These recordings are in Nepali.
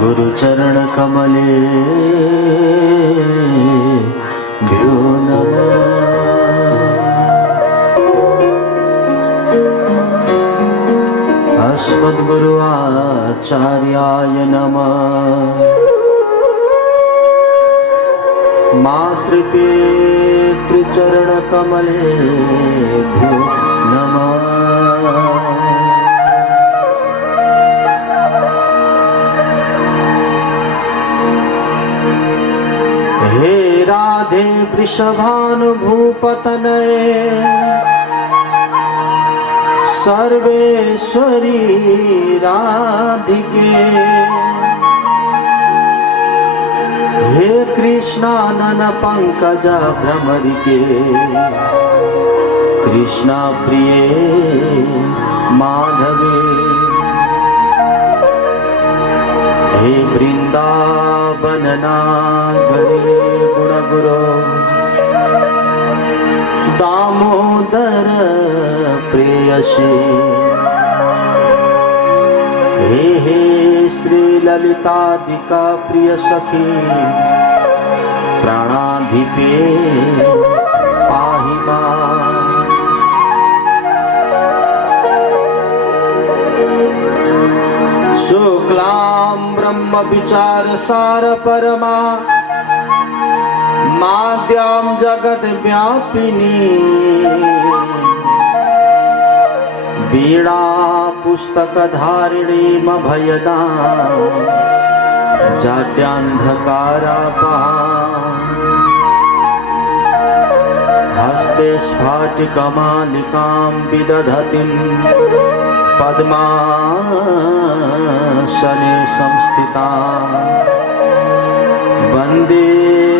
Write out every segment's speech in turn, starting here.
गुरुचरण कमले भ्यो नमः। अस्मद्गुरु आचार्याय नमः। मातृपितृचरण कमले भ्यो नमः। हे राधे वृषभानुभूपतनये सर्वेश्वरी राधिके। हे कृष्णानन पंकजा भ्रमरिके कृष्णा प्रिये माधवे। हे वृंदावन नागरे गुणगुरो दामोदर प्रेयसी। हे श्री ललितादिका प्रिय सखी प्राणाधिपे पाहि मां। शुक्लां ब्रह्म विचार सार परमा माद्यां जगद व्यापिनी। वीणा पुस्तक धारिणी मभयदा जाड्यान्धकारापहा। हस्ते स्फाटिकमालिकां विदधतीं पद्मासने संस्थितां। वन्दे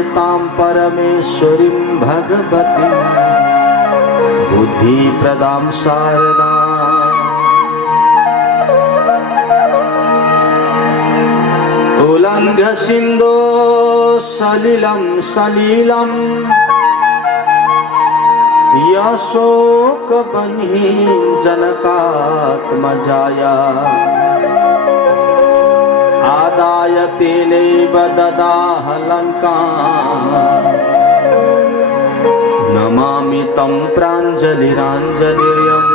तां परमेश्वरीं भगवतीं बुद्धिप्रदां शारदाम्। उल्लङ्घ्य सिन्धो सलिलं सलीलं यशोकबह्निं जनकात्मजाया। आदाय तेनैव ददाह लङ्काम् नमामि तं प्राञ्जलिराञ्जनेयम्।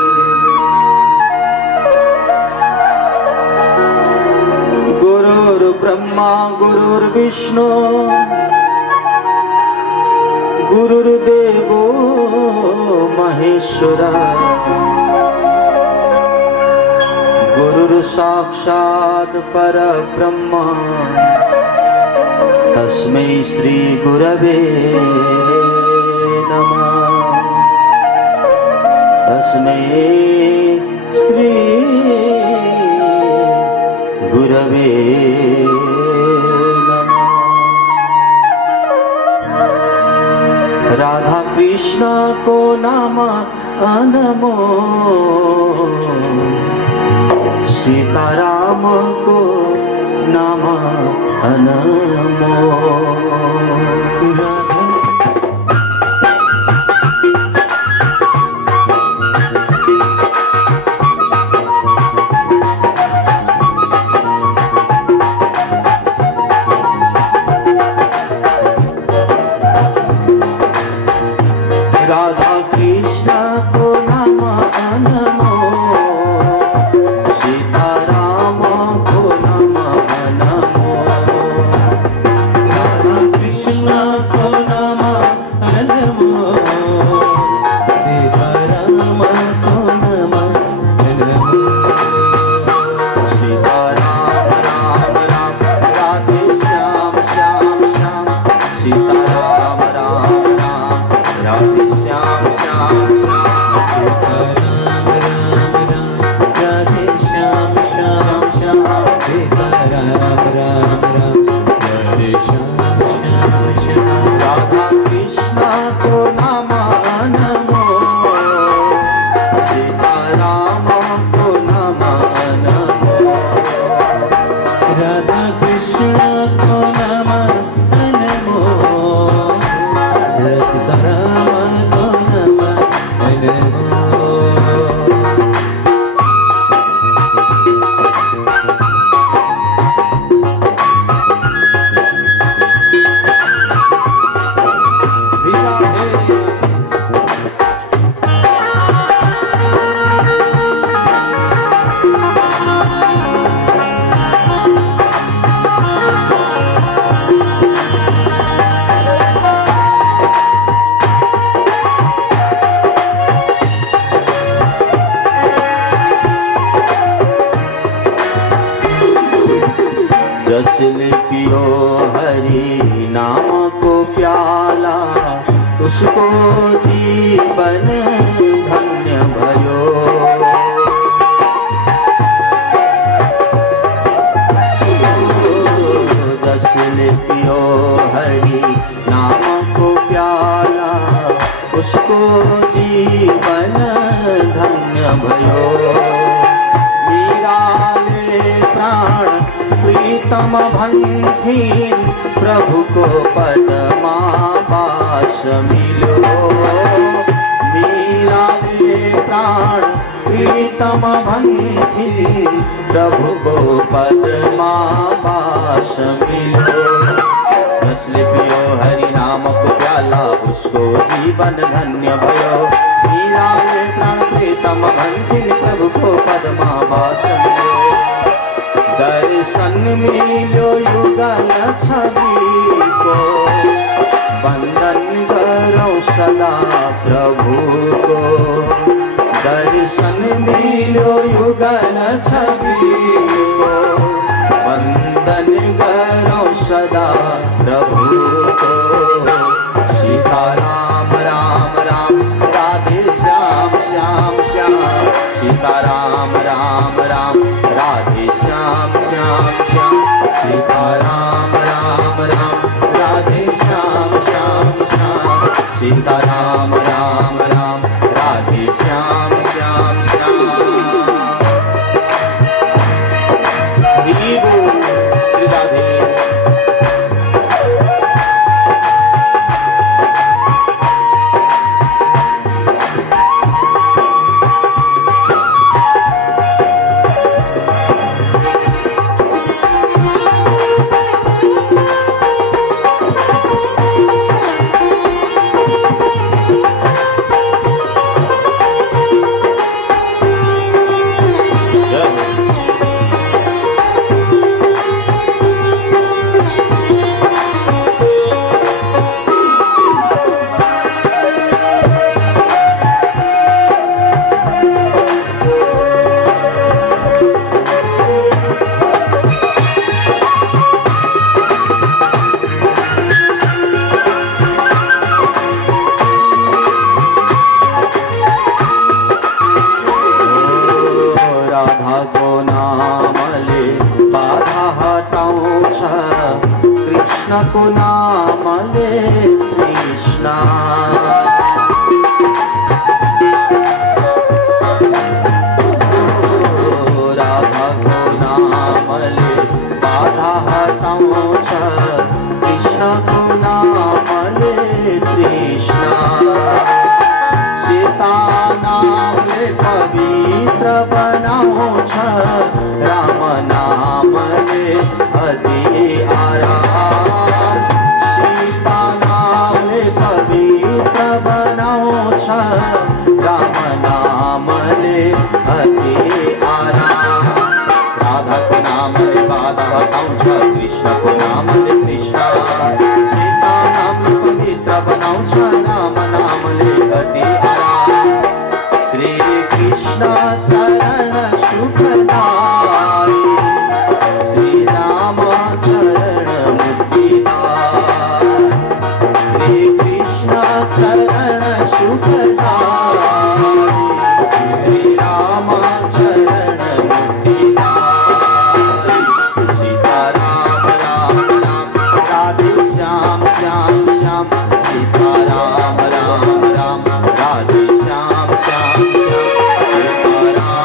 गुरुर्ब्रह्मा गुरुर्विष्णु गुरुर्देवो महेश्वरः। गुरुर्साक्षात् परब्रह्म तस्मै श्री गुरवे नमः। तस्मै श्री गुरवे नमः। राधा कृष्ण को नाम अनमोल, सीताराम को नाम अनमोल। राधा कृष्ण को नाम अनमोल, सीताराम को नाम अनमोल। राधा कृष्ण को जस ले पियो हरि नाम को प्याला, उसको जीवन धन्य भयो। जस ले पियो हरि नाम को प्याला, उसको जीवन धन्य भयो। मीरा ले प्राण प्रीतम भंथी, प्रभु को पद्मावास मिलो। मीरा ले प्राण प्रीतम भंथी, प्रभु को पद्मावास मिलो। रस ले पियो हरि नाम को प्याला, उसको जीवन धन्य भयो। मीरा ले प्राण प्रीतम भंथी, प्रभु को पद्मावास मिलो। दर्शन मिलो युगल छवि को, वंदन करो सदा प्रभु को। दर्शन मिलो युगल छवि को, वंदन करो सदा प्रभु को। सीता राम राम राम, राधे श्याम श्याम श्याम। सीता राम राम राम, राधे श्याम श्याम श्याम। सीता राम राम राम, राधे श्याम श्याम श्याम। सीता राम राम राम, राधे श्याम श्याम श्याम। हरि बोल श्री राधे। कृष्ण को नाम ले कृष्णा। राधा को नाम ले बाधा हटाऊं, कृष्ण को नाम ले कृष्णा। सीता नाम ले पवित्र बनाऊं, राम नाम ले अति आराम। सीता नाम ले पवित्र बनाऊं, राम नाम ले अति आराम। राधा को नाम ले बाधा हटाऊं, कृष्ण को नाम ले कृष्णा। सीता नाम ले पवित्र बनाऊं, राम नाम ले अति आराम। श्री कृष्ण चरण सुखदाई, श्री राम चरण मुक्तिदाय। श्री कृष्ण चरण सुखदाई, श्री राम चरण मुक्तिदाय। सीता राम राम राम, राधे श्याम श्याम श्याम। सीता राम राम राम, राधे श्याम श्याम श्याम। सीता राम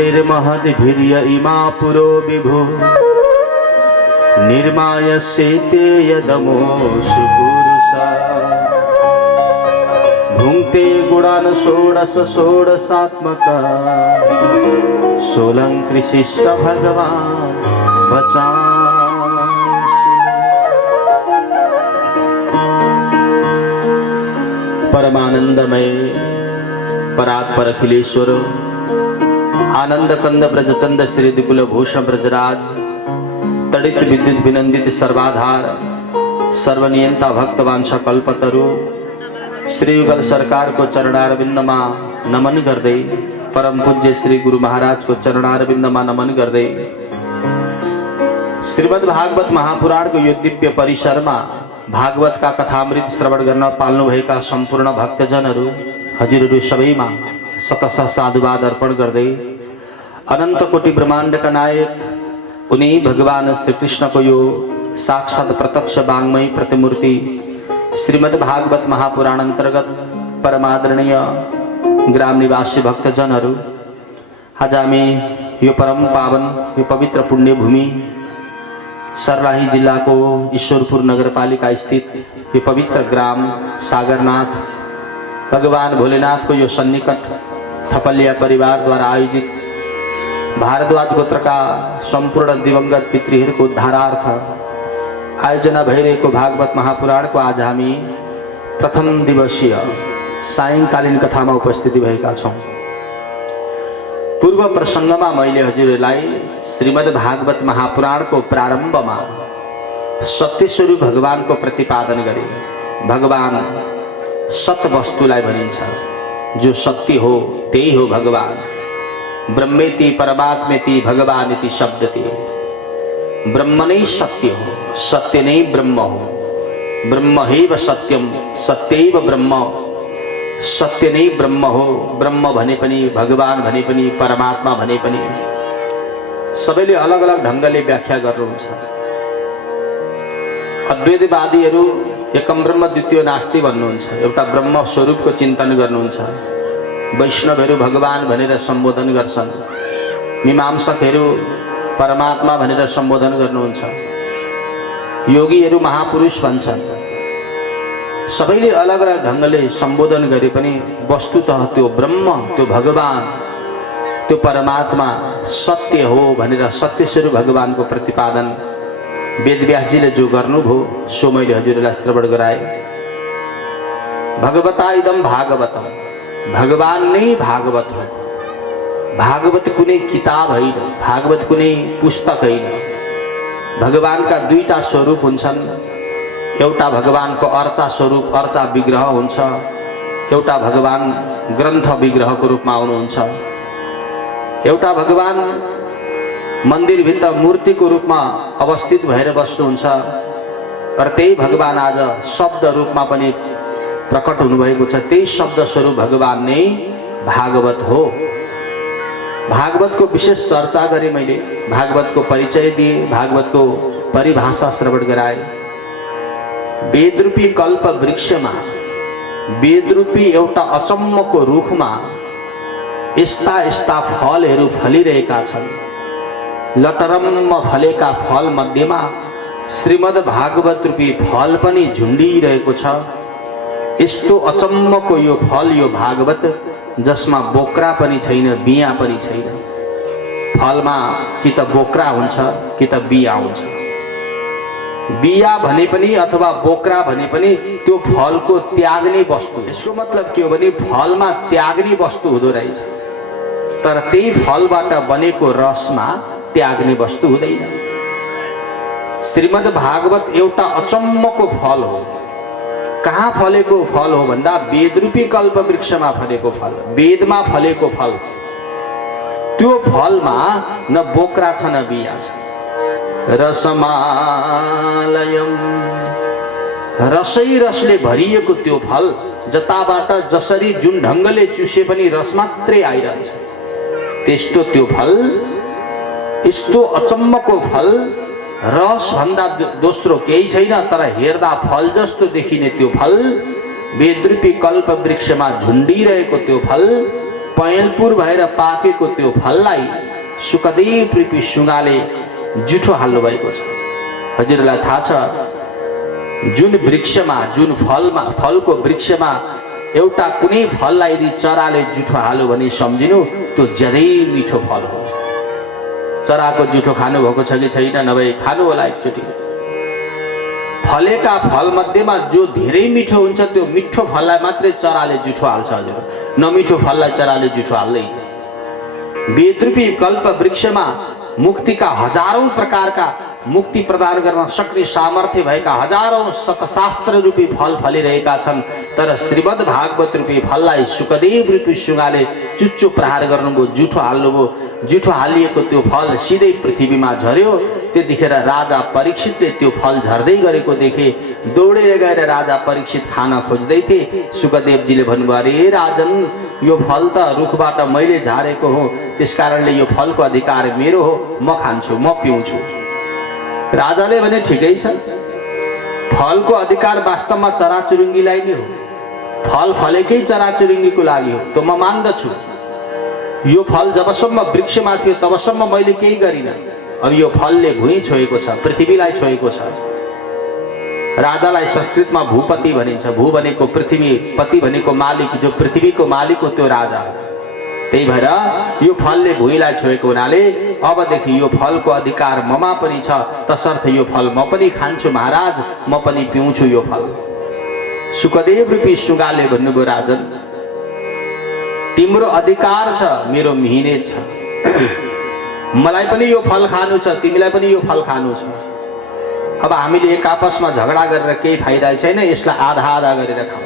स्तुतिर्महद्भिर्य इमा पुरो विभु निर्मायस्येते यदमोऽसु पुरुषा भुङ्क्ते गुणान् षोडश षोडशात्मका सोलङ्कृशिष्ट भगवान् वचांसि। परमानंदमय परात्पर अखिलेश्वर आनंद कंद ब्रजचंद श्री दिकुल भूषण ब्रजराज तड़ित विद्युत विनंदित सर्वाधार सर्वनियंता भक्तवांशा कल्पतरु श्री युगल सरकार को चरणारविंदमा नमन गर्दै परम पूज्य श्री गुरु महाराज को चरणारविंदमा नमन गर्दै श्रीमद् भागवत महापुराण को यो दिव्य परिसरमा भागवत का कथामृत श्रवण गर्न पाल्नु भएका सम्पूर्ण भक्तजनहरू हजुरहरू सबैमा शतश साधुवाद अर्पण गर्दै अनंत कोटि ब्रह्मांड का नायक उन्हीं भगवान श्री कृष्ण को यो साक्षात प्रत्यक्ष वाङ्मयी प्रतिमूर्ति श्रीमद् भागवत महापुराण अंतर्गत परमादरणीय ग्राम निवासी भक्तजनहरू आज हामी यो परम पावन यो पवित्र पुण्य भूमि सर्लाही जिला को ईश्वरपुर नगरपालिका स्थित ये पवित्र ग्राम सागरनाथ भगवान भोलेनाथ को यो सन्निकट थपलिया परिवार द्वारा आयोजित भारद्वाज गोत्र का संपूर्ण दिवंगत पितृहरु को उद्धारार्थ आयोजना भइरहेको भागवत महापुराण को आज हामी प्रथम दिवसीय सायंकालीन कथामा उपस्थिति भएका छौं। पूर्व प्रसंगमा मैले हजुरलाई श्रीमद् भागवत महापुराण को प्रारंभमा सत्य स्वरूप भगवान को प्रतिपादन गरे। भगवान सत वस्तुलाई भनिन्छ, जो सत्य हो त्यही हो भगवान। ब्रह्मेति परमात्मेति भगवानिति शब्दति। ब्रह्म नै सत्य हो, सत्य नै ब्रह्म हो। ब्रह्मैव सत्यम सत्यैव ब्रह्म, सत्य नै ब्रह्म हो। ब्रह्म भने पनि भगवान भने पनि परमात्मा भने पनि सबैले अलग अलग ढंगले व्याख्या गर्नुहुन्छ। अद्वैतवादीहरू एकम ब्रह्म द्वितीय नास्ति भन्नुहुन्छ, एउटा ब्रह्म स्वरूपको चिन्तन गर्नुहुन्छ। वैष्णवहरू भगवान भनेर सम्बोधन गर्छन्, मीमांसकहरू परमात्मा भनेर सम्बोधन गर्नुहुन्छ, योगीहरू महापुरुष भन्छन्। सबैले अलग अलग ढंगले संबोधन गरे पनि वस्तुतः त्यो ब्रह्म, त्यो भगवान, त्यो परमात्मा सत्य हो भनेर सत्य स्वरूप भगवान को प्रतिपादन वेदव्यासजीले जो गर्नुभयो सो मैले हजुरलाई श्रवण गराए। भगवता इदम भागवतम, भगवान नै भागवत हो। भागवत कुनै किताब होइन, भागवत कुनै पुस्तक होइन। भगवान का दुईटा स्वरूप हुन्छन्। एउटा भगवान को अर्चा स्वरूप अर्चा विग्रह हुन्छ, एउटा भगवान ग्रंथ विग्रह को रूप में आउनुहुन्छ। एउटा भगवान मंदिर भित्र मूर्ति को रूप में अवस्थित भएर बस्नुहुन्छ र त्यही भगवान आज शब्द रूप में पनि प्रकट हुनुभएको छ। त्यही शब्द स्वरूप भगवान नै भागवत हो। भागवत को विशेष चर्चा गरे मैले, भागवत को परिचय दिए, भागवत को परिभाषा श्रवण गराए। वेदरूपी कल्प वृक्षमा, वेदरूपी एउटा अचम्मको रुखमा यस्ता यस्ता फलहरू फलिरहेका छन्। लटरम्म फलेका फल मध्येमा श्रीमद् भागवत रूपी फल पनि झुन्डिरहेको छ। यस्तो अचम्मको यो फल, यो भागवत, जसमा बोक्रा पनि छैन, बिया पनि छैन। फलमा कि त बोक्रा हुन्छ कि त बिया हुन्छ। बिया भने पनि अथवा बोक्रा भने पनि त्यो फलको त्याग्ने वस्तु। यसको मतलब के हो भने फलमा त्याग्ने वस्तु हुँदो रहेछ, तर त्यही फलबाट बनेको रसमा त्याग्ने वस्तु हुँदैन। श्रीमद् भागवत एउटा अचम्मको फल हो। कहाँ फलेको फल हो भन्दा वेदरूपी कल्प वृक्षमा फलेको फल, वेदमा फलेको फल। त्यो फलमा न बोक्रा छ न बिया छ। रसमालयम, रसै रसले भरिएको त्यो फल, जताबाट जसरी जुन ढंगले चुसे पनि रस मात्रै आइरहन्छ। त्यस्तो त्यो फल, यस्तो अचम्मको फल, रस भन्दा दोस्रो केही छैन। तर हेर्दा फल जस्तो देखिने त्यो फल, वेदरूपी कल्प वृक्षमा झुन्डिरहेको त्यो फल, पयलपुर भएर पाकेको त्यो फललाई सुखदेव रूपी सुगाले जुठो हाल्नु भएको छ। हजुरलाई थाहा छ जुन वृक्षमा जुन फलको वृक्षमा एउटा कुनै फललाई यदि चराले जुठो हाल्यो भने सम्झिनु त्यो ज्यादै मिठो फल हो। चराको जुठो खानु भएको छ कि छैन, नभए खानु होला एकचोटि। फलेका फल मध्येमा जो धेरै मिठो हुन्छ त्यो मिठो फललाई मात्रै चराले जुठो हाल्छ हजुर, नमिठो फललाई चराले जुठो हाल्दैन। वेदरूपी कल्प वृक्षमा मुक्तिका हजारौं प्रकारका मुक्ति प्रदान गर्न सक्ने सामर्थ्य भएका हजारौं शतशास्त्र रूपी फल फलिरहेका छन्, तर श्रीमद् भागवत रूपी फललाई सुखदेव रूपी सुगाले चुच्चो प्रहार गर्नुभयो, जुठो हाल्नुभयो। जुठो हालिएको त्यो फल सिधै पृथ्वीमा झर्यो। त्यतिखेर राजा परीक्षितले त्यो फल झर्दै गरेको देखे, दौडेर गएर राजा परीक्षित खान खोज्दै थिए। सुखदेवजीले भन्नुभयो, अरे राजन, यो फल त रुखबाट मैले झारेको हो, त्यसकारणले यो फलको अधिकार मेरो हो, म खान्छु, म पिउँछु। राजाले भने ठिकै छ, फलको अधिकार वास्तवमा चराचुरुङ्गीलाई नै हो, फल फलेकै चराचुरुङ्गीको लागि हो, त म मान्दछु। यो फल जबसम्म वृक्षमा थियो तबसम्म मैले केही गरिनँ, अब यो फलले भुइँ छोएको छ, पृथ्वीलाई छोएको छ। राजालाई संस्कृतमा भूपति भनिन्छ। भू भनेको पृथ्वी, पति भनेको मालिक, जो पृथ्वीको मालिक हो त्यो राजा हो। त्यही भएर यो फलले भुइँलाई छोएको हुनाले अबदेखि यो फलको अधिकार ममा पनि छ, तसर्थ यो फल म पनि खान्छु महाराज, म पनि पिउँछु यो फल। सुखदेव रूपी सुगाले भन्नुभयो, राजन, तिम्रो अधिकार छ, मेरो मिहिनेत छ। मलाई पनि यो फल खानु छ, तिमीलाई पनि यो फल खानु छ। अब हामीले एक आपसमा झगडा गरेर केही फाइदा छैन, यसलाई आधा आधा गरेर खाऊ।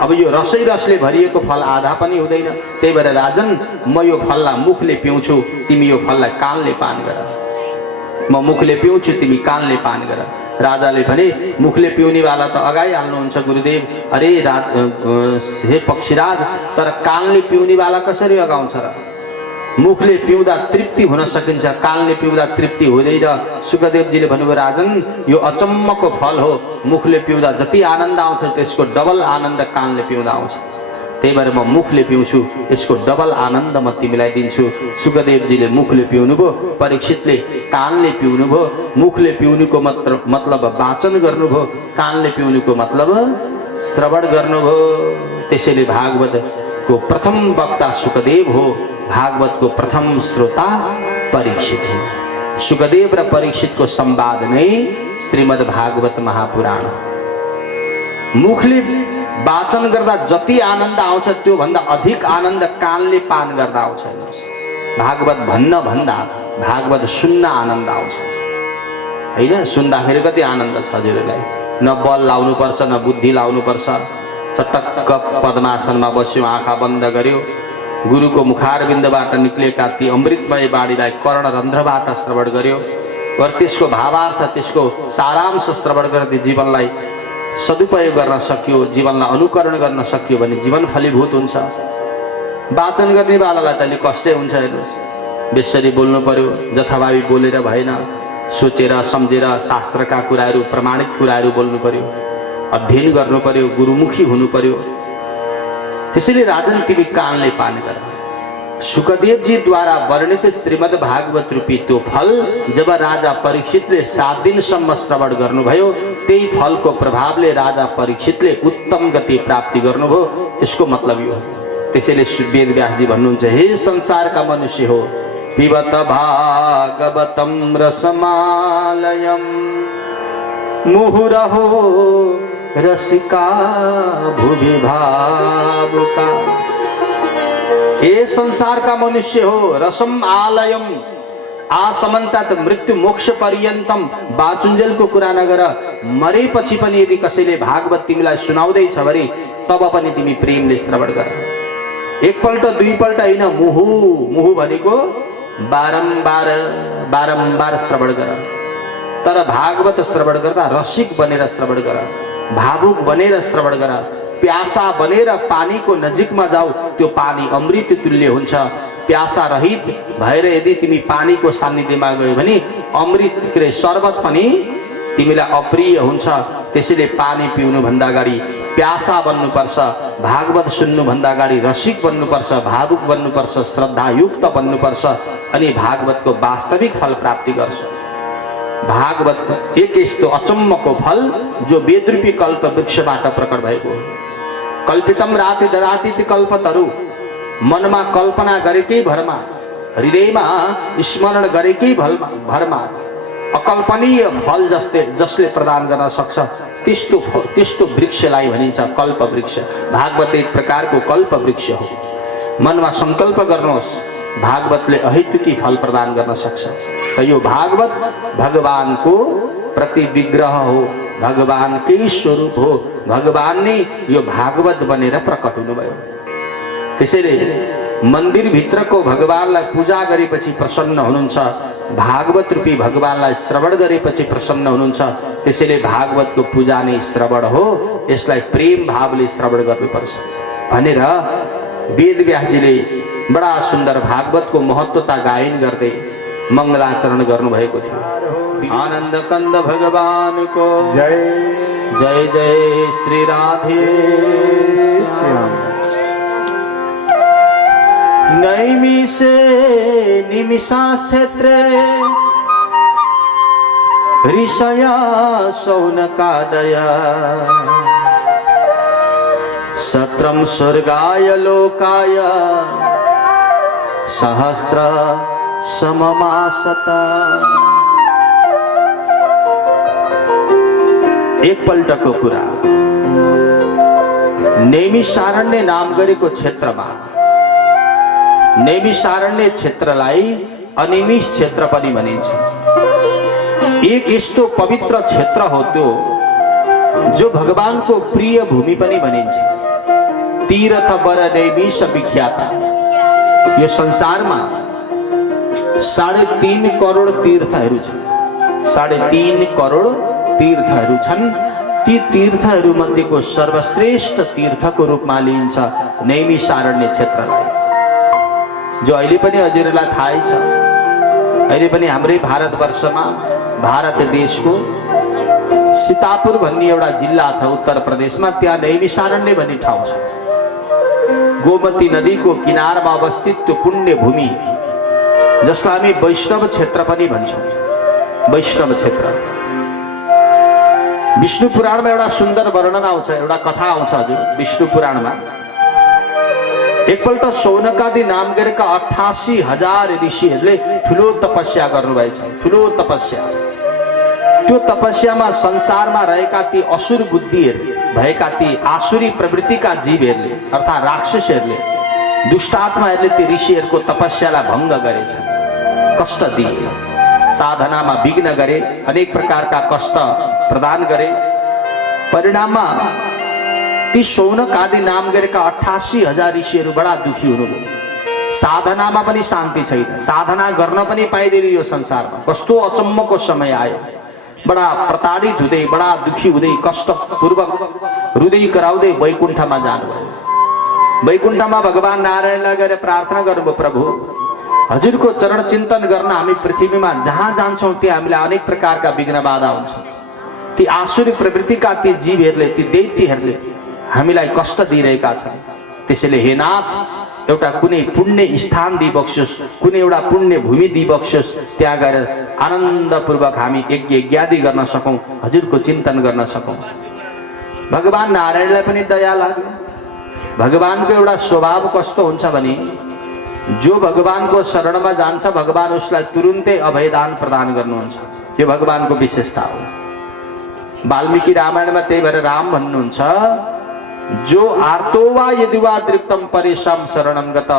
अब यो रसै रसले भरिएको फल आधा पनि हुँदैन। त्यही भएर राजन, म यो फललाई मुखले पिउँछु, तिमी यो फललाई कानले पान गर। म मुखले पिउँछु, तिमी कानले पान गर। राजाले भने, मुखले पिउनेवाला त अगाइहाल्नुहुन्छ गुरुदेव। अरे हे पक्षीराज, तर कानले पिउनेवाला कसरी अगाउँछ र? मुखले पिउँदा तृप्ति हुन सकिन्छ, कानले पिउँदा तृप्ति हुँदैन। सुखदेवजीले भन्नुभयो, राजन, यो अचम्मको फल हो, मुखले पिउँदा जति आनन्द आउँछ त्यसको डबल आनन्द कानले पिउँदा आउँछ। त्यही भएर म मुखले पिउँछु, यसको डबल आनन्द म तिमीलाई दिन्छु। सुखदेवजीले मुखले पिउनुभयो, परीक्षितले कानले पिउनुभयो। मुखले पिउनुको मतलब वाचन गर्नुभयो, कानले पिउनुको मतलब श्रवण गर्नुभयो। त्यसैले भागवतको प्रथम वक्ता सुखदेव हो, भागवतको प्रथम श्रोता परीक्षित हो। सुखदेव र परीक्षितको संवाद नै श्रीमद् भागवत महापुराण। मुखले वाचन गर्दा जति आनन्द आउँछ त्यो भन्दा अधिक आनन्द कानले पान गर्दा आउँछ। भागवत भन्न भन्दा भागवत सुन्न आनन्द आउँछ हैन। सुन्दाखेरि कति आनन्द छ हजुरलाई। न बल लाउनु पर्छ, न बुद्धि लाउनु पर्छ। चटक्क पद्मासनमा बस्यो, आँखा बन्द गर्यो, गुरुको मुखारविन्दबाट निक्लेका ती अमृतमय बाणीलाई कर्णरन्ध्रबाट श्रवण गर्यो र त्यसको भावार्थ, त्यसको सारांश श्रवण गर्दै जीवनलाई सदुपयोग गर्न सक्यो, जीवनलाई अनुकरण गर्न सक्यो भने जीवन फलीभूत हुन्छ। वाचन गर्नेवालालाई त अलिक कष्टै हुन्छ। हेर्नुहोस्, बेसरी बोल्नु पर्यो, जथाभावी बोलेर भएन, सोचेर सम्झेर शास्त्रका कुराहरू, प्रमाणित कुराहरू बोल्नु पर्यो, अध्ययन गर्नु पर्यो, गुरुमुखी हुनु पर्यो। त्यसैले राजन, तिमी कानले पान गर। सुखदेवजीद्वारा वर्णित श्रीमद् भागवत रूपी त्यो फल जब राजा परीक्षितले 7 दिनसम्म श्रवण गर्नुभयो, त्यही फलको प्रभावले राजा परीक्षितले उत्तम गति प्राप्ति गर्नुभयो। यसको मतलब यो हो। त्यसैले वेदव्यासजी भन्नुहुन्छ, हे संसारका मनुष्य हो, पिबत भागवतम रसमालयम मुहुरहो रसिका भुवि भावुका। हे संसार का मनुष्य हो, रसम आलयम आसमन्तात मृत्यु मोक्ष पर्यन्तम। बाचुन्जेल को कुरा नगर, मरेपछि पनि यदि कसैले भागवत तिमीलाई सुनाउँदैछ भने तब पनि तिमी प्रेमले श्रवण गर। एकपल्ट दुईपल्ट होइन, मुहु मुहु भनेको बारम्बार बारम्बार श्रवण गर। तर भागवत श्रवण गर्दा रसिक बनेर श्रवण गर, भावुक बनेर श्रवण गर। प्यासा बनेर पानीको नजिकमा जाऊ, त्यो पानी अमृत तुल्य हुन्छ। प्यासा रहित भएर यदि तिमी पानीको सान्निध्यमा गयो भने अमृत के शरबत पनि तिमीलाई अप्रिय हुन्छ। त्यसैले पानी पिउनु भन्दा अगाडि प्यासा बन्नुपर्छ, भागवत सुन्नुभन्दा अगाडि रसिक बन्नुपर्छ, भावुक बन्नुपर्छ, श्रद्धायुक्त बन्नुपर्छ, अनि भागवतको वास्तविक फल प्राप्ति गर्छ। भागवत एक यस्तो अचम्मको फल जो वेदरूपी कल्प वृक्षबाट प्रकट भएको हो। कल्पितम राति ददाति कल्पतरु, मनमा कल्पना गरेकै भरमा, हृदयमा स्मरण गरेकै भरमा अकल्पनीय फल जसले प्रदान गर्न सक्छ त्यस्तो वृक्षलाई भनिन्छ कल्प वृक्ष। भागवत एक प्रकारको कल्प वृक्ष हो। मनमा संकल्प गर्नुहोस्, भागवतले अहेतुकी फल प्रदान गर्न सक्छ। र यो भागवत भगवानको प्रतिविग्रह हो, भगवानकै स्वरूप हो। भगवान नै यो भागवत बनेर प्रकट हुनुभयो। त्यसैले मन्दिर भित्रको भगवानलाई पूजा गरेपछि प्रसन्न हुनुहुन्छ, भागवत रूपी भगवानलाई श्रवण गरेपछि प्रसन्न हुनुहुन्छ। त्यसैले भागवतको पूजा नै श्रवण हो, यसलाई प्रेम भावले श्रवण गर्नुपर्छ भनेर वेदव्यासजीले बडा सुन्दर भागवतको महत्त्वता गायन गर्दै मङ्गलाचरण गर्नुभएको थियो। आनन्द कंद भगवानको जय जय जय श्री राधे श्याम। नैमिषे निमिषा क्षेत्रे ऋषया शौनकादय सत्रम स्वर्गाय लोकाय सहस्र सममासत। एकपल्टको कुरा, नैमिषारण्य नाम गरेको क्षेत्रमा, नैमिषारण्य क्षेत्रलाई अनिमिष क्षेत्र पनि भनिन्छ। एक यस्तो पवित्र क्षेत्र हो त्यो जो भगवानको प्रिय भूमि पनि भनिन्छ। तीर्थ वर नैमिष विख्याता। यो संसारमा 3.5 करोड तीर्थहरू छन्। 3.5 करोड तीर्थहरू छन्। ती तीर्थहरू मध्येको सर्वश्रेष्ठ तीर्थको रूपमा लिइन्छ नैमिषारण्य क्षेत्रलाई, जो अहिले पनि हजुरलाई थाहै छ। अहिले पनि हाम्रै भारतवर्षमा, भारत देशको सीतापुर भन्ने एउटा जिल्ला छ उत्तर प्रदेशमा, त्यहाँ नैमिषारण्य भन्ने ठाउँ छ। गोमती नदीको किनारमा अवस्थित त्यो पुण्य भूमि जसलाई हामी वैष्णव क्षेत्र पनि भन्छौँ। वैष्णव क्षेत्र विष्णु पुराणमा एउटा सुन्दर वर्णन आउँछ, एउटा कथा आउँछ हजुर विष्णु पुराणमा। एकपल्ट शौनकादि नाम गरेका 88,000 ऋषिहरूले ठुलो तपस्या गर्नुभएछ। ठुलो तपस्या। त्यो तपस्यामा संसारमा रहेका ती असुर बुद्धिहरू भएका ती आसुरी प्रवृत्तिका जीवहरूले अर्थात् राक्षसहरूले, दुष्टात्माहरूले ती ऋषिहरूको तपस्यालाई भङ्ग गरेछ, कष्ट दिए, साधनामा विघ्न गरे, अनेक प्रकारका कष्ट प्रदान गरे। परिणाममा ती शौनक आदि नाम गरेका 88,000 ऋषिहरू बडा दुखी हुनुभयो। साधनामा पनि शान्ति छैन, साधना गर्न पनि पाइँदैन यो संसारमा। कस्तो अचम्मको समय आयो। बडा प्रताडित हुँदै, बडा दुखी हुँदै, कष्टपूर्वक हृदय कराउँदै वैकुण्ठमा जानुभयो। वैकुण्ठमा भगवान नारायणलाई गएर प्रार्थना गर्नुभयो, प्रभु हजुरको चरण चिन्तन गर्न हामी पृथ्वीमा जहाँ जान्छौँ त्यहाँ हामीलाई अनेक प्रकारका विघ्न बाधा हुन्छ। ती आसुरी प्रवृत्तिका ती जीवहरूले, ती दैत्यहरूले हामीलाई कष्ट दिइरहेका छन्। त्यसैले हे नाथ, एउटा कुनै पुण्य स्थान दिइबक्स्योस्, कुनै एउटा पुण्य भूमि दिइबक्स्योस्, त्यहाँ गएर आनन्दपूर्वक हामी यज्ञ यज्ञादि गर्न सकौँ, हजुरको चिन्तन गर्न सकौँ। भगवान नारायणलाई पनि दया लाग्यो। भगवानको एउटा स्वभाव कस्तो हुन्छ भने, जो भगवानको शरणमा जान्छ भगवान उसलाई तुरुन्तै अभयदान प्रदान गर्नुहुन्छ। यो भगवानको विशेषता हो। वाल्मीकि रामायणमा त्यही भएर राम भन्नुहुन्छ, जो आर्तो वा यदि वा दृप्तम परेशाम शरणम गत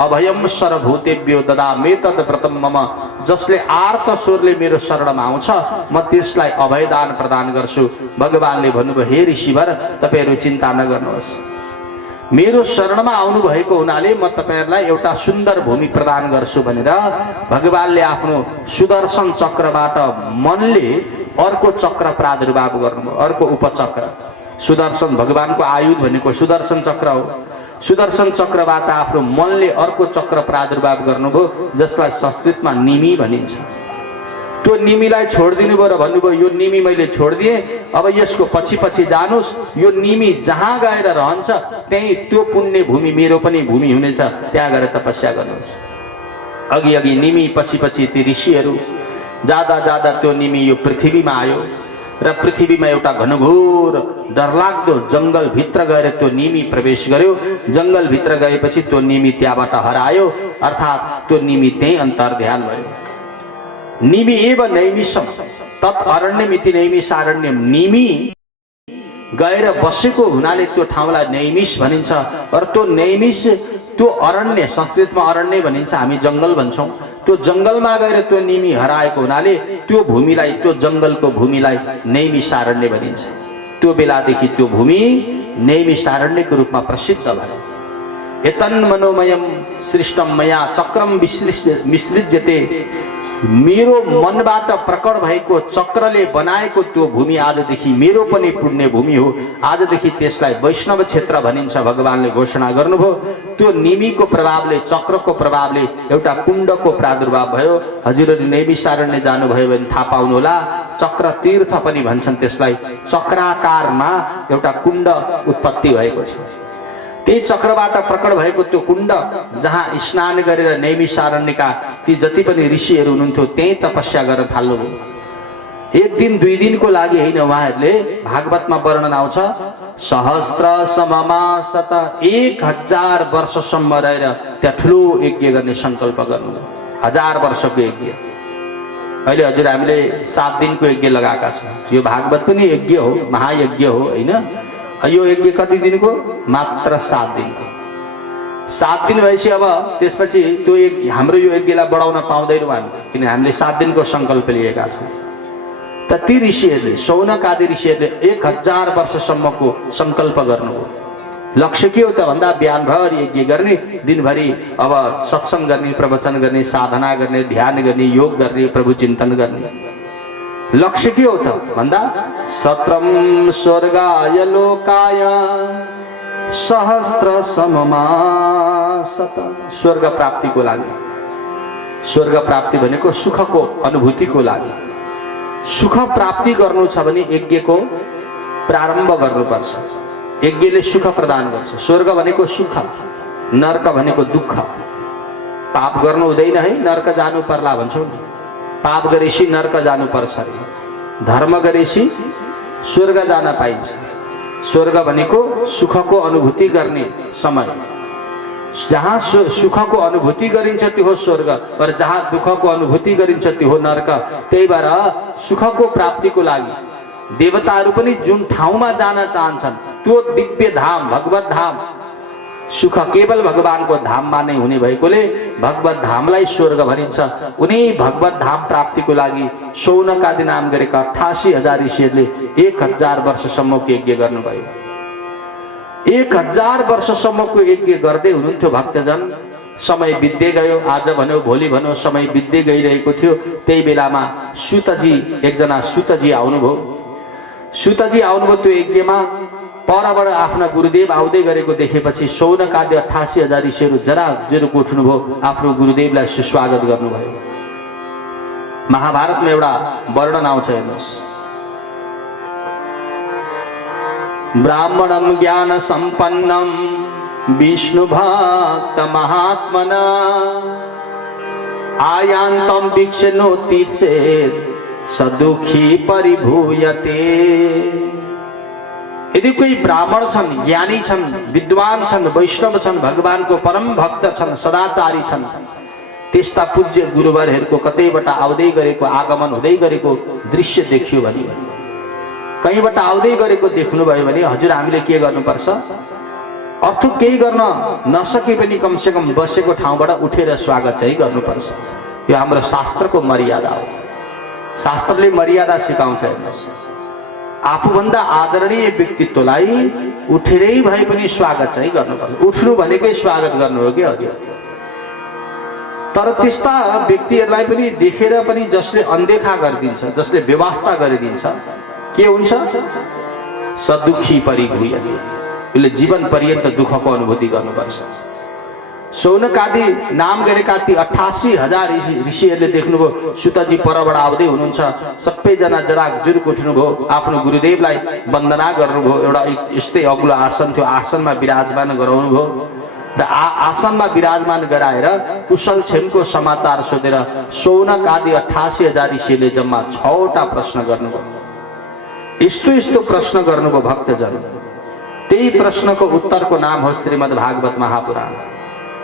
अभयम सर्वभूतेभ्यो ददामि तद व्रतम मम। जसले आर्त स्वरले मेरो शरणमा आउँछ म त्यसलाई अभयदान प्रदान गर्छु। भगवानले भन्नुभयो, हे ऋषिवर तपाईहरु चिन्ता नगर्नुहोस्, मेरो शरणमा आउनु भएको हुनाले म तपाईहरुलाई एउटा सुन्दर भूमि प्रदान गर्छु भनेर भगवानले आफ्नो सुदर्शन चक्रबाट मनले अर्को चक्र प्रादुर्भाव गर्नुभयो। अर्को उपचक्र, सुदर्शन भगवानको आयुध भनेको सुदर्शन चक्र हो। सुदर्शन चक्रबाट आफ्नो मनले अर्को चक्र प्रादुर्भाव गर्नुभयो, जसलाई संस्कृतमा निमि भनिन्छ। त्यो त्यो निमीलाई छोडिदिनु भयो र भन्नुभयो यो निमी मैले छोडिदिएँ, अब यसको पछि पछि जानुस्, यो निमी जहाँ गएर रहन्छ त्यही त्यो पुण्य भूमि मेरो पनि भूमि हुनेछ, त्यहाँ गएर तपस्या गर्नुहोस्। अघि अघि निमी पछि पछि ती ऋषिहरू जाँदा जाँदा त्यो निमी यो पृथ्वीमा आयो र पृथ्वीमा एउटा घनघोर डरलाग्दो जङ्गलभित्र गएर त्यो निमी प्रवेश गर्यो। जङ्गलभित्र गएपछि त्यो निमी त्यहाँबाट हरायो, अर्थात् त्यो निमी त्यही अन्तर्ध्यान भयो। निमी एव नैमिषम तत् अरण्यमिति नैमिषारण्यम, निमी गएर बसेको हुनाले त्यो ठाउँलाई नैमिष भनिन्छ। र त्यो नैमिष त्यो अरण्य, संस्कृतमा अरण्य भनिन्छ, हामी जङ्गल भन्छौँ। त्यो जङ्गलमा गएर त्यो निमी हराएको हुनाले त्यो भूमिलाई, त्यो जङ्गलको भूमिलाई नैमिषारण्य भनिन्छ। त्यो बेलादेखि त्यो भूमि नैमिषारण्यको रूपमा प्रसिद्ध भयो। एतन् मनोमयम सृष्टम मया चक्रम विसृज्यते, मेरो मनबाट प्रकट भएको चक्रले बनाएको त्यो भूमि आजदेखि मेरो पनि पुण्य भूमि हो। आजदेखि त्यसलाई वैष्णव क्षेत्र भनिन्छ भगवानले घोषणा गर्नुभयो। त्यो निमीको प्रभावले, चक्रको प्रभावले एउटा कुण्डको प्रादुर्भाव भयो। हजुरहरूले नैमिषारण्य जानुभयो भने थाहा पाउनुहोला, चक्र तीर्थ पनि भन्छन् त्यसलाई। चक्राकारमा एउटा कुण्ड उत्पत्ति भएको छ। त्यही चक्रबाट प्रकट भएको त्यो कुण्ड जहाँ स्नान गरेर नैमिषारण्यका ती जति पनि ऋषिहरू हुनुहुन्थ्यो त्यही तपस्या गर्न थाल्नुभयो। एक दिन दुई दिनको लागि होइन, उहाँहरूले भागवतमा वर्णन आउँछ, सहस्त्र सममासत 1000 वर्षसम्म रहेर त्यहाँ ठुलो यज्ञ गर्ने संकल्प गर्नुभयो। 1000 वर्षको यज्ञ। अहिले हजुर हामीले 7 दिनको यज्ञ लगाएका छौँ। यो भागवत पनि यज्ञ हो, महायज्ञ हो होइन। यो यज्ञ कति दिनको? मात्र 7 दिनको। 7 दिन भएपछि अब त्यसपछि त्यो हाम्रो यो यज्ञलाई बढाउन पाउँदैनौँ हामी, किन हामीले 7 दिनको सङ्कल्प लिएका छौँ। त ती ऋषिहरूले, शौनक आदि ऋषिहरूले 1000 वर्षसम्मको सङ्कल्प गर्नुभयो। लक्ष्य के हो त भन्दा बिहानभरि यज्ञ गर्ने, दिनभरि अब सत्सङ्ग गर्ने, प्रवचन गर्ने, साधना गर्ने, ध्यान गर्ने, योग गर्ने, प्रभु चिन्तन गर्ने। लक्ष्य के हो त भन्दा सत्रम स्वर्गाय लोकाय सहस्त्र सममासत, स्वर्ग प्राप्तिको लागि। स्वर्ग प्राप्ति भनेको सुखको अनुभूतिको लागि। सुख प्राप्ति गर्नु छ भने यज्ञको प्रारम्भ गर्नुपर्छ। यज्ञले सुख प्रदान गर्छ। स्वर्ग भनेको सुख, नर्क भनेको दुःख। पाप गर्नु हुँदैन है, नर्क जानु पर्ला भन्छौँ। पाप गरेपछि नर्क जानु पर्छ अरे, धर्म गरेपछि स्वर्ग जान पाइन्छ। स्वर्ग भनेको सुखको अनुभूति गर्ने समय। जहाँ सुखको अनुभूति गरिन्छ त्यो हो स्वर्ग, र जहाँ दुःखको अनुभूति गरिन्छ त्यो हो नर्क। त्यही भएर सुखको प्राप्तिको लागि देवताहरू पनि जुन ठाउँमा जान चाहन्छन् त्यो दिव्य धाम, भगवत धाम, सुख केवल भगवानको धाममा नै हुने भएकोले भगवत धामलाई स्वर्ग भनिन्छ। उनी भगवत धाम प्राप्तिको लागि शौनक आदि नाम गरेका 88,000 ऋषिहरूले 1000 वर्षसम्मको यज्ञ गर्नुभयो। 1000 वर्षसम्मको यज्ञ गर्दै हुनुहुन्थ्यो भक्तजन। समय बित्दै गयो, आज भन्यो भोलि भन्यो, समय बित्दै गइरहेको थियो। त्यही बेलामा सुतजी, एकजना सुतजी आउनुभयो। सुतजी आउनुभयो त्यो यज्ञमा। परबाट आफ्ना गुरुदेव आउँदै गरेको देखेपछि शौनक आदि 88,000 ऋषिहरू जरा जुरुक उठ्नुभयो, आफ्नो गुरुदेवलाई सुस्वागत गर्नुभयो। महाभारतमा एउटा वर्णन आउँछ, हेर्नुहोस्। ब्राह्मणं ज्ञान सम्पन्नं विष्णु भक्त महात्मना आयान्तं वीक्षणो तीर्थे सदुखी परिभूयते। यदि कोही ब्राह्मण छन्, ज्ञानी छन्, विद्वान छन्, वैष्णव छन्, भगवानको परम भक्त छन्, सदाचारी छन्, त्यस्ता पूज्य गुरुवरहरूको कतैबाट आउँदै गरेको, आगमन हुँदै गरेको दृश्य देखियो भने, कहीँबाट आउँदै गरेको देख्नुभयो भने हजुर हामीले के गर्नुपर्छ? अर्थु केही गर्न नसके पनि कमसेकम बसेको ठाउँबाट उठेर स्वागत चाहिँ गर्नुपर्छ। यो हाम्रो शास्त्रको मर्यादा हो। शास्त्रले मर्यादा सिकाउँछ। हेर्नुहोस्, आफूभन्दा आदरणीय व्यक्तित्वलाई उठेरै भए पनि स्वागत चाहिँ गर्नुपर्छ। उठ्नु भनेकै स्वागत गर्नु हो कि हजुर। तर त्यस्ता व्यक्तिहरूलाई पनि देखेर पनि जसले अनदेखा गरिदिन्छ, जसले व्यवस्था गरिदिन्छ, के हुन्छ? सदुखी परिभूयते। उसले जीवन पर्यन्त दुःखको अनुभूति गर्नुपर्छ। शौनक आदि नाम गरेका ती 88,000 ऋषिहरूले देख्नुभयो सुतजी परबाट आउँदै हुनुहुन्छ। सबैजना जराकजुरुक उठ्नुभयो, आफ्नो गुरुदेवलाई वन्दना गर्नुभयो। एउटा यस्तै अग्लो आसन थियो, आसनमा विराजमान गराउनुभयो र आसनमा विराजमान गराएर कुशल क्षेमको समाचार सोधेर शौनक आदि 88,000 ऋषिहरूले जम्मा 6वटा प्रश्न गर्नुभयो। यस्तो यस्तो प्रश्न गर्नुभयो भक्तजन। त्यही प्रश्नको उत्तरको नाम हो श्रीमद् भागवत महापुराण।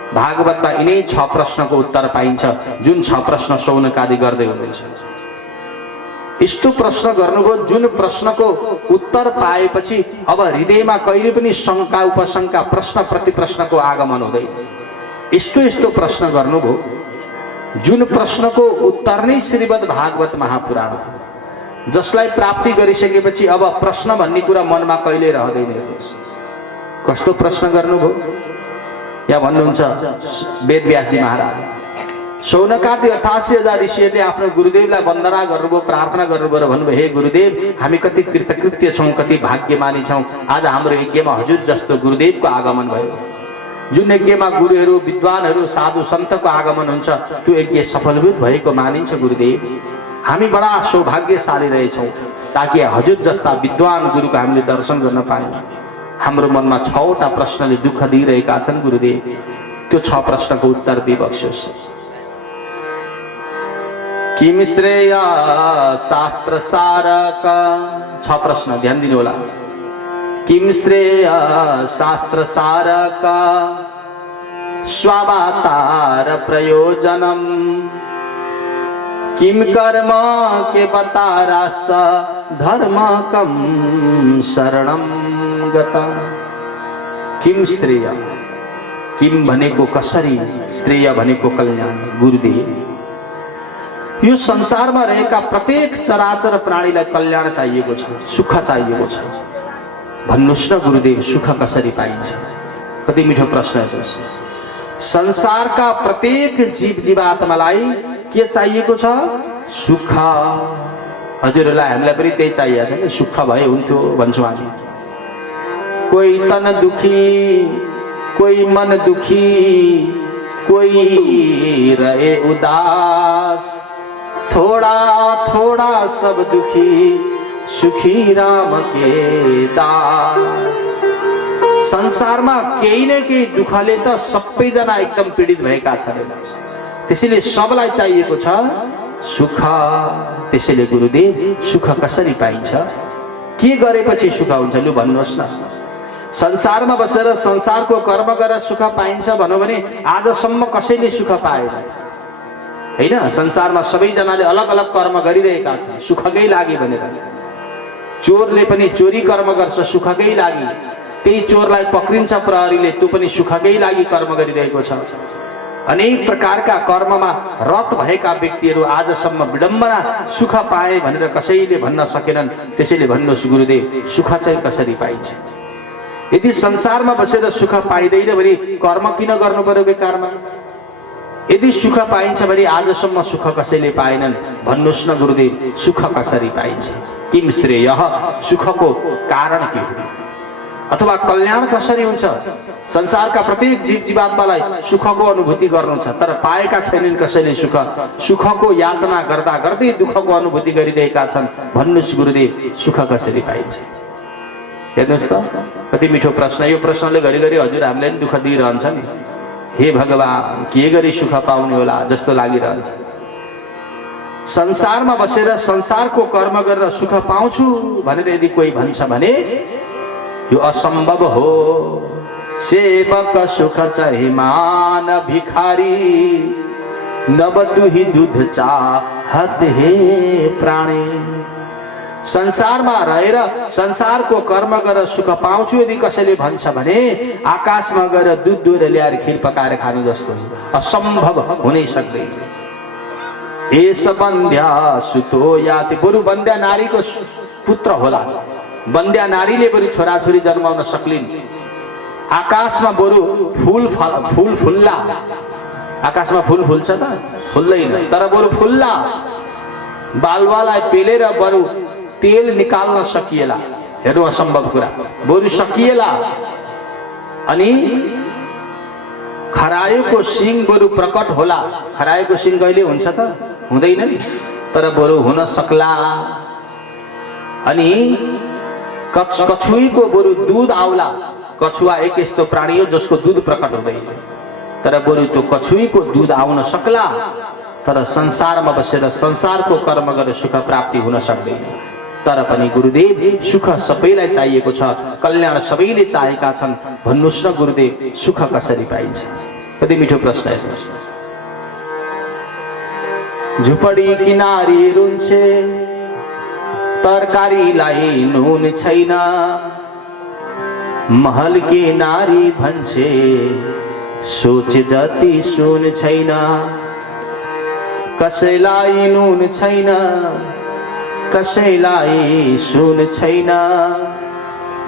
भागवतमा यिनै 6 प्रश्नको उत्तर पाइन्छ, जुन 6 प्रश्न शौनक आदि गर्दै हुनुहुन्छ। यस्तो प्रश्न गर्नुभयो जुन प्रश्नको उत्तर पाएपछि अब हृदयमा कहिले पनि शङ्का उपशङ्का प्रश्न प्रतिप्रश्नको आगमन हुँदैन। यस्तो यस्तो प्रश्न गर्नुभयो जुन प्रश्नको उत्तर नै श्रीमद् भागवत महापुराण हो, जसलाई प्राप्ति गरिसकेपछि अब प्रश्न भन्ने कुरा मनमा कहिले रहँदैन। कस्तो प्रश्न गर्नुभयो यहाँ भन्नुहुन्छ वेदव्यासजी महाराज। शौनकादि 88,000 ऋषिहरूले आफ्नो गुरुदेवलाई वन्दना गर्नुभयो, प्रार्थना गर्नुभयो र भन्नुभयो, हे गुरुदेव, हामी कति कृतकृत्य छौँ, कति भाग्यमानी छौँ। आज हाम्रो यज्ञमा हजुर जस्तो गुरुदेवको आगमन भयो। जुन यज्ञमा गुरुहरू, विद्वानहरू, साधु सन्तको आगमन हुन्छ त्यो यज्ञ सफलभूत भएको मानिन्छ। गुरुदेव, हामी बडा सौभाग्यशाली रहेछौँ, ताकि हजुर जस्ता विद्वान गुरुको हामीले दर्शन गर्न पायौँ। हाम्रो मनमा 6वटा प्रश्नले दुःख दिइरहेका छन् गुरुदेव, त्यो 6 प्रश्नको उत्तर दिइबक्स्योस्। किम श्रेय शास्त्र सारका, 6 प्रश्न ध्यान दिनु होला। किम श्रेय शास्त्र सारका स्वावतार प्रयोजनम, किम कर्म के बतारा स धर्म कम शरणम गता। किम श्रेय, किम भनेको कसरी, श्रेय भनेको कल्याण। गुरुदेव, यो संसारमा रहेका प्रत्येक चराचर प्राणीलाई कल्याण चाहिएको छ, सुख चाहिएको छ। भन्नुस् न गुरुदेव, सुख कसरी पाइन्छ? कति मिठो प्रश्न है। संसारका प्रत्येक जीव जीवात्मालाई के चाहिएको छ? सुख। हजुरहरूलाई हामीलाई पनि त्यही चाहिएको छ नि, सुख भए हुन्थ्यो भन्छौँ हामी। कोही तन दुखी, कोही मन दुखी, कोही रहे उदास, थोड़ा थोड़ा सब दुखी, सुखी राम के दास। संसारमा केही न केही दुःखले त सबैजना एकदम पीडित भएका छन्। त्यसैले सबलाई चाहिएको छ सुख। त्यसैले गुरुदेव, सुख कसरी पाइन्छ? के गरेपछि सुख हुन्छ? लु भन्नुहोस् न। संसारमा बसेर संसारको कर्म गरेर सुख पाइन्छ भनौँ भने आजसम्म कसैले सुख पाएन, हैन? संसारमा सबैजनाले अलग अलग कर्म गरिरहेका छन् सुखकै लागि भनेर। चोरले पनि चोरी कर्म गर्छ सुखकै लागि, त्यही चोरलाई पक्रिन्छ प्रहरीले, त्यो पनि सुखकै लागि कर्म गरिरहेको छ। अनेक प्रकारका कर्ममा रत भएका व्यक्तिहरू आजसम्म विडम्बना सुख पाए भनेर कसैले भन्न सकेनन्। त्यसैले भन्नुहोस् गुरुदेव, सुख चाहिँ कसरी पाइन्छ? यदि संसारमा बसेर सुख पाइदैन भने कर्म किन गर्नु पर्यो बेकारमा? यदि सुख पाइन्छ भने आजसम्म सुख कसैले पाएनन्। भन्नुहोस् न गुरुदेव, सुख कसरी पाइन्छ? किम श्रेय, सुखको कारण के हो अथवा कल्याण कसरी हुन्छ? संसारका प्रत्येक जीव जीवात्मालाई सुखको अनुभूति गर्नु छ, तर पाएका छैनन् कसैले सुख। सुखको याचना गर्दा गर्दै दुःखको अनुभूति गरिरहेका छन्। भन्नुहोस् गुरुदेव, सुख कसरी पाइन्छ? हेर्नुहोस् त, कति मिठो प्रश्न। यो प्रश्नले घरिघरि हजुर हामीलाई दुःख दिइरहन्छ नि। हे भगवान, के गरी सुख पाउने होला जस्तो लागिरहन्छ। संसारमा बसेर संसारको कर्म गरेर सुख पाउँछु भनेर यदि कोही भन्छ भने यो असम्भव हो। सेवक सुख चाहिँ मान भिखारी, नव दुही दूध चाहत हे प्राणी। संसारमा रहेर संसारको कर्म गरेर सुख पाउँछु यदि कसैले भन्छ भने आकाशमा गएर दुध दुहेर ल्याएर खिर पकाएर खानु जस्तो असम्भव हुनै सक्दैन। एस बन्ध्या सुतो याति, बरु बन्ध्या नारीको पुत्र होला। बन्ध्या नारीले बरु छोराछोरी जन्माउन सक्लिन्। आकाशमा बरु फूल फुल्ला। आकाशमा फूल फुल्छ त? फुल्दैन, तर बरु फुल्ला। बालुवालाई पेलेर बरु तेल निकाल्न सकिएला। हेर्नु, असम्भव कुरा बरु सकिएला। अनि खरायोको सिङ बरु प्रकट होला। खरायोको सिङ कहिले हुन्छ त? हुँदैन नि, तर बरु हुन सक्ला। अनि कछुईको बरु दूध आउला। कछुवा एक यस्तो प्राणी हो जसको दूध प्रकट हुँदैन, तर बरु त्यो कछुईको दूध आउन सक्ला। तर संसारमा बसेर संसारको कर्म गरेर सुख प्राप्ति हुन सक्दैन। तर पनि गुरुदेव सुख सबैलाई चाहिएको छ, कल्याण सबैले चाहेका छन्। भन्नुस् न गुरुदेव सुख कसरी पाइन्छ? कति मिठो प्रश्न हेर्नुहोस्। झुपडी किनारी रुन्छे तरकारीलाई नुन छैन, महल के नारी भन्छे सोच जति सुन छैन। कसैलाई नुन छैन, कसैलाई सुन छैन,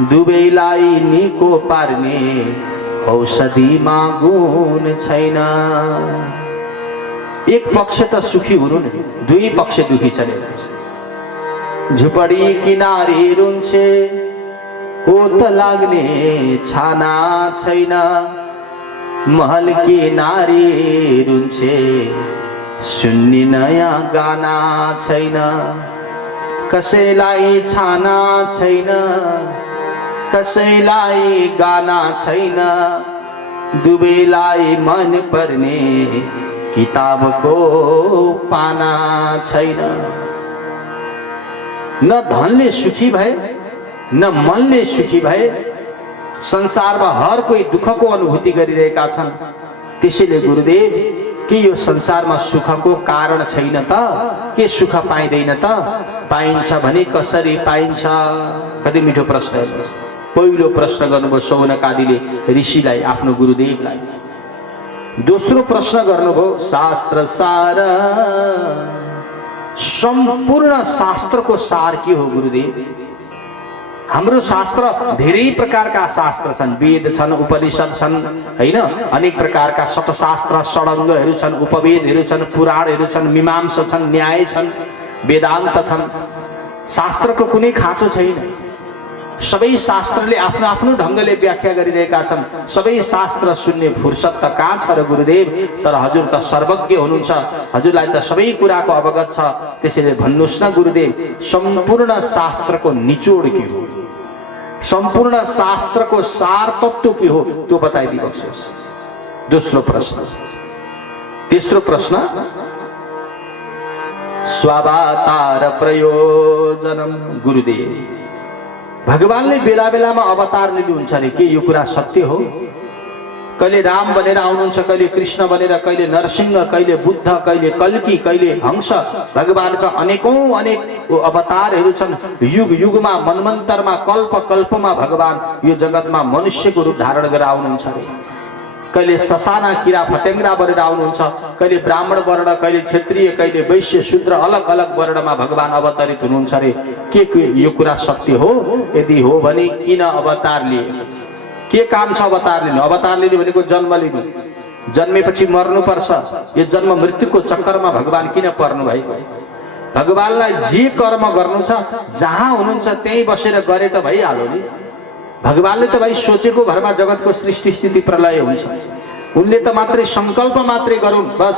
दुवैलाई निको पार्ने औषधिमा गुण छैन। एक पक्ष त सुखी हुनु नि, दुई पक्ष दुखी छन्। झुपडी किनारी रुन्छे ओत लाग्ने छाना छैन, महल के नारी रुन्छे सुन्ने नयाँ गाना छैन। कसैलाई छाना छैन, कसैलाई गाना छैन, दुवैलाई मन पर्ने किताबको पाना छैन। न धनले सुखी भए न मनले सुखी भए संसारमा हर कोही दुःखको अनुभूति गरिरहेका छन्। त्यसैले गुरुदेव के यो संसारमा सुखको कारण छैन त? के सुख पाइँदैन त? पाइन्छ भने कसरी पाइन्छ? कति मिठो प्रश्न हेर्नुहोस्। पहिलो प्रश्न गर्नुभयो सौनकादिले ऋषिलाई, आफ्नो गुरुदेवलाई। दोस्रो प्रश्न गर्नुभयो शास्त्र सार। सम्पूर्ण शास्त्रको सार के हो गुरुदेव? हाम्रो शास्त्र धेरै प्रकारका शास्त्र छन्, वेद छन्, उपनिषद छन्, हैन? अनेक प्रकारका शतशास्त्र षडङ्गहरू छन्, उपवेदहरू छन्, पुराणहरू छन्, मीमांसा छन्, न्याय छन्, वेदान्त छन्। शास्त्रको कुनै खाँचो छैन। सबै शास्त्रले आफ्नो आफ्नो ढङ्गले व्याख्या गरिरहेका छन्। सबै शास्त्र सुन्ने फुर्सद त कहाँ छ र गुरुदेव? तर हजुर त सर्वज्ञ हुनुहुन्छ, हजुरलाई त सबै कुराको अवगत छ। त्यसैले भन्नुस् न गुरुदेव सम्पूर्ण शास्त्रको निचोड के हो? सम्पूर्ण शास्त्रको सार तत्व के हो? त्यो बताइदिनुहोस्। दोस्रो प्रश्न। तेस्रो प्रश्न स्वावतार प्रयोजनम। गुरुदेव भगवानले बेला बेलामा अवतार लिनुहुन्छ अरे, के यो कुरा सत्य हो? कहिले राम बनेर आउनुहुन्छ, कहिले कृष्ण बनेर, कहिले नरसिंह, कहिले बुद्ध, कहिले कल्की, कहिले हंस। भगवानका अनेकौं अनेक अवतारहरू छन्। युग युगमा, मनमन्तरमा, कल्प कल्पमा भगवान यो जगतमा मनुष्यको रूप धारण गरेर आउनुहुन्छ अरे। कहिले ससाना किरा फटेङ्ग्रा बनेर आउनुहुन्छ, कहिले ब्राह्मण वर्ण, कहिले क्षत्रिय, कहिले वैश्य, शूद्र, अलग अलग वर्णमा भगवान अवतरित हुनुहुन्छ अरे। के यो कुरा सत्य हो? यदि हो भने किन अवतार लिए? के काम छ अवतार लिनु? अवतार लिनु भनेको जन्म लिनु, जन्मेपछि मर्नुपर्छ। यो जन्म मृत्युको चक्करमा भगवान किन पर्नु भएको? भगवानलाई जे कर्म गर्नु छ जहाँ हुनुहुन्छ त्यही बसेर गरे त भइहाल्यो नि। भगवानले त भाइ सोचेको भरमा जगतको सृष्टि स्थिति प्रलय हुन्छ। उनले त मात्रै संकल्प मात्रै गरून्, बस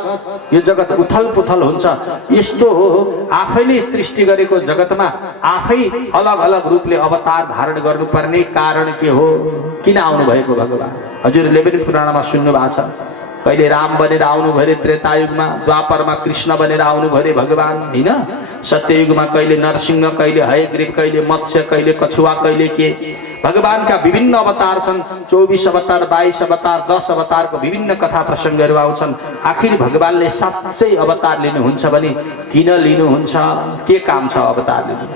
यो जगत उथल पुथल हुन्छ। यस्तो हो आफैले सृष्टि गरेको जगतमा आफै अलग अलग रूपले अवतार धारण गर्नुपर्ने कारण के हो? किन आउनु भएको भगवान? हजुरले पनि पुराणमा सुन्नु भएको छ। कहिले राम बनेर आउनु भरे त्रेतायुगमा, द्वापरमा कृष्ण बनेर आउनु भरे भगवान, हैन? सत्ययुगमा कहिले नरसिंह, कहिले हयग्रीव, कहिले मत्स्य, कहिले कछुवा, कहिले के। भगवानका विभिन्न अवतार छन्। 24 अवतार, 22 अवतार, 10 अवतारको विभिन्न कथा प्रसङ्गहरू आउँछन्। आखिर भगवानले साँच्चै अवतार लिनुहुन्छ भने किन लिनुहुन्छ? के काम छ अवतार लिनु?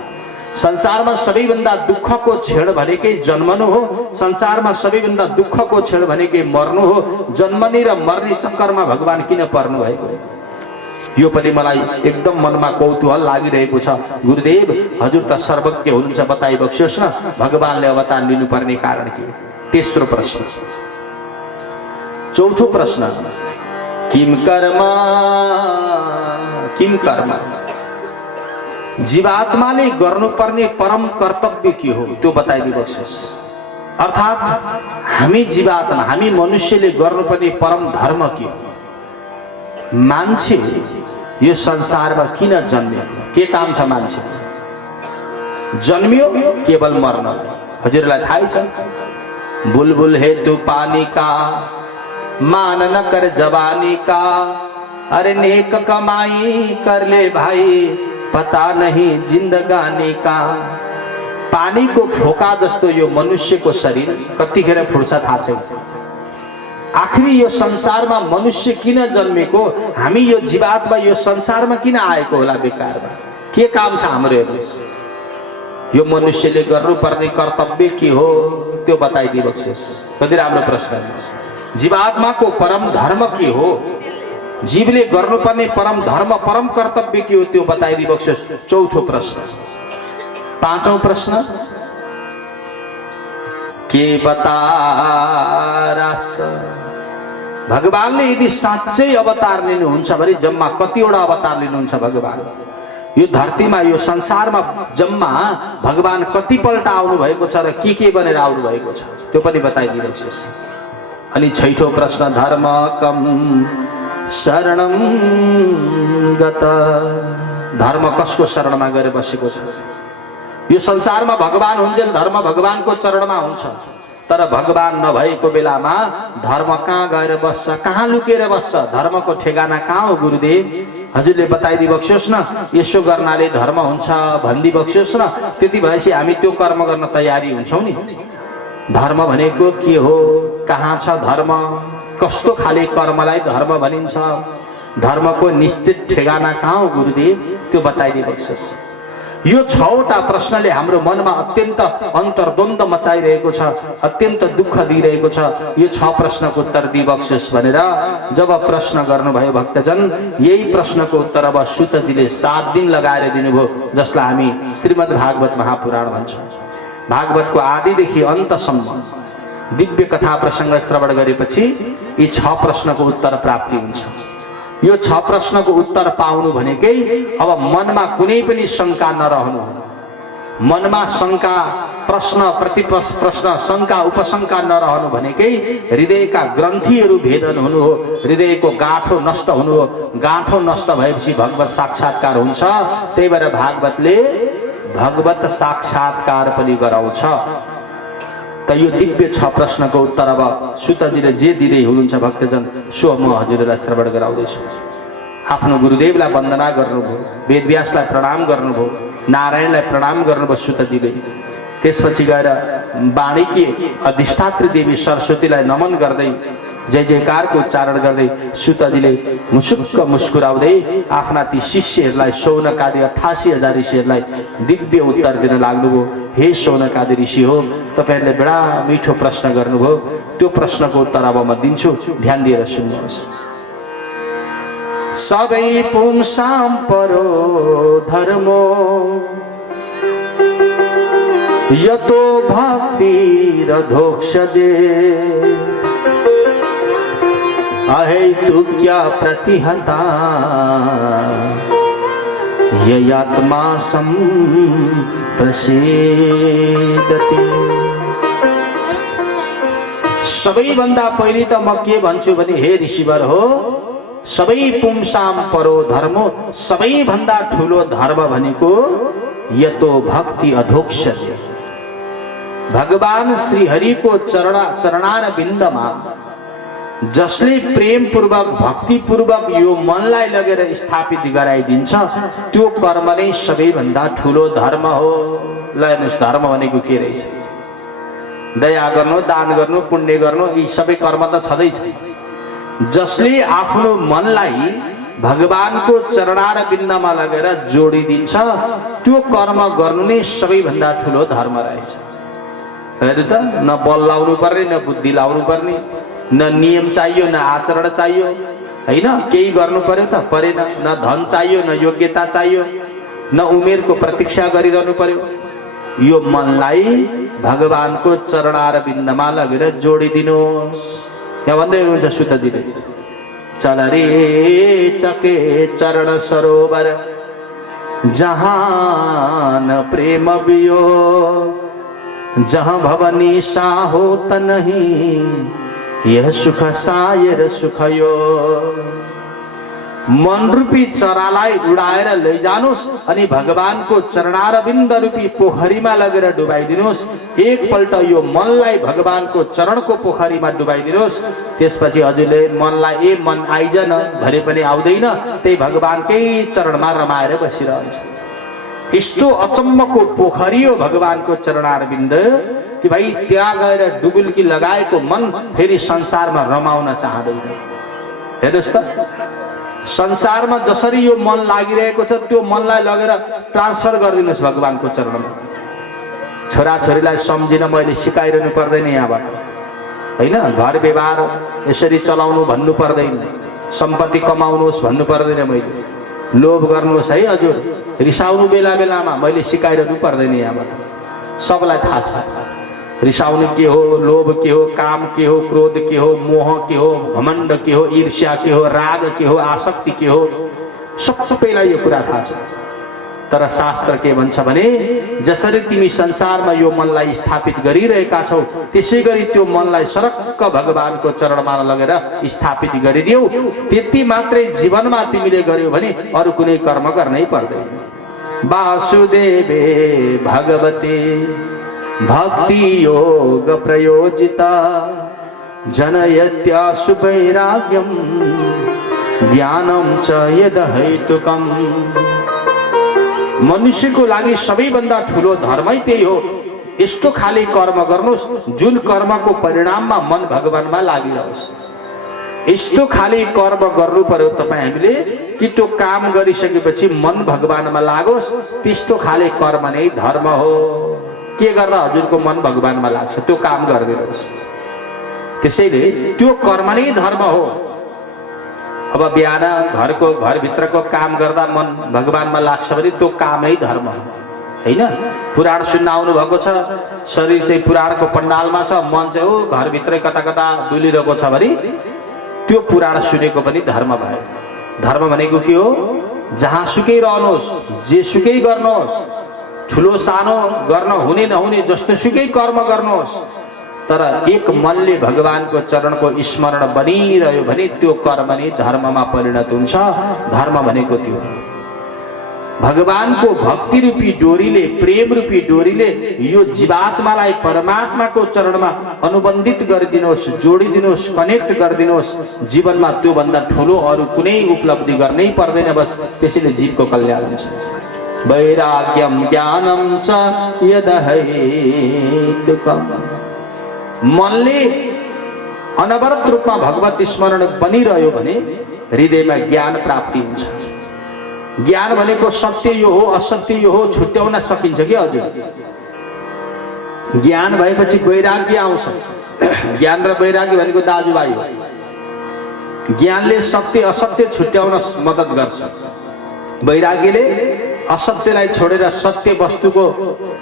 संसारमा सबैभन्दा दुःखको क्षण भनेकै जन्मनु हो। संसारमा सबैभन्दा दुःखको क्षण भनेकै मर्नु हो। जन्मने र मर्ने चक्करमा भगवान किन पर्नु भएको? यो पनि मलाई एकदम मनमा कौतूहल लागिरहेको छ। गुरुदेव हजुर त सर्वज्ञ हुनुहुन्छ, बताइबक्सियोस् न भगवानले अवतार लिनुपर्ने कारण के? तेस्रो प्रश्न। चौथो प्रश्न किम कर्म? किम कर्म? जीवात्माले गर्नुपर्ने परम कर्तव्य के हो? त्यो बताइदिबक्सियोस्। अर्थात् हामी जीवात्मा, हामी मनुष्यले गर्नुपर्ने परम धर्म के हो? मान्छे यो संसारमा किन जन्मियो? के काम छ मान्छे? जन्मियो केवल मर्नलाई। हजुरलाई थाहै छ, बुलबुल है तू पानी का, मान न कर जवानी का, अरे नेक कमाई कर ले भाई, पता नहीं जिंदगानी का। पानी को फोका जस्तो यो मनुष्यको शरीर कतिखेर फुट्छ थाहा छैन। आखिरी यो संसारमा मनुष्य किन जन्मेको, हामी यो जीवात्मा यो संसारमा किन आएको होला बेकारमा? के काम छ हाम्रो? हेर्नुहोस्, यो मनुष्यले गर्नुपर्ने कर्तव्य के हो त्यो बताइदिनुहोस्। कति राम्रो प्रश्न। जीवात्माको परम धर्म के हो? जीवले गर्नुपर्ने परम धर्म परम कर्तव्य के हो त्यो बताइदिनुहोस्। चौथो प्रश्न। पाँचौं प्रश्न, के बतारास? भगवानले यदि साँच्चै अवतार लिनुहुन्छ भने जम्मा कतिवटा अवतार लिनुहुन्छ भगवान? यो धरतीमा यो संसारमा जम्मा भगवान कतिपल्ट आउनु भएको छ र के बनेर आउनु भएको छ त्यो पनि बताइदिनुहोस्। अनि छैठौं प्रश्न, धर्म कम शरणम गत? धर्म कसको शरणमा गएर बसेको छ? यो संसारमा भगवान हुन्जेल धर्म भगवानको चरणमा हुन्छ, तर भगवान नभएको बेलामा धर्म कहाँ गएर बस्छ, कहाँ लुकेर बस्छ? धर्मको ठेगाना कहाँ हो गुरुदेव? हजुरले बताइदिबक्स्योस् न। यसो गर्नाले धर्म हुन्छ भनिदिबक्स्योस् न। त्यति भएपछि हामी त्यो कर्म गर्न तयारी हुन्छौँ नि। धर्म भनेको के हो? कहाँ छ धर्म? कस्तो खाले कर्मलाई धर्म भनिन्छ? धर्मको निश्चित ठेगाना कहाँ हो गुरुदेव? त्यो बताइदिबक्स्योस्। यो छवटा प्रश्नले हाम्रो मनमा अत्यन्त अन्तर्द्वन्द मचाइरहेको छ, अत्यन्त दुःख दिइरहेको छ। यो 6 प्रश्नको उत्तर दिबक्स्योस् भनेर जब प्रश्न गर्नुभयो भक्तजन, यही प्रश्नको उत्तर अब सुतजीले 7 दिन लगाएर दिनुभयो, जसलाई हामी श्रीमद् भागवत महापुराण भन्छौँ। भागवतको आदिदेखि अन्तसम्म दिव्य कथा प्रसङ्ग श्रवण गरेपछि यी 6 प्रश्नको उत्तर प्राप्ति हुन्छ। यो 6 प्रश्नको उत्तर पाउनु भनेकै अब मनमा कुनै पनि शङ्का नरहनु हो। मनमा शङ्का, प्रश्न प्रतिप्रश्न, शङ्का उपशङ्का नरहनु भनेकै हृदयका ग्रन्थीहरू भेदन हुनु हो, हृदयको गाँठो नष्ट हुनु हो। गाँठो नष्ट भएपछि भगवत साक्षात्कार हुन्छ। त्यही भएर भागवतले भगवत साक्षात्कार पनि गराउँछ। त यो दिव्य 6 प्रश्नको उत्तर अब सुतजीले जे दिँदै हुनुहुन्छ भक्तजन, सो म हजुरलाई श्रवण गराउँदैछु। आफ्नो गुरुदेवलाई वन्दना गर्नुभयो, वेदव्यासलाई प्रणाम गर्नुभयो, नारायणलाई प्रणाम गर्नुभयो सुतजीले। त्यसपछि गएर वाणीकी अधिष्ठात्री देवी सरस्वतीलाई नमन गर्दै जय जयकारको उच्चारण गर्दै सुतजीले मुसुक्क मुस्कुराउँदै आफ्ना ती शिष्यहरूलाई, शौनकादि 88,000 ऋषिहरूलाई दिव्य उत्तर दिन लाग्नुभयो। हे शौनकादि ऋषि हो, तपाईहरुले बडा मिठो प्रश्न गर्नुभयो, त्यो प्रश्नको उत्तर अब म दिन्छु, ध्यान दिएर सुन्नुहोस्। सबै पुंसाम परो धर्मो यतो भक्ति रधोक्षजे अहेतु क्या प्रतिहता ययात्मा संप्रसेदति। सबैभन्दा पहिले त म के भन्छु भने, हे ऋषिवर हो, सबै पुंसाम परो धर्मो, सबैभन्दा ठुलो धर्म भनेको यतो भक्ति अधोक्षजे, भगवान श्रीहरिको चरणार बिन्दमा जसले प्रेम पूर्वक भक्ति पूर्वक यो मनलाई लगेर स्थापित गराइदिन्छ त्यो कर्म नै सबैभन्दा ठुलो धर्म हो। ल हेर्नुस्, धर्म भनेको के रहेछ? दया गर्नु, दान गर्नु, पुण्य गर्नु, यी सबै कर्म त छँदैछ। जसले आफ्नो मनलाई भगवानको चरणार बिन्दमा लगेर जोडिदिन्छ त्यो कर्म गर्नु नै सबैभन्दा ठुलो धर्म रहेछ। हेर्नु त, न बल लाउनु पर्ने, न बुद्धि लाउनु पर्ने, न नियम चाहियो, न आचरण चाहियो, हैन? केही गर्नु पर्यो त परेन। न धन चाहियो, न योग्यता चाहियो, न उमेरको प्रतीक्षा गरिरहनु पर्यो। यो मनलाई भगवानको चरणार बिन्दमा लगेर जोडिदिनुहोस्। यहाँ भन्दै हुनुहुन्छ सुतजीले, चल रे चके चरण सरोवर जहाँ न प्रेम बियो जहाँ भवनी सा हो तनही यह सुख सायर सुख यो। मन रूपी चरालाई उडाएर लैजानुस् अनि भगवानको चरणारविन्द रूपी पोखरीमा लगेर डुबाइदिनुस्। एकपल्ट यो मनलाई भगवानको चरणको पोखरीमा डुबाइदिनुस्। त्यसपछि हजुरले मनलाई मन आइजन भने पनि आउँदैन, त्यही भगवानकै चरणमा रमाएर बसिरहन्छ। यस्तो अचम्मको पोखरी हो भगवानको चरणारविन्द कि भाइ त्यहाँ गएर डुबुल्की लगाएको मन फेरि संसारमा रमाउन चाहदैन। हेर्नुहोस् त, संसारमा जसरी यो मन लागिरहेको छ त्यो मनलाई लगेर ट्रान्सफर गरिदिनुहोस् भगवानको चरणमा। छोराछोरीलाई सम्झिन मैले सिकाइरहनु पर्दैन यहाँबाट, होइन? घर व्यवहार यसरी चलाउनु भन्नु पर्दैन, सम्पत्ति कमाउनुहोस् भन्नु पर्दैन, मैले लोभ गर्नुहोस् है हजुर, रिसाउनु बेला बेलामा मैले सिकाइरहनु पर्दैन यहाँबाट। सबलाई थाहा छ रिसाउनु के हो, लोभ के हो, काम के हो, क्रोध के हो, मोह के हो, घमण्ड के हो, ईर्ष्या के हो, राग के हो, आसक्ति के हो, सबैलाई यो कुरा थाहा छ। तर शास्त्र के भन्छ भने जसरी तिमी संसारमा यो मनलाई स्थापित गरिरहेका छौ त्यसै गरी त्यो मनलाई सरक्क भगवानको चरणमा लगेर स्थापित गरिदिऊ। त्यति मात्रै जीवनमा तिमीले गर्यौ भने अरु कुनै कर्म गर्नै पर्दैन। वासुदेवे भगवते भक्ति योग प्रयोजिता जनयत्याशु वैराग्यम ज्ञानम च यद हेतुकम। मनुष्यको लागि सबैभन्दा ठुलो धर्मै त्यही हो। यस्तो खाली कर्म गर्नुहोस् जुन कर्मको परिणाममा मन भगवानमा लागिरहोस्। यस्तो खाली कर्म गर्नु पर्यो तपाईँ हामीले कि त्यो काम गरिसकेपछि मन भगवानमा लागोस्। त्यस्तो खाली कर्म नै धर्म हो। के गर्दा हजुरको मन भगवानमा लाग्छ त्यो काम गरिदिनुहोस्। त्यसैले त्यो कर्म नै धर्म हो। अब बिहान घरभित्रको काम गर्दा मन भगवानमा लाग्छ भने त्यो कामै धर्म हो, हैन? पुराण सुन्न आउनु भएको छ, शरीर चाहिँ पुराणको पण्डालमा छ, मन चाहिँ हो घरभित्रै कता कता डुलिरहेको छ भने त्यो पुराण सुनेको पनि धर्म भयो। धर्म भनेको के हो? जहाँ सुकै रहनुहोस्, जे सुकै गर्नुहोस्, ठुलो सानो गर्न हुने नहुने जस्तो सुकै कर्म गर्नुहोस्, तर एक मनले भगवानको चरणको स्मरण बनिरह्यो भने त्यो कर्म नै धर्ममा परिणत हुन्छ। धर्म भनेको त्यो भगवानको भक्ति रूपी डोरीले, प्रेम रूपी डोरीले यो जीवात्मालाई परमात्माको चरणमा अनुबन्धित गरिदिनुहोस्, जोडिदिनुहोस्, कनेक्ट गरिदिनुहोस्। जीवनमा त्यो भन्दा ठुलो अरु कुनै उपलब्धि गर्नै पर्दैन। बस त्यसैले जीवको कल्याण हुन्छ। वैराग्यम ज्ञानम च यद हेतुकम। मनले अनवरत रूपमा भगवत स्मरण बनिरह्यो भने हृदयमा ज्ञान प्राप्ति हुन्छ। ज्ञान भनेको सत्य यो हो, असत्य यो हो छुट्याउन सकिन्छ कि हजुर? ज्ञान भएपछि वैराग्य आउँछ। ज्ञान र वैराग्य भनेको दाजुभाइ हो। ज्ञानले सत्य असत्य छुट्याउन मद्दत गर्छ। वैराग्यले असत्यलाई छोडेर सत्य वस्तुको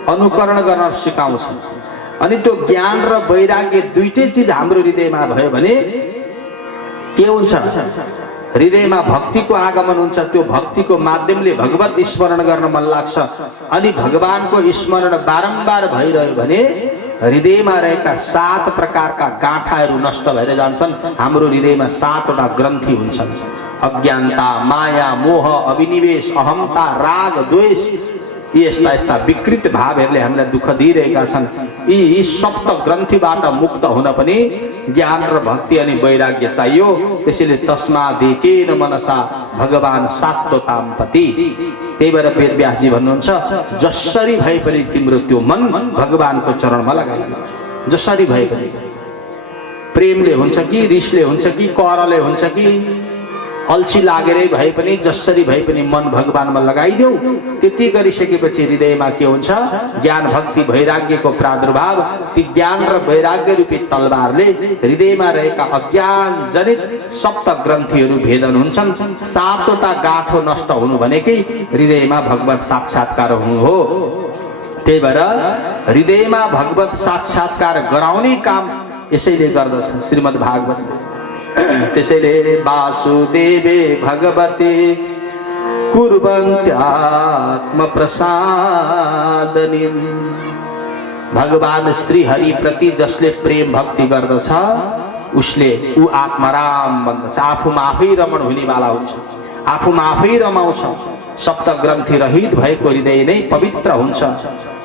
अनुकरण गर्न सिकाउँछ। अनि त्यो ज्ञान र वैराग्य दुईटै चिज हाम्रो हृदयमा भयो भने के हुन्छ? हृदयमा भक्तिको आगमन हुन्छ। त्यो भक्तिको माध्यमले भगवत स्मरण गर्न मन लाग्छ। अनि भगवानको स्मरण बारम्बार भइरह्यो भने हृदयमा रहेका 7 प्रकारका गाँठाहरू नष्ट भएर जान्छन्। हाम्रो हृदयमा 7वटा ग्रन्थि हुन्छन्। अज्ञानता, माया, मोह, अभिनिवेश, अहमता, राग, द्वेष, यस्ता यस्ता विकृत भावहरूले हामीलाई दुःख दिइरहेका छन्। यी सप्त ग्रन्थिबाट मुक्त हुन पनि ज्ञान र भक्ति अनि वैराग्य चाहियो। त्यसैले तस्मादेकेन मनसा भगवान सात्वताम्पति। त्यही भएर वेदव्यासजी भन्नुहुन्छ जसरी भए पनि तिम्रो त्यो मन भगवानको चरणमा लगाइदिनु। जसरी भए पनि, प्रेमले हुन्छ कि रिसले हुन्छ कि करले हुन्छ कि अल्छी लागेरै भए पनि, जसरी भए पनि मन भगवानमा लगाइदेऊ। त्यति गरिसकेपछि हृदयमा के हुन्छ? ज्ञान भक्ति वैराग्यको प्रादुर्भाव। ती ज्ञान र वैराग्य रूपी तलवारले हृदयमा रहेका अज्ञान जनित सप्त ग्रन्थिहरू भेदन हुन्छन्। 7वटा गाँठो नष्ट हुनु भनेकै हृदयमा भगवत साक्षात्कार हुनु हो। त्यही भएर हृदयमा भगवत साक्षात्कार गराउने काम यसैले गर्दछ श्रीमद् भागवतले। त्यसैले वासुदेवे भगवते कुर्वन्त्यात्म प्रसादनीम् भगवान श्री हरि प्रति जसले प्रेम भक्ति गर्दछ उसले ऊ आत्माराम बन्दछ, आफूमा आफै रमण हुनेवाला हुन्छ, आफूमा आफै रमाउँछ। सप्त ग्रन्थि रहित भएको हृदय नै पवित्र हुन्छ।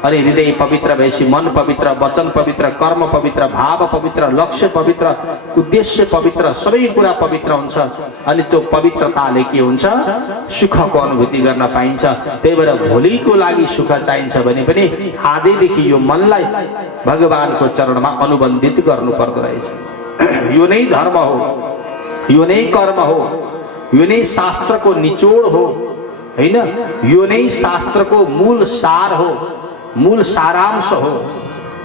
अनि हृदय पवित्र भएपछि मन पवित्र, वचन पवित्र, कर्म पवित्र, भाव पवित्र, लक्ष्य पवित्र, उद्देश्य पवित्र, सबै कुरा पवित्र हुन्छ। अनि त्यो पवित्रताले के हुन्छ? सुखको अनुभूति गर्न पाइन्छ। त्यही भएर भोलिको लागि सुख चाहिन्छ भने पनि आजैदेखि यो मनलाई भगवानको चरणमा अनुबन्धित गर्नु पर्दो रहेछ। यो नै धर्म हो, यो नै कर्म हो, यो नै शास्त्रको निचोड हो, हैन? यो नै शास्त्रको मूल सार हो, मूल सारांश हो।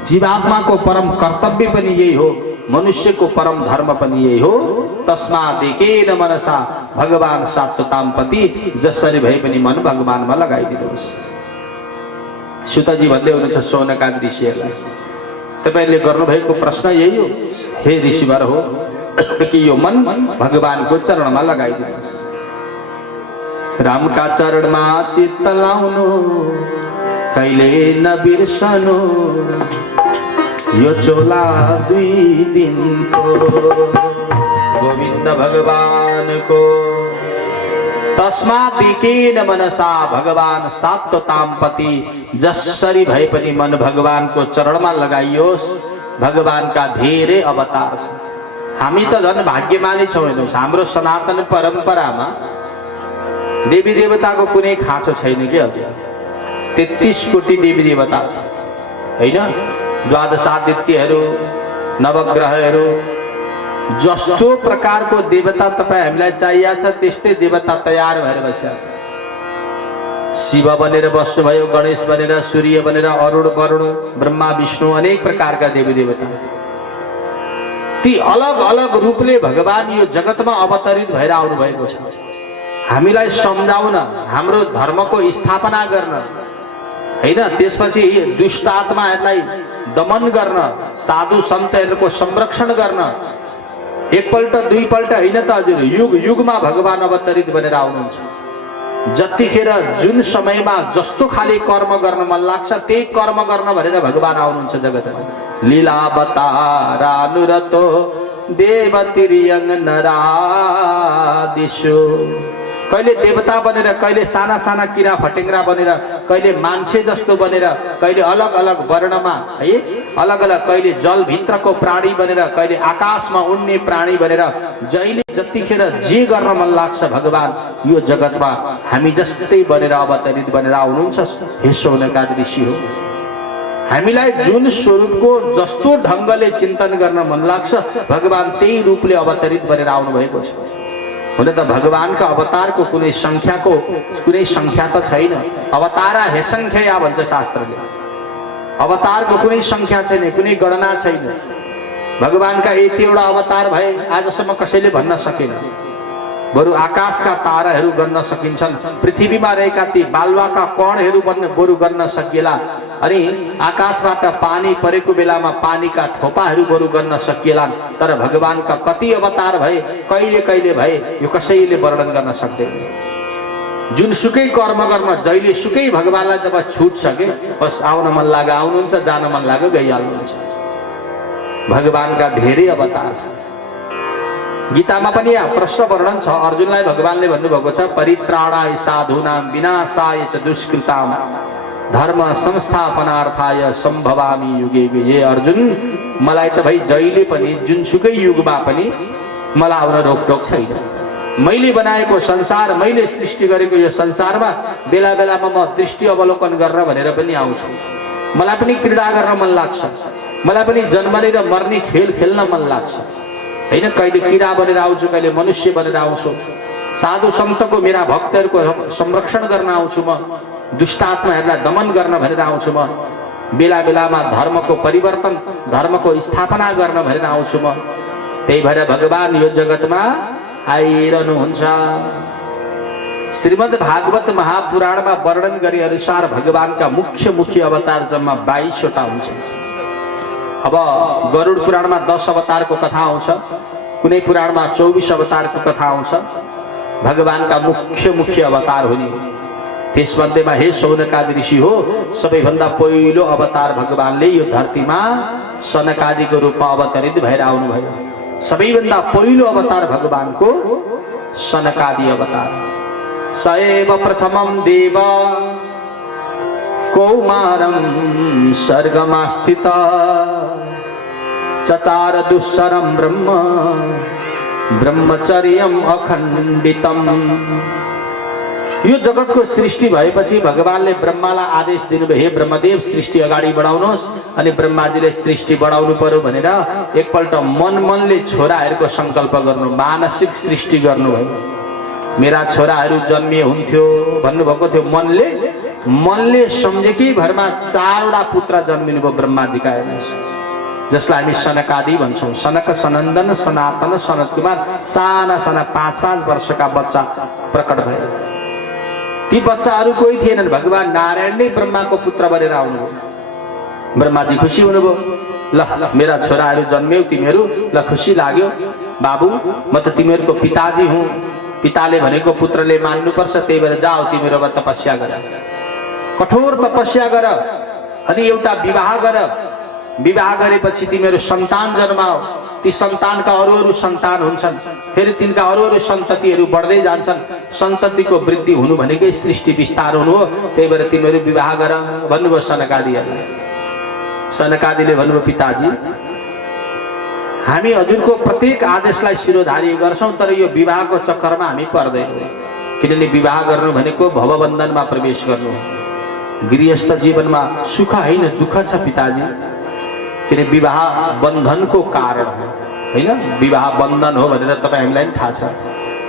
जीवात्माको परम कर्तव्य पनि यही हो, मनुष्यको परम धर्म पनि यही हो। तस्मात् एकेन मनसा भगवान सात्वताम पति, जसरी भए पनि मन भगवानमा लगाइदिनुहोस्। सुतजी भन्दै हुनुहुन्छ शौनकादि ऋषिहरूलाई, तपाईले गर्नुभएको प्रश्न यही हो हे ऋषिवर हो कि यो मन भगवानको चरणमा लगाइदिनुहोस्। रामका चरणमा चित्त लाउनु, कहिले नबिर्सनु, यो चोला 2 दिनको गोविन्द भगवानको। तस्मात् एकेन मनसा भगवान सात्वताम पति, जसरी भए पनि मन भगवानको चरणमा लगाइयोस्। भगवानका धेरै अवतार छन्। हामी त झन् भाग्यमानी छौँ। हेर्नुहोस्, हाम्रो सनातन परम्परामा देवी देवताको कुनै खाँचो छैन के हजुर। 33 कोटी देवी देवता छ, हैन? द्वादशादित्यहरू, नवग्रहहरू, जस्तो प्रकारको देवता तपाईँ हामीलाई चाहिएको छ त्यस्तै देवता तयार भएर बसेका छ। शिव बनेर बस्नुभयो, गणेश बनेर, सूर्य बनेर, अरुण वरुण, ब्रह्मा विष्णु, अनेक प्रकारका देवी देवता। ती अलग अलग रूपले भगवान यो जगतमा अवतरित भएर आउनु भएको छ। हामीलाई सम्झाउन, हाम्रो धर्मको स्थापना गर्न, हैन? त्यसपछि दुष्ट आत्माहरूलाई दमन गर्न, साधु सन्तहरूको संरक्षण गर्न। एकपल्ट दुईपल्ट हैन त हजुर, युग युगमा भगवान अवतरित बनेर आउनुहुन्छ। जतिखेर जुन समयमा जस्तो खाले कर्म गर्न मन लाग्छ त्यही कर्म गर्न भनेर भगवान आउनुहुन्छ जगतमा। लीलावतारानुरतो देवतिर्यङ नरादिशो। कहिले देवता बनेर, कहिले साना साना किरा फटेङ्ग्रा बनेर, कहिले मान्छे जस्तो बनेर, कहिले अलग अलग वर्णमा, है, अलग अलग, कहिले जलभित्रको प्राणी बनेर, कहिले आकाशमा उड्ने प्राणी बनेर, जहिले जतिखेर जे गर्न मन लाग्छ भगवान यो जगतमा हामी जस्तै बनेर अवतरित बनेर आउनुहुन्छ। हे शौनकादि ऋषि हो, हामीलाई जुन स्वरूपको जस्तो ढङ्गले चिन्तन गर्न मन लाग्छ भगवान त्यही रूपले अवतरित बनेर आउनु भएको छ। हुन त भगवानका अवतारको कुनै संख्या त छैन। अवतारा हेसंख्या भन्छ शास्त्रले। अवतारको कुनै संख्या छैन, कुनै गणना छैन। भगवानका यतिवटा अवतार भए आजसम्म कसैले भन्न सकेन। बरु आकाशका ताराहरू गन्न सकिन्छन्, पृथ्वीमा रहेका ती बालुवाका कणहरू बरु गन्न सकिएला। अनि आकाशबाट पानी परेको बेलामा पानीका थोपाहरू बरु गर्न सकिएला। तर भगवानका कति अवतार भए, कहिले कहिले भए, यो कसैले वर्णन गर्न सक्दैन। जुनसुकै कर्म गर्न जहिले सुकै भगवानलाई जब छुट सके, बस आउन मन लाग्यो आउनुहुन्छ, जान मन लाग्यो गइहाल्नुहुन्छ। भगवानका धेरै अवतार छन्। गीतामा पनि प्रश्न वर्णन छ। अर्जुनलाई भगवानले भन्नुभएको छ, परित्राणाय साधूनां विनाशाय च दुष्कृताम् धर्म संस्थापनार्थाय सम्भवामि युगे युगे। हे अर्जुन, मलाई त भाइ जहिले पनि जुनसुकै युगमा पनि मलाई आउन रोकटोक छैन। मैले बनाएको संसार, मैले सृष्टि गरेको यो संसारमा बेला बेलामा म दृष्टि अवलोकन गर्न भनेर पनि आउँछु। मलाई पनि क्रीडा गर्न मन लाग्छ, मलाई पनि जन्मने र मर्ने खेल खेल्न मन लाग्छ, हैन? कहिले किरा बनेर आउँछु, कहिले मनुष्य बनेर आउँछु। साधु सन्तको, मेरा भक्तहरूको संरक्षण गर्न आउँछु म, दुष्ट आत्माहरूलाई दमन गर्न भनेर आउँछु म। बेला बेलामा धर्मको परिवर्तन, धर्मको स्थापना गर्न भनेर आउँछु म। त्यही भएर भगवान यो जगतमा आइरहनुहुन्छ। श्रीमद् भागवत महापुराणमा वर्णन गरे अनुसार भगवानका मुख्य मुख्य अवतार जम्मा 22 वटा हुन्छ। अब गरुड पुराणमा 10 अवतारको कथा आउँछ, कुनै पुराणमा 24 अवतारको कथा आउँछ। भगवानका मुख्य मुख्य अवतार हुने, त्यसमध्येमा हे सनकादि ऋषि हो सबैभन्दा पहिलो अवतार भगवानले यो धरतीमा सनकादिको रूपमा अवतरित भएर आउनुभयो। सबैभन्दा पहिलो अवतार भगवानको सनकादि अवतार। सएव प्रथमं देव कौमारं सर्गमा स्थित चचार दुस्सरं ब्रह्म ब्रह्मचर्यम अखण्डितम। यो जगतको सृष्टि भएपछि भगवानले ब्रह्मालाई आदेश दिनुभयो, हे ब्रह्मदेव सृष्टि अगाडि बढाउनुहोस्। अनि ब्रह्माजीले सृष्टि बढाउनु पर्यो भनेर एकपल्ट मनले छोराहरूको संकल्प गर्नु, मानसिक सृष्टि गर्नुभयो। मेरा छोराहरू जन्मिए हुन्थ्यो भन्नुभएको थियो। मनले सम्झेकै भरमा 4वटा पुत्र जन्मिनुभयो ब्रह्माजीका। हेर्नुहोस्, जसलाई हामी सनकादि भन्छौँ। सनक, सनन्दन, सनातन, सनत कुमार, साना साना 5-5 वर्षका बच्चा प्रकट भए। ती बच्चाहरू कोही थिएनन्, भगवान नारायण नै ब्रह्माको पुत्र बनेर आउनुभयो। ब्रह्माजी खुसी हुनुभयो, ल मेरा छोराहरू जन्म्यौ तिमीहरू, ल खुसी लाग्यो बाबु, म त तिमीहरूको पिताजी हुँ। पिताले भनेको पुत्रले मान्नुपर्छ, त्यही भएर जाऊ तिमीहरू अब तपस्या गर, कठोर तपस्या गर, अनि एउटा विवाह गर। विवाह गरेपछि तिमीहरू सन्तान जन्माओ। ती सन्तानका अरू सन्तान हुन्छन्, फेरि तिनका अरू सन्ततिहरू बढ्दै जान्छन्। सन्ततिको वृद्धि हुनु भनेकै सृष्टि विस्तार हुनु हो। त्यही भएर तिमीहरू विवाह गर भन्नुभयो सनकादिहरूले। सनकादिले भन्नुभयो, पिताजी हामी हजुरको प्रत्येक आदेशलाई शिरोधारी गर्छौं, तर यो विवाहको चक्करमा हामी पर्दैनौँ। किनभने विवाह गर्नु भनेको भवबन्धनमा प्रवेश गर्नु। गृहस्थ जीवनमा सुख होइन दुःख छ पिताजी। किन विवाह बन्धनको कारण हो, होइन? विवाह बन्धन हो भनेर तपाईँ हामीलाई पनि थाहा छ।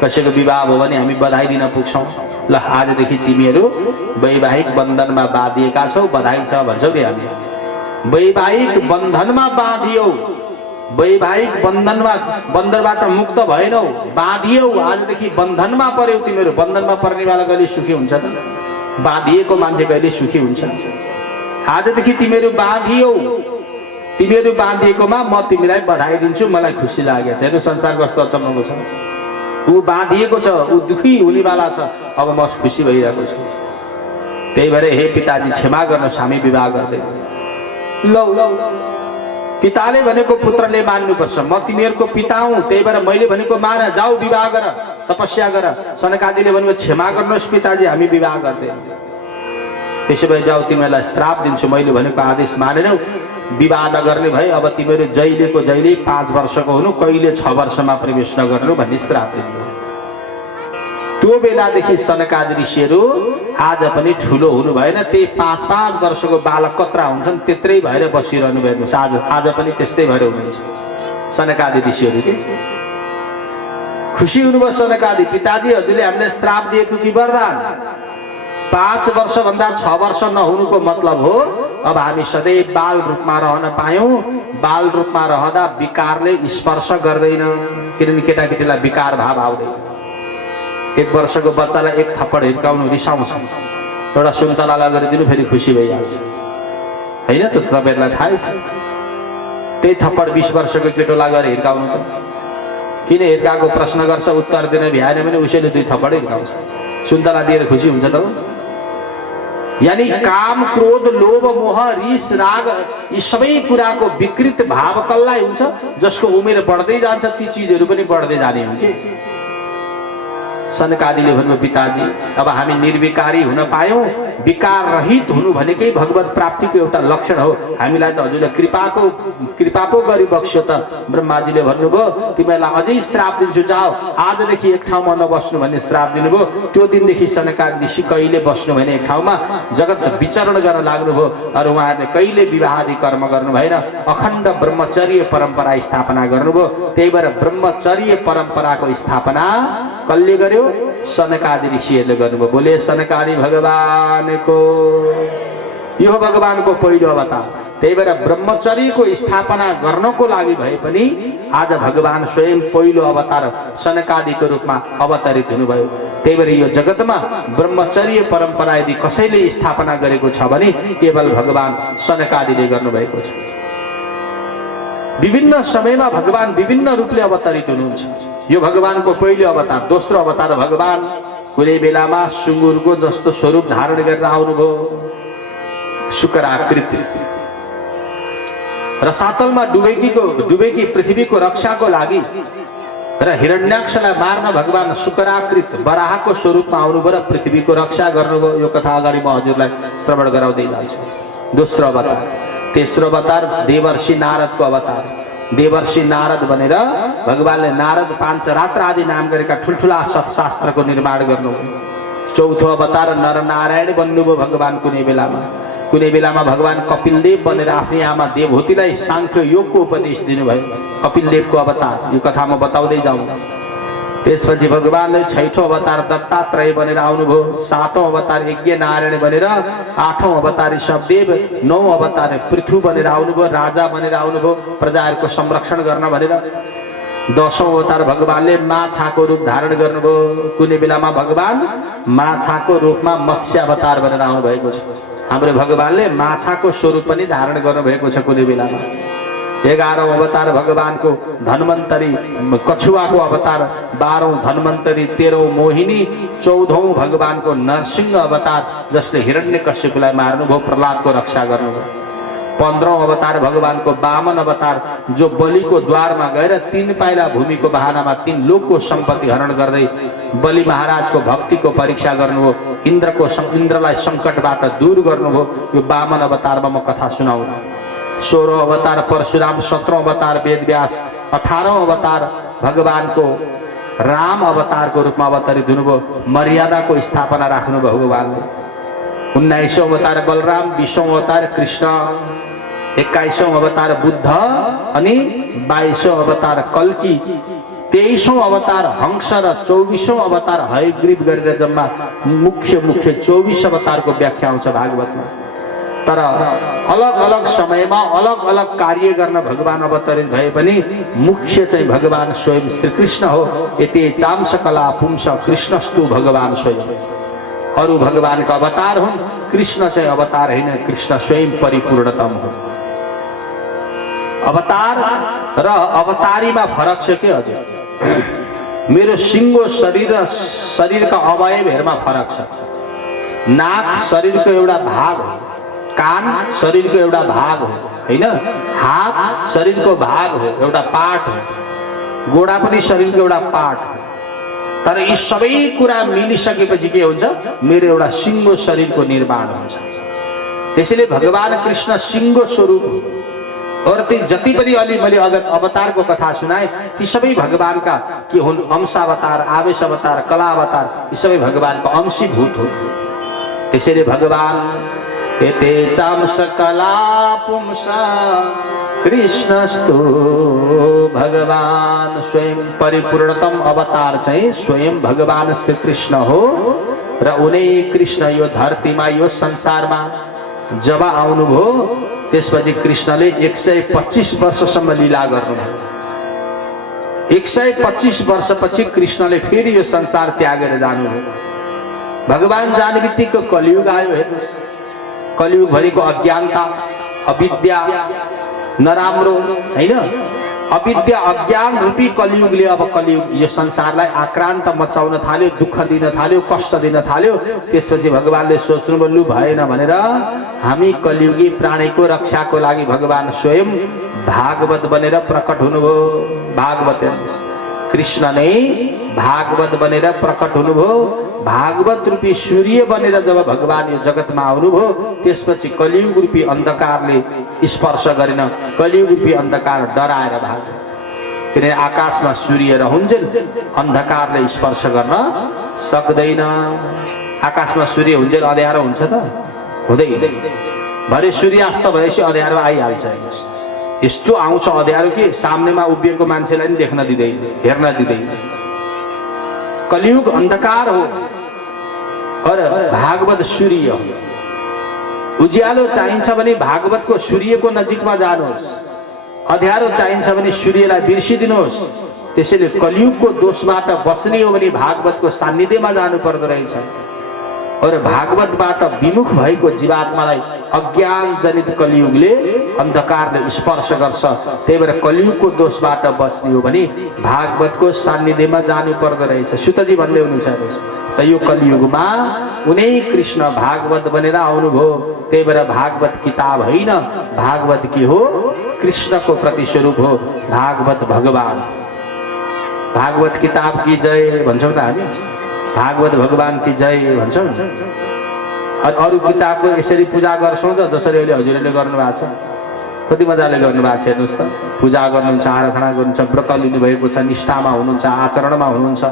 कसैको विवाह भयो भने हामी बधाई दिन पुग्छौँ, ल आजदेखि तिमीहरू वैवाहिक बन्धनमा बाँधिएका छौ, बधाई छ भन्छौँ नि हामी। वैवाहिक बन्धनमा बाँधियौ, वैवाहिक बन्धनबाट मुक्त भएनौ, बाँधियौ। आजदेखि बन्धनमा पर्यौ तिमीहरू। बन्धनमा पर्नेवाला कहिले सुखी हुन्छ त? बाँधिएको मान्छे कहिले सुखी हुन्छ? आजदेखि तिमीहरू बाँधियौ। तिमीहरू बाँधिएकोमा म तिमीलाई बधाई दिन्छु, मलाई खुसी लाग्यो। हेर्नु संसार कस्तो अचम्मको छ। ऊ बाँधिएको छ, ऊ दुखी हुनेवाला छ, अब म खुसी भइरहेको छु। त्यही भएर हे पिताजी क्षमा गर्नुहोस्, हामी विवाह गर्दैन। लौ पिताले भनेको पुत्रले मान्नुपर्छ। म तिमीहरूको पिता हुँ, त्यही भएर मैले भनेको मान, जाऊ विवाह गर, तपस्या गर। सनकादिले भन्नुभयो, क्षमा गर्नुहोस् पिताजी, हामी विवाह गर्दैन। त्यसो भए जाऊ, तिमीहरूलाई श्राप दिन्छु, मैले भनेको आदेश मानेनौ, विवाह नगर्ने भए अब तिमीहरू जहिलेको जहिले 5 वर्षको हुनु, कहिले 6 वर्षमा प्रवेश नगर्नु भन्ने श्राप दिनु। त्यो बेलादेखि सनकादि ऋषिहरू आज पनि ठुलो हुनु भएन। त्यही 5-5 वर्षको बालक कत्रा हुन्छन् त्यत्रै भएर बसिरहनु भएको छ। आज पनि त्यस्तै भएर हुनुहुन्छ सनकादि ऋषिहरू। खुसी हुनुभयो सनकादि, पिताजी हजुरले हामीलाई श्राप दिएको कि वरदान? 5 वर्षभन्दा 6 वर्ष नहुनुको मतलब हो अब हामी सधैँ बाल रूपमा रहन पायौं। बाल रूपमा रहँदा विकारले स्पर्श गर्दैन, किनभने केटाकेटीलाई विकार भाव आउँदैन। 1 वर्षको बच्चालाई 1 थप्पड हिर्काउनु रिसाउँछ, एउटा सुन्तलालाई गरिदिनु फेरि खुसी भइहाल्छ, होइन? त तपाईँहरूलाई थाहै छ। त्यही थप्पड 20 वर्षको केटोलाई गएर हिर्काउनु त किन हिर्काएको प्रश्न गर्छ, उत्तर दिन भ्याएन भने उसैले 2 थप्पड हिर्काउँछ। सुन्तला दिएर खुसी हुन्छ त? यानी काम, क्रोध, लोभ, मोह, रिस, राग यी सबै कुराको विकृत भाव कसलाई हुन्छ? जसको उमेर बढ्दै जान्छ ती चीजहरू पनि बढ्दै जाने हुन् के। सनकादिले भन्नुभयो, पिताजी अब हामी निर्विकारी हुन पायौं। विकार रहित हुनु भनेकै भगवत प्राप्तिको एउटा लक्षण हो। हामीलाई त हजुरले कृपा पो गरी बक्स्यो त। ब्रह्माजीले भन्नुभयो, तिमीलाई अझै श्राप दिन्छु, जाओ आजदेखि एक ठाउँमा नबस्नु भन्ने श्राप दिनुभयो। त्यो दिनदेखि सनकादि ऋषि कहिले बस्नु भएन एक ठाउँमा, जगत विचरण गर्न लाग्नुभयो। अरू उहाँहरूले कहिले विवाहादि कर्म गर्नु भएन, अखण्ड ब्रह्मचर्य परम्परा स्थापना गर्नुभयो। त्यही भएर ब्रह्मचर्य परम्पराको स्थापना कसले गर्यो? सनकादि ऋषिहरूले गर्नुभयो। बोले सनकादि भगवानको। यो भगवानको पहिलो अवतार। त्यही भएर ब्रह्मचर्यको स्थापना गर्नको लागि भए पनि आज भगवान स्वयं पहिलो अवतार सनकादिको रूपमा अवतरित हुनुभयो। त्यही भएर यो जगतमा ब्रह्मचर्य परम्परा यदि कसैले स्थापना गरेको छ भने केवल भगवान सनकादिले गर्नुभएको छ। विभिन्न समयमा भगवान विभिन्न रूपले अवतरित हुनुहुन्छ। यो भगवानको पहिलो अवतार। दोस्रो अवतार भगवान कुनै बेलामा सुँगुरको जस्तो स्वरूप धारण गरेर आउनुभयो, शुक्राकृति। रसातलमा डुबेकी पृथ्वीको रक्षाको लागि र हिरण्याक्षलाई मार्न भगवान शुक्राकृत वराहको स्वरूपमा आउनुभयो र पृथ्वीको रक्षा गर्नुभयो। यो कथा अगाडि म हजुरलाई श्रवण गराउँदै जान्छु। दोस्रो अवतार, तेस्रो अवतार देवर्षि नारदको अवतार। देवर्षि नारद भनेर भगवानले नारद पाञ्चरात्र आदि नाम गरेका ठुल्ठुला सत्शास्त्रको निर्माण गर्नुभयो। चौथो अवतार नरनारायण बन्नुभयो भगवान। कुनै बेलामा भगवान कपिलदेव बनेर आफ्नी आमा देवहूतिलाई सांख्य योगको उपदेश दिनुभयो। कपिलदेवको अवतार, यो कथा म बताउँदै जाउँ। त्यसपछि भगवानले छैठौं अवतार दत्तात्रेय बनेर आउनुभयो। सातौं अवतार यज्ञ नारायण बनेर, आठौं अवतार ऋषभदेव, नौ अवतार पृथु बनेर आउनुभयो, राजा बनेर आउनुभयो प्रजाहरूको संरक्षण गर्न भनेर। दशौं अवतार भगवानले माछाको रूप धारण गर्नुभयो। कुनै बेलामा भगवान माछाको रूपमा मत्स्य अवतार बनेर आउनु भएको छ। हाम्रो भगवानले माछाको स्वरूप पनि धारण गर्नुभएको छ कुनै बेलामा। 11औं अवतार भगवानको धन्वन्तरी कछुवाको अवतार, 12औं धन्वन्तरी, 13औं मोहिनी, 14औं भगवानको नरसिंह अवतार जसले हिरण्यकश्यपलाई मार्नुभयो, प्रहलादको रक्षा गर्नुभयो। 15औं अवतार भगवानको वामन अवतार जो बलिको द्वारमा गएर 3 पाइला भूमिको बहानामा 3 लोकको सम्पत्ति हरण गर्दै बलि महाराजको भक्तिको परीक्षा गर्नुभयो, इन्द्रलाई सङ्कटबाट दूर गर्नुभयो। यो वामन अवतारमा म कथा सुनाउँ। 16औं अवतार परशुराम, 17औं अवतार वेदव्यास, 18औं अवतार भगवानको राम अवतारको रूपमा अवतरित हुनुभयो। मर्यादाको स्थापना राख्नुभयो भगवानले। 19औं अवतार बलराम, 20औं अवतार कृष्ण, 21औं अवतार बुद्ध अनि 22औं अवतार कल्की, 23औं अवतार हंस र 24औं अवतार हयग्रीव गरेर जम्मा मुख्य 24 अवतारको व्याख्या आउँछ भागवतमा। तर अलग अलग समयमा अलग अलग कार्य गर्न भगवान अवतरित भए पनि मुख्य चाहिँ भगवान स्वयं श्री कृष्ण हो। यति चांस कला पुंस कृष्णस्तु भगवान स्वयं। अरु भगवानका अवतार हुन्, कृष्ण चाहिँ अवतार होइन, कृष्ण स्वयं परिपूर्णतम हो। अवतार र अवतारीमा फरक छ के हजुर? मेरो सिङ्गो शरीर र शरीरका अवयवहरुमा फरक छ। नाक शरीरको एउटा भाग हो, कान शरीरको एउटा भाग हो हैन, हात शरीरको भाग हो, एउटा पार्ट हो, गोडा पनि शरीरको एउटा पार्ट हो। तर यी सबै कुरा मिलिसकेपछि के हुन्छ? मेरो एउटा सिङ्गो शरीरको निर्माण हुन्छ। त्यसैले भगवान कृष्ण सिङ्गो स्वरूप हो। और ती जति पनि अलि मैले अवतारको कथा सुनाए ती सबै भगवानका के हुन्? अंशावतार, आवेश अवतार, कला अवतार, यी सबै भगवानको अंशीभूत हो। त्यसैले भगवान एते चांस कला पुंस कृष्णस्तु भगवान स्वयं परिपूर्णतम अवतार चाहिँ स्वयं भगवान श्री कृष्ण हो। र उनै कृष्ण यो धरतीमा यो संसारमा जब आउनुभयो त्यसपछि कृष्णले 125 वर्षसम्म लीला गर्नुभयो। 125 वर्षपछि कृष्णले फेरि यो संसार त्यागेर जानुभयो। भगवान जाने बित्तिकै कलियुग आयो। हेर्नुस्, कलियुग भरिको अज्ञानता, अविद्या, नराम्रो हैन, अविद्या अज्ञान रूपी कलियुगले अब कलियुग यो संसारलाई आक्रान्त मचाउन थाल्यो, दुःख दिन थाल्यो, कष्ट दिन थाल्यो। त्यसपछि भगवानले सोच्नुभयो लु भएन भनेर हामी कलियुगी प्राणीको रक्षाको लागि भगवान स्वयं भागवत बनेर प्रकट हुनुभयो। भागवत कृष्ण नै भागवत बनेर प्रकट हुनुभयो। भागवत रूपी सूर्य बनेर जब भगवान यो जगतमा आउनुभयो त्यसपछि कलियुग रूपी अन्धकारले स्पर्श गरेन, कलियुग रूपी अन्धकार डराएर भाग्यो। किनभने आकाशमा सूर्य रहन्जेल अन्धकारले स्पर्श गर्न सक्दैन। आकाशमा सूर्य हुन्जेल अँध्यारो हुन्छ त? हुँदैन। भरे सूर्यास्त भएपछि अँध्यारो आइहाल्छ। यस्तो आउँछ अँध्यारो कि सामनेमा उभिएको मान्छेलाई पनि देख्न दिँदैन, हेर्न दिँदैन। कलियुग अंधकार हो और भागवत सूर्य हो। उज्यालो चाहिन्छ भने भागवतको सूर्यको नजिकमा जानुहोस्, अँध्यारो चाहिन्छ भने सूर्यलाई बिर्सिदिनुहोस्। त्यसैले कलियुगको दोषबाट बच्ने हो भने भागवतको सान्निध्यमा जानु पर्दो रहेछ। और भागवतबाट विमुख भएको जीवात्मालाई अज्ञान जनित कलियुगले अन्धकारले स्पर्श गर्छ। त्यही भएर कलियुगको दोषबाट बच्ने हो भने भागवतको सान्निध्यमा जानु पर्दो रहेछ। सुतजी भन्दै हुनुहुन्छ। त यो कलियुगमा उनै कृष्ण भागवत बनेर आउनुभयो। त्यही भएर भागवत किताब होइन, भागवत के हो? कृष्णको प्रतिस्वरूप हो भागवत भगवान। भागवत किताब की जय भन्छौँ त हामी, भागवत भगवान की जय भन्छौँ। अनि अरू किताबको यसरी पूजा गर्छौँ त जसरी अहिले हजुरले गर्नुभएको छ, कति मजाले गर्नुभएको छ। हेर्नुहोस् त, पूजा गर्नुहुन्छ, आराधना गर्नुहुन्छ, व्रत लिनुभएको छ, निष्ठामा हुनुहुन्छ, आचरणमा हुनुहुन्छ,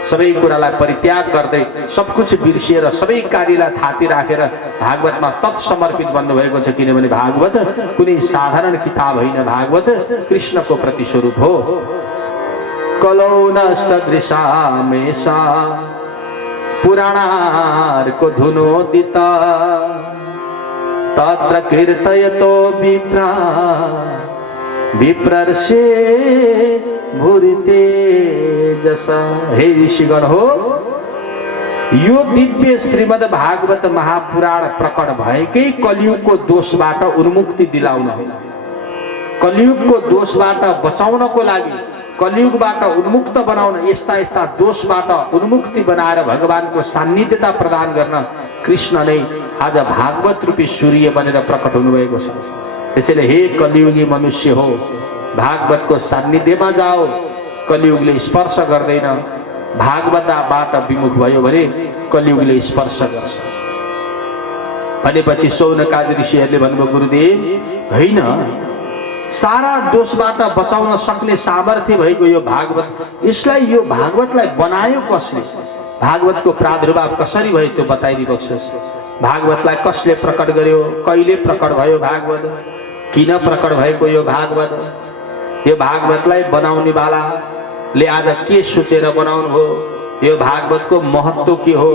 सबै कुरालाई परित्याग गर्दै सब कुछ बिर्सिएर सबै कार्यलाई थाती राखेर भागवतमा तत्समर्पित बन्नुभएको छ। किनभने भागवत कुनै साधारण किताब होइन, भागवत कृष्णको प्रतिस्वरूप हो। कलौ नष्टदृशा मेषा पुराणार्को धुनोदित तत्र कीर्तयतो विप्रा विप्रर्षे भूरिते जसा। हे ऋषिगण हो, यो दिव्य श्रीमद् भागवत महापुराण प्रकट भएकै कलियुगको दोषबाट उन्मुक्ति दिलाउन हो, कलियुगको दोषबाट बचाउनको लागि, कलियुगबाट उन्मुक्त बनाउन, यस्ता यस्ता दोषबाट उन्मुक्ति बनाएर भगवानको सान्निध्यता प्रदान गर्न कृष्ण नै आज भागवत रूपी सूर्य बनेर प्रकट हुनुभएको छ। त्यसैले हे कलियुगी मनुष्य हो, भागवतको सान्निध्यमा जाओ। कलियुगले स्पर्श गर्दैन, भागवतबाट विमुख भयो भने कलियुगले स्पर्श गर्छ। भनेपछि शौनकादि ऋषिहरूले भन्नुभयो, गुरुदेव होइन, सारा दोषबाट बचाउन सक्ने सामर्थ्य भएको यो भागवत, यसलाई, यो भागवतलाई बनायो कसले? भागवतको प्रादुर्भाव कसरी भयो त्यो बताइदिनुहोस्। भागवतलाई कसले प्रकट गर्यो? कहिले प्रकट भयो भागवत? किन प्रकट भएको यो भागवत? यो भागवतलाई बनाउने वालाले आज के सोचेर बनाउनु हो? यो भागवतको महत्त्व के हो?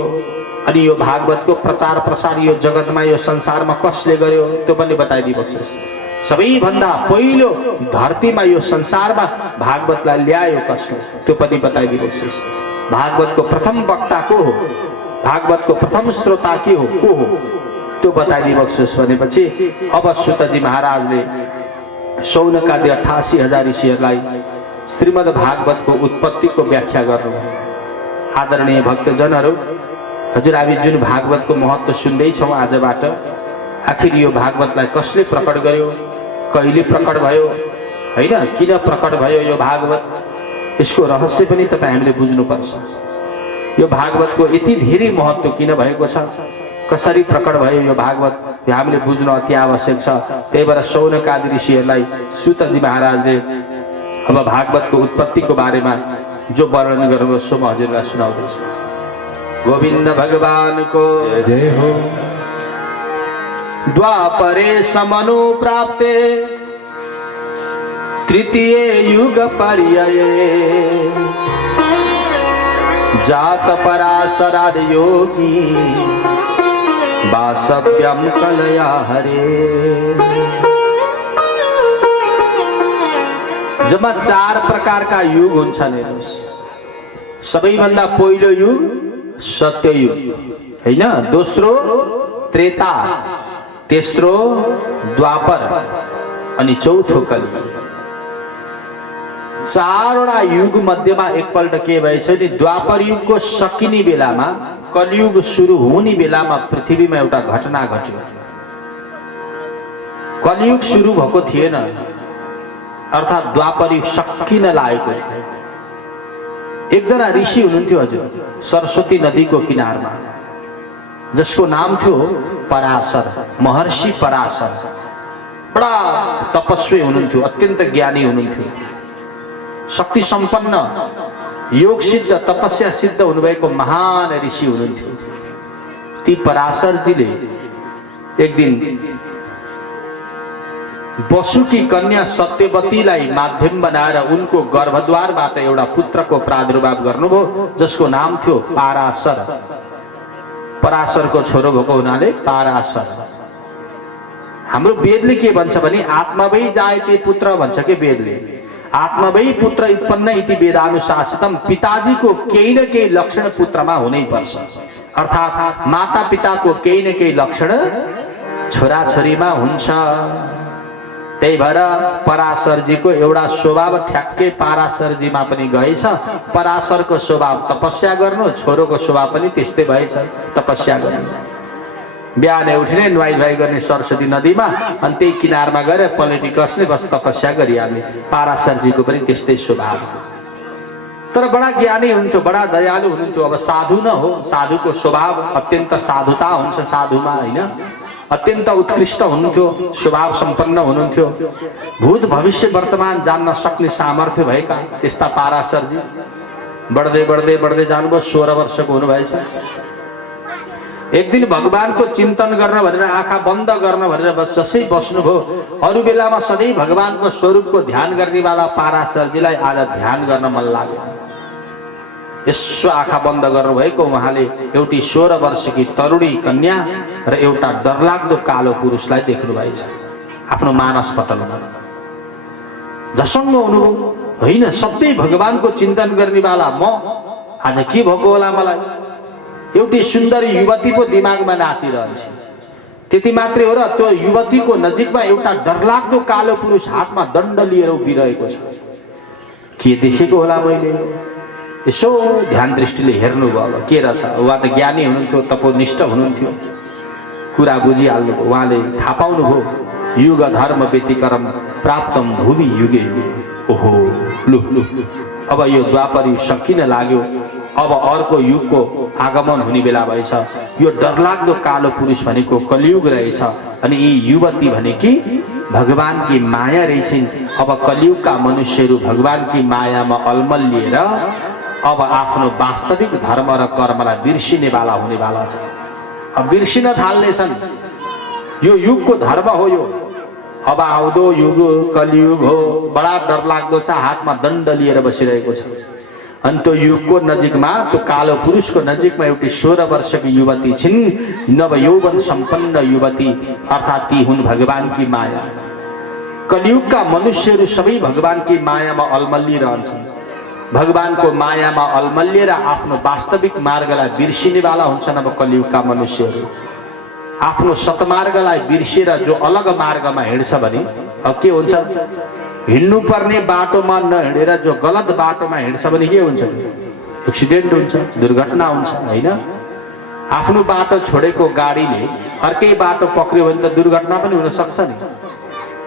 अनि यो भागवतको प्रचार प्रसार यो जगतमा, यो संसारमा कसले गर्यो त्यो पनि बताइदिनुहोस्। सबैभन्दा पहिलो धरतीमा, यो संसारमा भागवतलाई ल्यायो कसले त्यो पनि बताइदिनुहोस्। भागवतको प्रथम वक्ता को हो? भागवतको प्रथम श्रोता के हो, को हो त्यो बताइदिनुहोस्। भनेपछि अब सुतजी महाराजले शौनकादि 88,000 ऋषिहरूलाई श्रीमद् भागवतको उत्पत्तिको व्याख्या गर्नुभयो। आदरणीय भक्तजनहरू, हजुर हामी जुन भागवतको महत्त्व सुन्दैछौँ आजबाट, आखिर यो भागवतलाई कसले प्रकट गर्यो, कहिले प्रकट भयो, होइन, किन प्रकट भयो यो भागवत, यसको रहस्य पनि तपाईँ हामीले बुझ्नुपर्छ। यो भागवतको यति धेरै महत्त्व किन भएको छ, कसरी प्रकट भयो यो भागवत, हामीले बुझ्न अति आवश्यक छ। त्यही भएर शौनकादि ऋषिहरूलाई सुतजी महाराजले अब भागवतको उत्पत्तिको बारेमा जो वर्णन गर्नुभयो सो म हजुरलाई सुनाउँदैछु। गोविन्द भगवानको जय हो। द्वापरे समनु प्राप्ते तृतीय युग पर्याये जात पराशराद योगी वासव्यम कलया हरे। जम्मा 4 प्रकारका युग हुन्छन्। हेर्नुहोस्, सबैभन्दा पहिलो युग सत्ययुग, होइन, दोस्रो त्रेता, तेस्रो द्वापर अनि चौथो कलियुग। 4वटा युग मध्येमा एकपल्ट के भएछ नि, द्वापर युगको सकिने बेलामा, कलियुग सुरु हुने बेलामा पृथ्वीमा एउटा घटना घट्यो। कलियुग सुरु भएको थिएन, अर्थात् द्वापर युग सकिन लागेको थियो। एकजना ऋषि हुनुहुन्थ्यो हजुर, सरस्वती नदीको किनारमा, जसको नाम थियो पराशर, महर्षि पराशर। बडा तपस्वी हुनुहुन्थ्यो, अत्यन्त ज्ञानी हुनुहुन्थ्यो, शक्ति सम्पन्न, योग सिद्ध, तपस्या सिद्ध हुनुभएको महान ऋषि हुनुहुन्थ्यो। ती पराशरजीले एक दिन वसुकी कन्या सत्यवतीलाई माध्यम बनाएर उनको गर्भद्वारबाट एउटा पुत्रको प्रादुर्भाव गर्नुभयो, जसको नाम थियो पाराशर। पराशरको छोरो भएको हुनाले पाराशर। हाम्रो वेदले के भन्छ भने आत्मवै जायते पुत्र भन्छ के वेदले। आत्मवै पुत्र उत्पन्न इति वेदानुशासितम। पिताजीको केही न केही लक्षण पुत्रमा हुनै पर्छ, अर्थात् माता पिताको केही न केही लक्षण छोराछोरीमा हुन्छ। त्यही भएर पराशरजीको एउटा स्वभाव ठ्याक्कै पाराशरजीमा पनि गएछ। पराशरको स्वभाव तपस्या गर्नु, छोरोको स्वभाव पनि त्यस्तै भएछ, तपस्या गर्नु। बिहानै उठ्ने, नुहाई धुवाई गर्ने सरस्वती नदीमा, अनि त्यही किनारमा गएर पलेटी कस्ने, बस तपस्या गरिहाल्ने। पाराशरजीको पनि त्यस्तै स्वभाव, तर बडा ज्ञानी हुनुहुन्थ्यो, बडा दयालु हुनुहुन्थ्यो। अब साधु न हो, साधुको स्वभाव अत्यन्त साधुता हुन्छ साधुमा, होइन? अत्यन्त उत्कृष्ट हुनुहुन्थ्यो, स्वभाव सम्पन्न हुनुहुन्थ्यो, भूत भविष्य वर्तमान जान्न सक्ने सामर्थ्य भएका त्यस्ता पाराशरजी बढ्दै बढ्दै बढ्दै जानुभयो। 16 वर्षको हुनुभएछ। एक दिन भगवानको चिन्तन गर्न भनेर, आँखा बन्द गर्न भनेर जसै बस्नुभयो, अरू बेलामा सधैँ भगवानको स्वरूपको ध्यान गर्नेवाला पाराशरजीलाई आज ध्यान गर्न मन लाग्यो। यसो आँखा बन्द गर्नुभएको उहाँले एउटी 16 वर्षकी तरुणी कन्या र एउटा डरलाग्दो कालो पुरुषलाई देख्नुभएछ आफ्नो मानस पटलमा। झसङ्ग हुनुभयो, होइन? सधैँ भगवानको चिन्तन गर्नेवाला म आज के भएको होला मलाई? एउटी सुन्दरी युवती पो दिमागमा नाचिरहन्छ। त्यति मात्रै हो र त्यो युवतीको नजिकमा एउटा डरलाग्दो कालो पुरुष हातमा दण्ड लिएर उभिरहेको छ। के देखेको होला मैले? यसो ध्यान दृष्टिले हेर्नुभयो, अब के रहेछ? उहाँ त ज्ञानी हुनुहुन्थ्यो, तपोनिष्ठ हुनुहुन्थ्यो, कुरा बुझिहाल्नुभयो। उहाँले थाहा पाउनुभयो, युग धर्म व्यतिक्रम प्राप्तम भूमि युगे युगे। ओहो, लु लु, अब यो द्वापर युग सकिन लाग्यो, अब अर्को युगको आगमन हुने बेला भएछ। यो डरलाग्दो कालो पुरुष भनेको कलियुग रहेछ, अनि यी युवती भनेकी भगवानकी माया रहेछन्। अब कलियुगका मनुष्यहरू भगवानकी मायामा अलमल्लिएर अब आफ्नो वास्तविक धर्म र कर्मलाई बिर्सिनेवाला हुनेवाला छ। अब बिर्सिन थाल्नेछन्। यो युगको धर्म हो यो। अब आउँदो युग कलियुग हो, बडा डरलाग्दो छ, हातमा दण्ड लिएर बसिरहेको छ। अनि त्यो युगको नजिकमा, त्यो कालो पुरुषको नजिकमा एउटी 16 वर्षकी युवती छिन्, नव यौवन सम्पन्न युवती, अर्थात् ती हुन् भगवानकी माया। कलियुगका मनुष्यहरू सबै भगवानकी मायामा अलमल्लिरहन्छन्। भगवानको मायामा अलमल्लिएर आफ्नो वास्तविक मार्गलाई बिर्सिनेवाला हुन्छन्। अब कलियुगका मनुष्यहरू आफ्नो सतमार्गलाई बिर्सिएर जो अलग मार्गमा हिँड्छ भने अब के हुन्छ? हिँड्नु पर्ने बाटोमा नहिँडेर जो गलत बाटोमा हिँड्छ भने के हुन्छ? एक्सिडेन्ट हुन्छ, दुर्घटना हुन्छ, होइन? आफ्नो बाटो छोडेको गाडीले अर्कै बाटो पक्रियो भने त दुर्घटना पनि हुन सक्छ नि।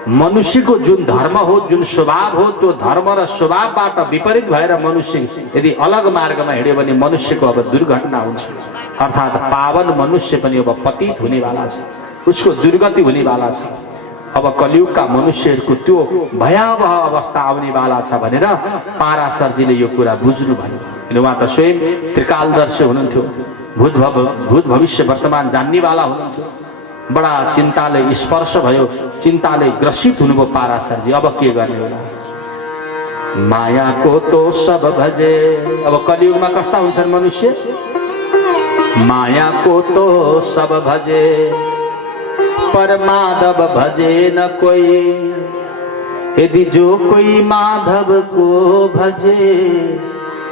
मनुष्यको जुन धर्म हो, जुन स्वभाव हो, त्यो धर्म र स्वभावबाट विपरीत भएर मनुष्य यदि अलग मार्गमा हिँड्यो भने मनुष्यको अब दुर्घटना हुन्छ। अर्थात् पावन मनुष्य पनि अब पतित हुनेवाला छ, उसको दुर्गति हुनेवाला छ। अब कलियुगका मनुष्यहरूको त्यो भयावह अवस्था आउनेवाला छ भनेर पाराशरजीले यो कुरा बुझ्नु भयो। उहाँ त स्वयं त्रिकालदर्शी हुनुहुन्थ्यो, भूत भविष्य वर्तमान जान्नेवाला हुनुहुन्थ्यो। बडा चिन्ताले स्पर्श भयो, चिन्ताले ग्रसित हुनुभयो पाराशरजी। अब के गर्ने होला? मायाको तो सब भजे। अब कलियुगमा कस्ता हुन्छन् मनुष्य? मायाको तो सब भजे, पर माधव भजे न कोई। यदि जो कोई माधव को भजे,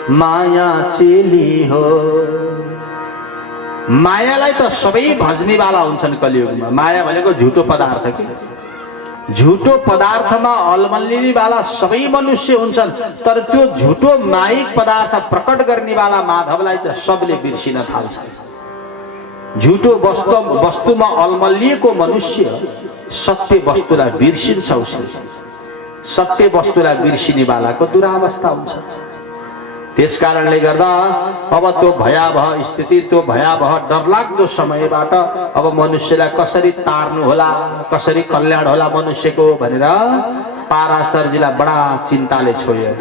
माया चेली हो। मायालाई त सबै भज्नेवाला हुन्छन् कलियुगमा। माया भनेको झुटो पदार्थ के, झुटो पदार्थमा अलमल्लिनेवाला सबै मनुष्य हुन्छन्। तर त्यो झुटो माइक पदार्थ प्रकट गर्नेवाला माधवलाई त सबले बिर्सिन थाल्छन्। झुटो वस्तुमा अलमल्लिएको मनुष्य सत्य वस्तुलाई बिर्सिन्छ। उसले सत्य वस्तुलाई बिर्सिनेवालाको दुरावस्था हुन्छ। त्यस कारणले गर्दा अब त्यो भयावह स्थिति, त्यो भयावह डरलाग्दो समयबाट अब मनुष्यलाई कसरी तार्नु होला, कसरी कल्याण होला मनुष्यको भनेर पाराशरजीलाई बडा चिन्ताले छोयो।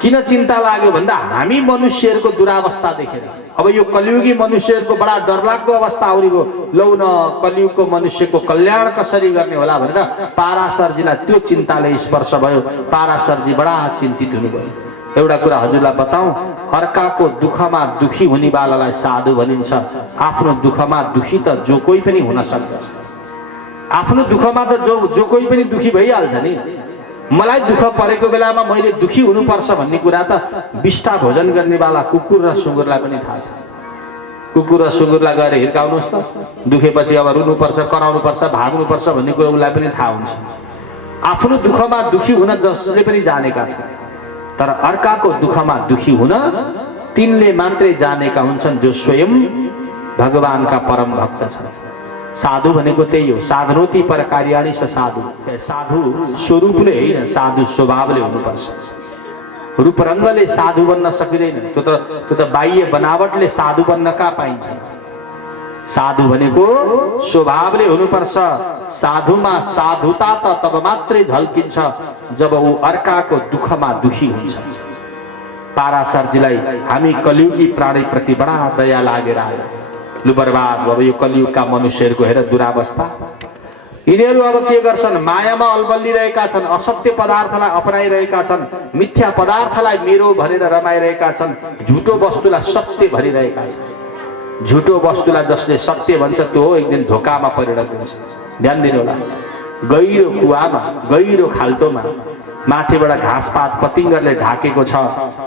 किन चिन्ता लाग्यो भन्दा हामी मनुष्यहरूको दुरावस्था देखेर अब यो कलियुगी मनुष्यहरूको बडा डरलाग्दो अवस्था आउने भयो। लौ न कलियुगको मनुष्यको कल्याण कसरी गर्ने होला भनेर पाराशरजीलाई त्यो चिन्ताले स्पर्श भयो। पाराशरजी बडा चिन्तित हुनुभयो। एउटा कुरा हजुरलाई बताऊं, अर्काको दुःखमा दुखी हुनेवालालाई साधु भनिन्छ। आफ्नो दुःखमा दुखी त जो कोही पनि हुन सक्दछ। आफ्नो दुःखमा त जो कोही पनि दुखी भइहाल्छ नि। मलाई दुःख परेको बेलामा मैले दुखी हुनुपर्छ भन्ने कुरा त बिष्टा भोजन गर्नेवाला कुकुर र सुँगुरलाई पनि थाहा छ। कुकुर र सुँगुरलाई गएर हिर्काउनुहोस् त, दुखेपछि अब रुनुपर्छ, कराउनुपर्छ, भाग्नुपर्छ भन्ने कुरो उसलाई पनि थाहा हुन्छ। आफ्नो दुःखमा दुखी हुन जसले पनि जानेका छन्, तर अर्काको दुःखमा दुखी हुन तिनले मात्रै जानेका हुन्छन् जो स्वयं भगवानका परम भक्त छन्। साधु भनेको त्यही हो, साधनोति पर कार्याणि स साधु। साधु स्वरूपले होइन, साधु स्वभावले हुनुपर्छ। रूपरङ्गले साधु बन्न सकिँदैन, त्यो त बाह्य बनावटले साधु बन्न कहाँ पाइन्छ। साधु भनेको स्वभावले हुनुपर्छ। साधुमा साधुता त तब मात्रै झल्किन्छ जब ऊ अर्काको दुःखमा दुखी हुन्छ। पाराशरजीलाई हामी कलियुगी प्राणी प्रति बडा दया लागेर आयो। लु बर्बाद अब यो कलियुगका मनुष्यहरूको हेर दुरावस्था। यिनीहरू अब के गर्छन्, मायामा अल्बलिरहेका छन्, असत्य पदार्थलाई अपनाइरहेका छन्, मिथ्या पदार्थलाई मेरो भनेर रमाइरहेका छन्, झुटो वस्तुलाई सत्य भनिरहेका छन्। झुटो वस्तुलाई जसले सत्य भन्छ त्यो हो एक दिन धोकामा परिणत हुन्छ। ध्यान दिनु होला। गहिरो कुवामा, गहिरो खाल्टोमा माथिबाट घाँसपात पतिङ्गरले ढाकेको छ,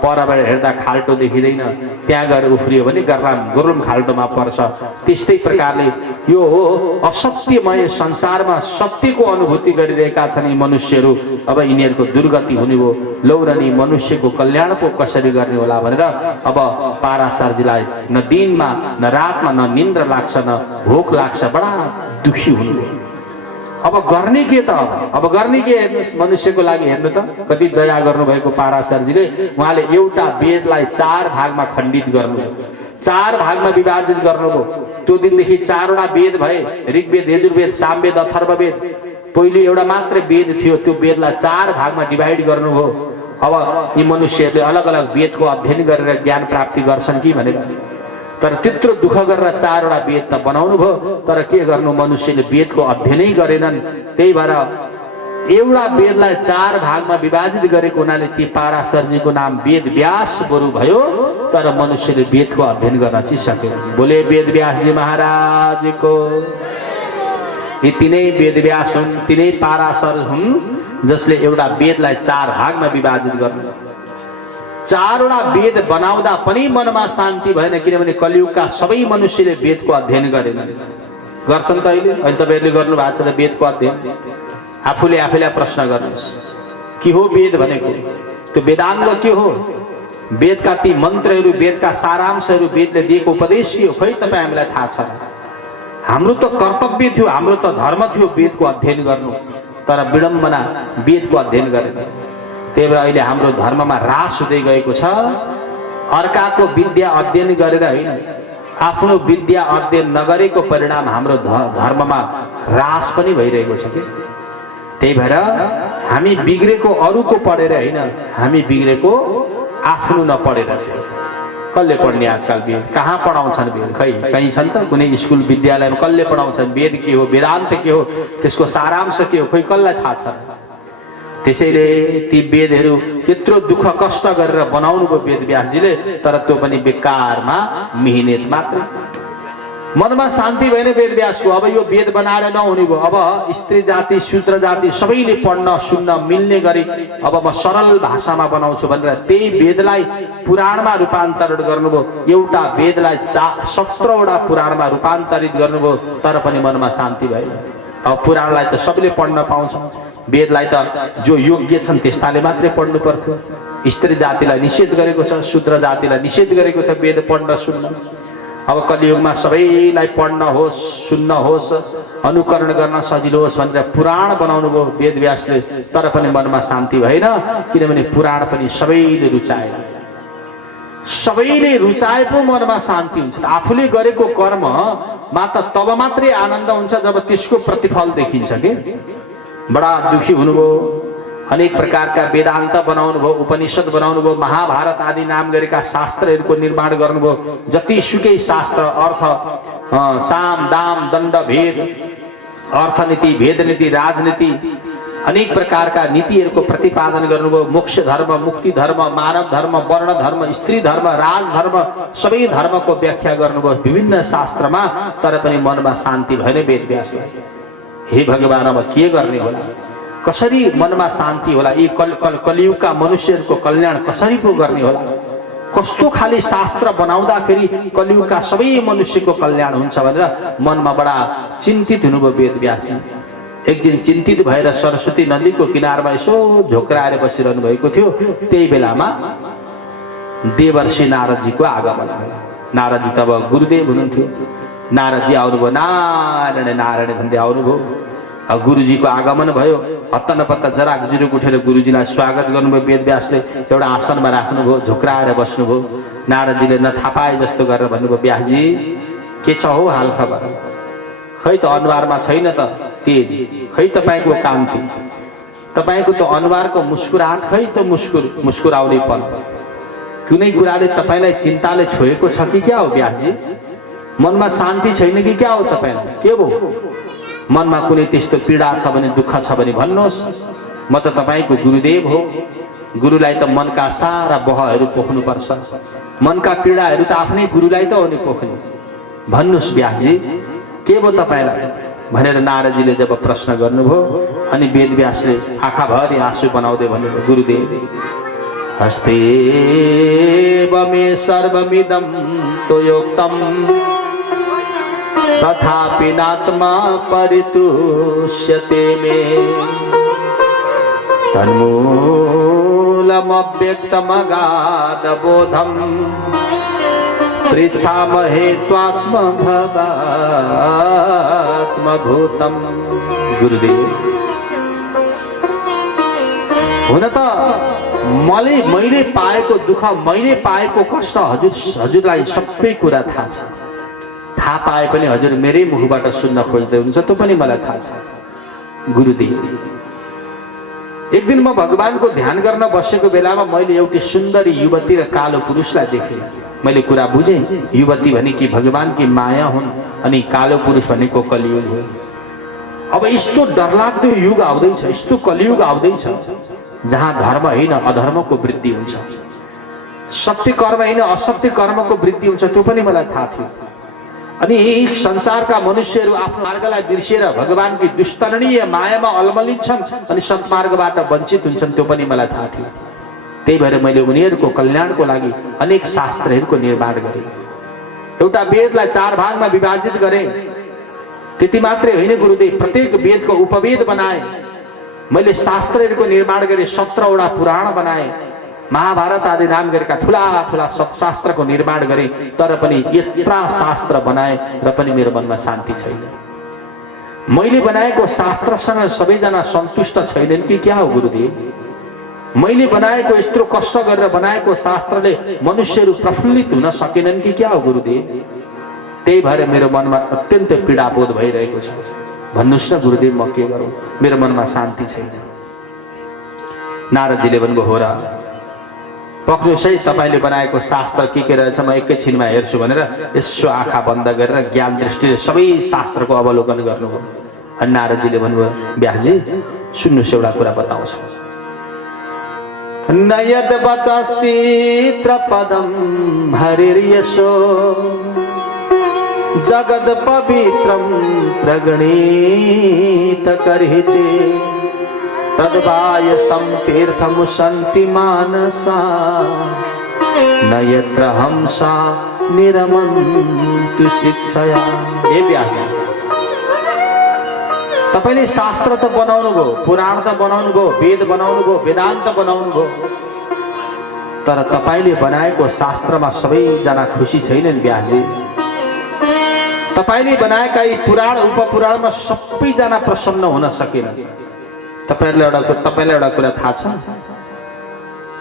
परबाट हेर्दा खाल्टो देखिँदैन, त्यहाँ गएर उफ्रियो भने गुरुम खाल्टोमा पर्छ। त्यस्तै प्रकारले यो हो असत्यमय संसारमा सत्यको अनुभूति गरिरहेका छन् यी मनुष्यहरू। अब यिनीहरूको दुर्गति हुने हो। लौरनी मनुष्यको कल्याण पो कसरी गर्ने होला भनेर अब पाराशरजीलाई न दिनमा न रातमा न निन्द्रा लाग्छ न भोक लाग्छ, बडा दुखी हुनुभयो। अब गर्ने के त, अब गर्ने के हेर्नुहोस्, मनुष्यको लागि हेर्नु त कति दया गर्नुभएको पाराशरजीले। उहाँले एउटा वेदलाई 4 भागमा खण्डित गर्नुभयो, 4 भागमा विभाजित गर्नुभयो। त्यो दिनदेखि 4वटा वेद भए, ऋग्वेद, यजुर्वेद, सामवेद, अथर्ववेद। पहिलो एउटा मात्रै वेद थियो, त्यो वेदलाई 4 भागमा डिभाइड गर्नुभयो। अब यी मनुष्यहरूले अलग अलग वेदको अध्ययन गरेर ज्ञान प्राप्ति गर्छन् कि भनेर, तर त्यत्रो दुःख गरेर 4वटा वेद त बनाउनु भयो, तर के गर्नु, मनुष्यले वेदको अध्ययनै गरेनन्। त्यही भएर एउटा वेदलाई 4 भागमा विभाजित गरेको हुनाले ती पाराशरजीको नाम वेद व्यास बरु भयो, तर मनुष्यले वेदको अध्ययन गर्न चाहिँ सकेन। बोले वेद व्यासजी महाराजको। यी तिनै वेद व्यास हुन्, तिनै पाराशर हुन् जसले एउटा वेदलाई 4 भागमा विभाजित गर्नु। 4वटा वेद बनाउँदा पनि मनमा शान्ति भएन, किनभने कलियुगका सबै मनुष्यले वेदको अध्ययन गरेनन्। गर्छन् त अहिले तपाईँहरूले गर्नु भएको छ त वेदको अध्ययन। आफूले आफैलाई प्रश्न गर्नुहोस्, के हो वेद भनेको? त्यो वेदाङ्ग के हो? वेदका ती मन्त्रहरू, वेदका सारांशहरू, वेदले दिएको उपदेश के हो? खै तपाईँ हामीलाई थाहा छ? हाम्रो त कर्तव्य थियो, हाम्रो त धर्म थियो वेदको अध्ययन गर्नु, तर विडम्बना वेदको अध्ययन गरेन। त्यही भएर अहिले हाम्रो धर्ममा ह्रास हुँदै गएको छ। अर्काको विद्या अध्ययन गरेर होइन, आफ्नो विद्या अध्ययन नगरेको परिणाम हाम्रो धर्ममा ह्रास पनि भइरहेको छ कि। त्यही भएर हामी बिग्रेको अरूको पढेर होइन, हामी बिग्रेको आफ्नो नपढेर चाहिँ। कसले पढ्ने आजकल वेद? कहाँ पढाउँछन् वेद? खै कहीँ छन् त? कुनै स्कुल विद्यालयमा कसले पढाउँछन् वेद के हो, वेदान्त के हो, त्यसको सारांश के हो? खोइ कसलाई थाहा छ? त्यसैले ती वेदहरू त्यत्रो दुःख कष्ट गरेर बनाउनु भयो वेद व्यासजीले, तर त्यो पनि बेकारमा मिहिनेत मात्र। मनमा शान्ति भएन वेद व्यासको। अब यो वेद बनाएर नहुने भयो। अब स्त्री जाति, शूद्र जाति सबैले पढ्न सुन्न मिल्ने गरी अब म सरल भाषामा बनाउँछु भनेर त्यही वेदलाई पुराणमा रूपान्तरण गर्नुभयो। एउटा वेदलाई 17वटा पुराणमा रूपान्तरित गर्नुभयो, तर पनि मनमा शान्ति भएन। अब पुराणलाई त सबैले पढ्न पाउँछ, वेदलाई त जो योग्य छन् त्यस्ताले मात्रै पढ्नु पर्थ्यो। स्त्री जातिलाई निषेध गरेको छ, शूद्र जातिलाई निषेध गरेको छ वेद पढ्न सुन्न। अब कलियुगमा सबैलाई पढ्न होस्, सुन्न होस्, अनुकरण गर्न सजिलो होस् भनेर पुराण बनाउनु भयो वेद व्यासले, तर पनि मनमा शान्ति भएन, किनभने पुराण पनि सबैले रुचाए। सबैले रुचाए पो मनमा शान्ति हुन्छ। आफूले गरेको कर्ममा त तब मात्रै आनन्द हुन्छ जब त्यसको प्रतिफल देखिन्छ के। बडा दुखी हुनुभयो। अनेक प्रकारका वेदान्त बनाउनु भयो, उपनिषद बनाउनु भयो, महाभारत आदि नाम गरेका शास्त्रहरूको निर्माण गर्नुभयो। जति सुकै शास्त्र, अर्थ, साम दाम दण्ड भेद, अर्थनीति, भेदनीति, राजनीति, अनेक प्रकारका नीतिहरूको प्रतिपादन गर्नुभयो। मोक्ष धर्म, मुक्ति धर्म, मानव धर्म, वर्ण धर्म, स्त्री धर्म, राजधर्म, सबै धर्मको व्याख्या गर्नुभयो विभिन्न शास्त्रमा, तर पनि मनमा शान्ति भएन वेद व्यासलाई। हे भगवान, अब के गर्ने होला? कसरी मनमा शान्ति होला? यी कलियुगका मनुष्यहरूको कल्याण कसरी पो गर्ने होला? कस्तो खाली शास्त्र बनाउँदाखेरि कलियुगका सबै मनुष्यको कल्याण हुन्छ भनेर मनमा बडा चिन्तित हुनुभयो वेदव्यासजी। एक दिन चिन्तित भएर सरस्वती नदीको किनारमा यसो झोक्राएर बसिरहनु भएको थियो। त्यही बेलामा देवर्षि नारदजीको आगमन भयो। नारदजी तब गुरुदेव हुनुहुन्थ्यो। नारदजी आउनुभयो, नारायण नारायण भन्दै आउनुभयो। गुरुजीको आगमन भयो। हत्तनपत्त जराकजुरुक उठेर गुरुजीलाई स्वागत गर्नुभयो। वेदव्यासले एउटा आसनमा राख्नुभयो, झुक्राएर बस्नुभयो। नारदजीले नथापाए जस्तो गरेर भन्नुभयो, व्यासजी के छ हो हाल खबर? खै त अनुहारमा छैन त तेज, खै तपाईँको कान्ति, तपाईँको त अनुहारको मुस्कुराहट, खै त मुस्कुराउने पल, कुनै कुराले तपाईँलाई चिन्ताले छोएको छ कि क्या हो व्यासजी? मनमा शान्ति छैन कि क्या हो तपाईँलाई? के भयो? मनमा कुनै त्यस्तो पीडा छ भने, दुःख छ भने भन्नुहोस्। म त तपाईँको गुरुदेव हो। गुरुलाई त मनका सारा बहहरू पोख्नुपर्छ। मनका पीडाहरू त आफ्नै गुरुलाई त हो नि पोख्ने। भन्नुहोस् व्यासजी के भयो तपाईँलाई भनेर नारदजीले जब प्रश्न गर्नुभयो अनि वेदव्यासले आँखाभरि आँसु बनाउँदै भन्नुभयो, गुरुदेव हस्तेव मे सर्वमिदं त्वयोक्तम् तथापि नात्मा परितुष्यते मे तन्मूलमव्यक्तमगाधबोधम् पृच्छामहे त्वात्मभवात्मभूतम्। गुरुदेव हुन त मैले पाएको दुःख, मैले पाएको कष्ट हजुरलाई सबै कुरा थाहा छ। थाहा पाए पनि हजुर मेरै मुखबाट सुन्न खोज्दै हुनुहुन्छ, त्यो पनि मलाई थाहा छ। गुरुदेव एक दिन म भगवानको ध्यान गर्न बसेको बेलामा मैले एउटी सुन्दरी युवती र कालो पुरुषलाई देखेँ। मैले कुरा बुझेँ, युवती भनेकी भगवानकी माया हुन् अनि कालो पुरुष भनेको कलियुग हो। अब यस्तो डरलाग्दो युग आउँदैछ, यस्तो कलियुग आउँदैछ जहाँ धर्म होइन अधर्मको वृद्धि हुन्छ, सत्य कर्म होइन असत्य कर्मको वृद्धि हुन्छ, त्यो पनि मलाई थाहा थियो। अनि संसारका मनुष्यहरू आफ्नो मार्गलाई बिर्सिएर भगवानकी दुष्तरणीय मायामा अलमलिन्छन् अनि सत्मार्गबाट वञ्चित हुन्छन्, त्यो पनि मलाई थाहा थियो। त्यही भएर मैले उनीहरूको कल्याणको लागि अनेक शास्त्रहरूको निर्माण गरेँ। एउटा वेदलाई 4 भागमा विभाजित गरेँ। त्यति मात्रै होइन गुरुदेव, प्रत्येक वेदको उपवेद बनाए। मैले शास्त्रहरूको निर्माण गरेँ, 17वटा पुराण बनाए। महाभारत आदि नाम गरेका ठुला ठुला सत्शास्त्रको निर्माण गरेँ। तर पनि यत्रा शास्त्र बनाए र पनि मेरो मनमा शान्ति छैन। मैले बनाएको शास्त्रसँग सबैजना सन्तुष्ट छैनन् कि क्या हो गुरुदेव? मैले बनाएको यत्रो कष्ट गरेर बनाएको शास्त्रले मनुष्यहरू प्रफुल्लित हुन सकेनन् कि क्या हो गुरुदेव? त्यही भएर मेरो मनमा अत्यन्त पीडाबोध भइरहेको छ। भन्नुहोस् न गुरुदेव, म के गरौँ? मेरो मनमा शान्ति छैन। नारदजीले भन्नुभयो, हो र पक्नुहोस् है, तपाईँले बनाएको शास्त्र के रहेछ म एकैछिनमा हेर्छु भनेर यसो आँखा बन्द गरेर ज्ञान दृष्टिले सबै शास्त्रको अवलोकन गर्नुभयो। अनि नारदजीले भन्नुभयो, व्यासजी सुन्नुहोस्, एउटा कुरा बताउँछु। नयद वचश्चित्र पदम हरिर्यशो जगद पवित्रम प्रगणित करहिचे तद्वाय संतीर्थमुसन्ति मानसा न यत्र हंसा निरमन्तु शिक्षया। हे व्यासजी, तपाईले शास्त्र त बनाउनु भयो, पुराण त बनाउनु भयो, वेद बनाउनु भयो, वेदान्त बनाउनु भयो, तर तपाईले बनाएको शास्त्रमा सबैजना खुसी छैनन् व्यासजी। तपाईले बनाएका यी पुराण उपपुराणमा सबैजना प्रसन्न हुन सकेनन्। तपाईलाई एउटा कुरा थाहा छ?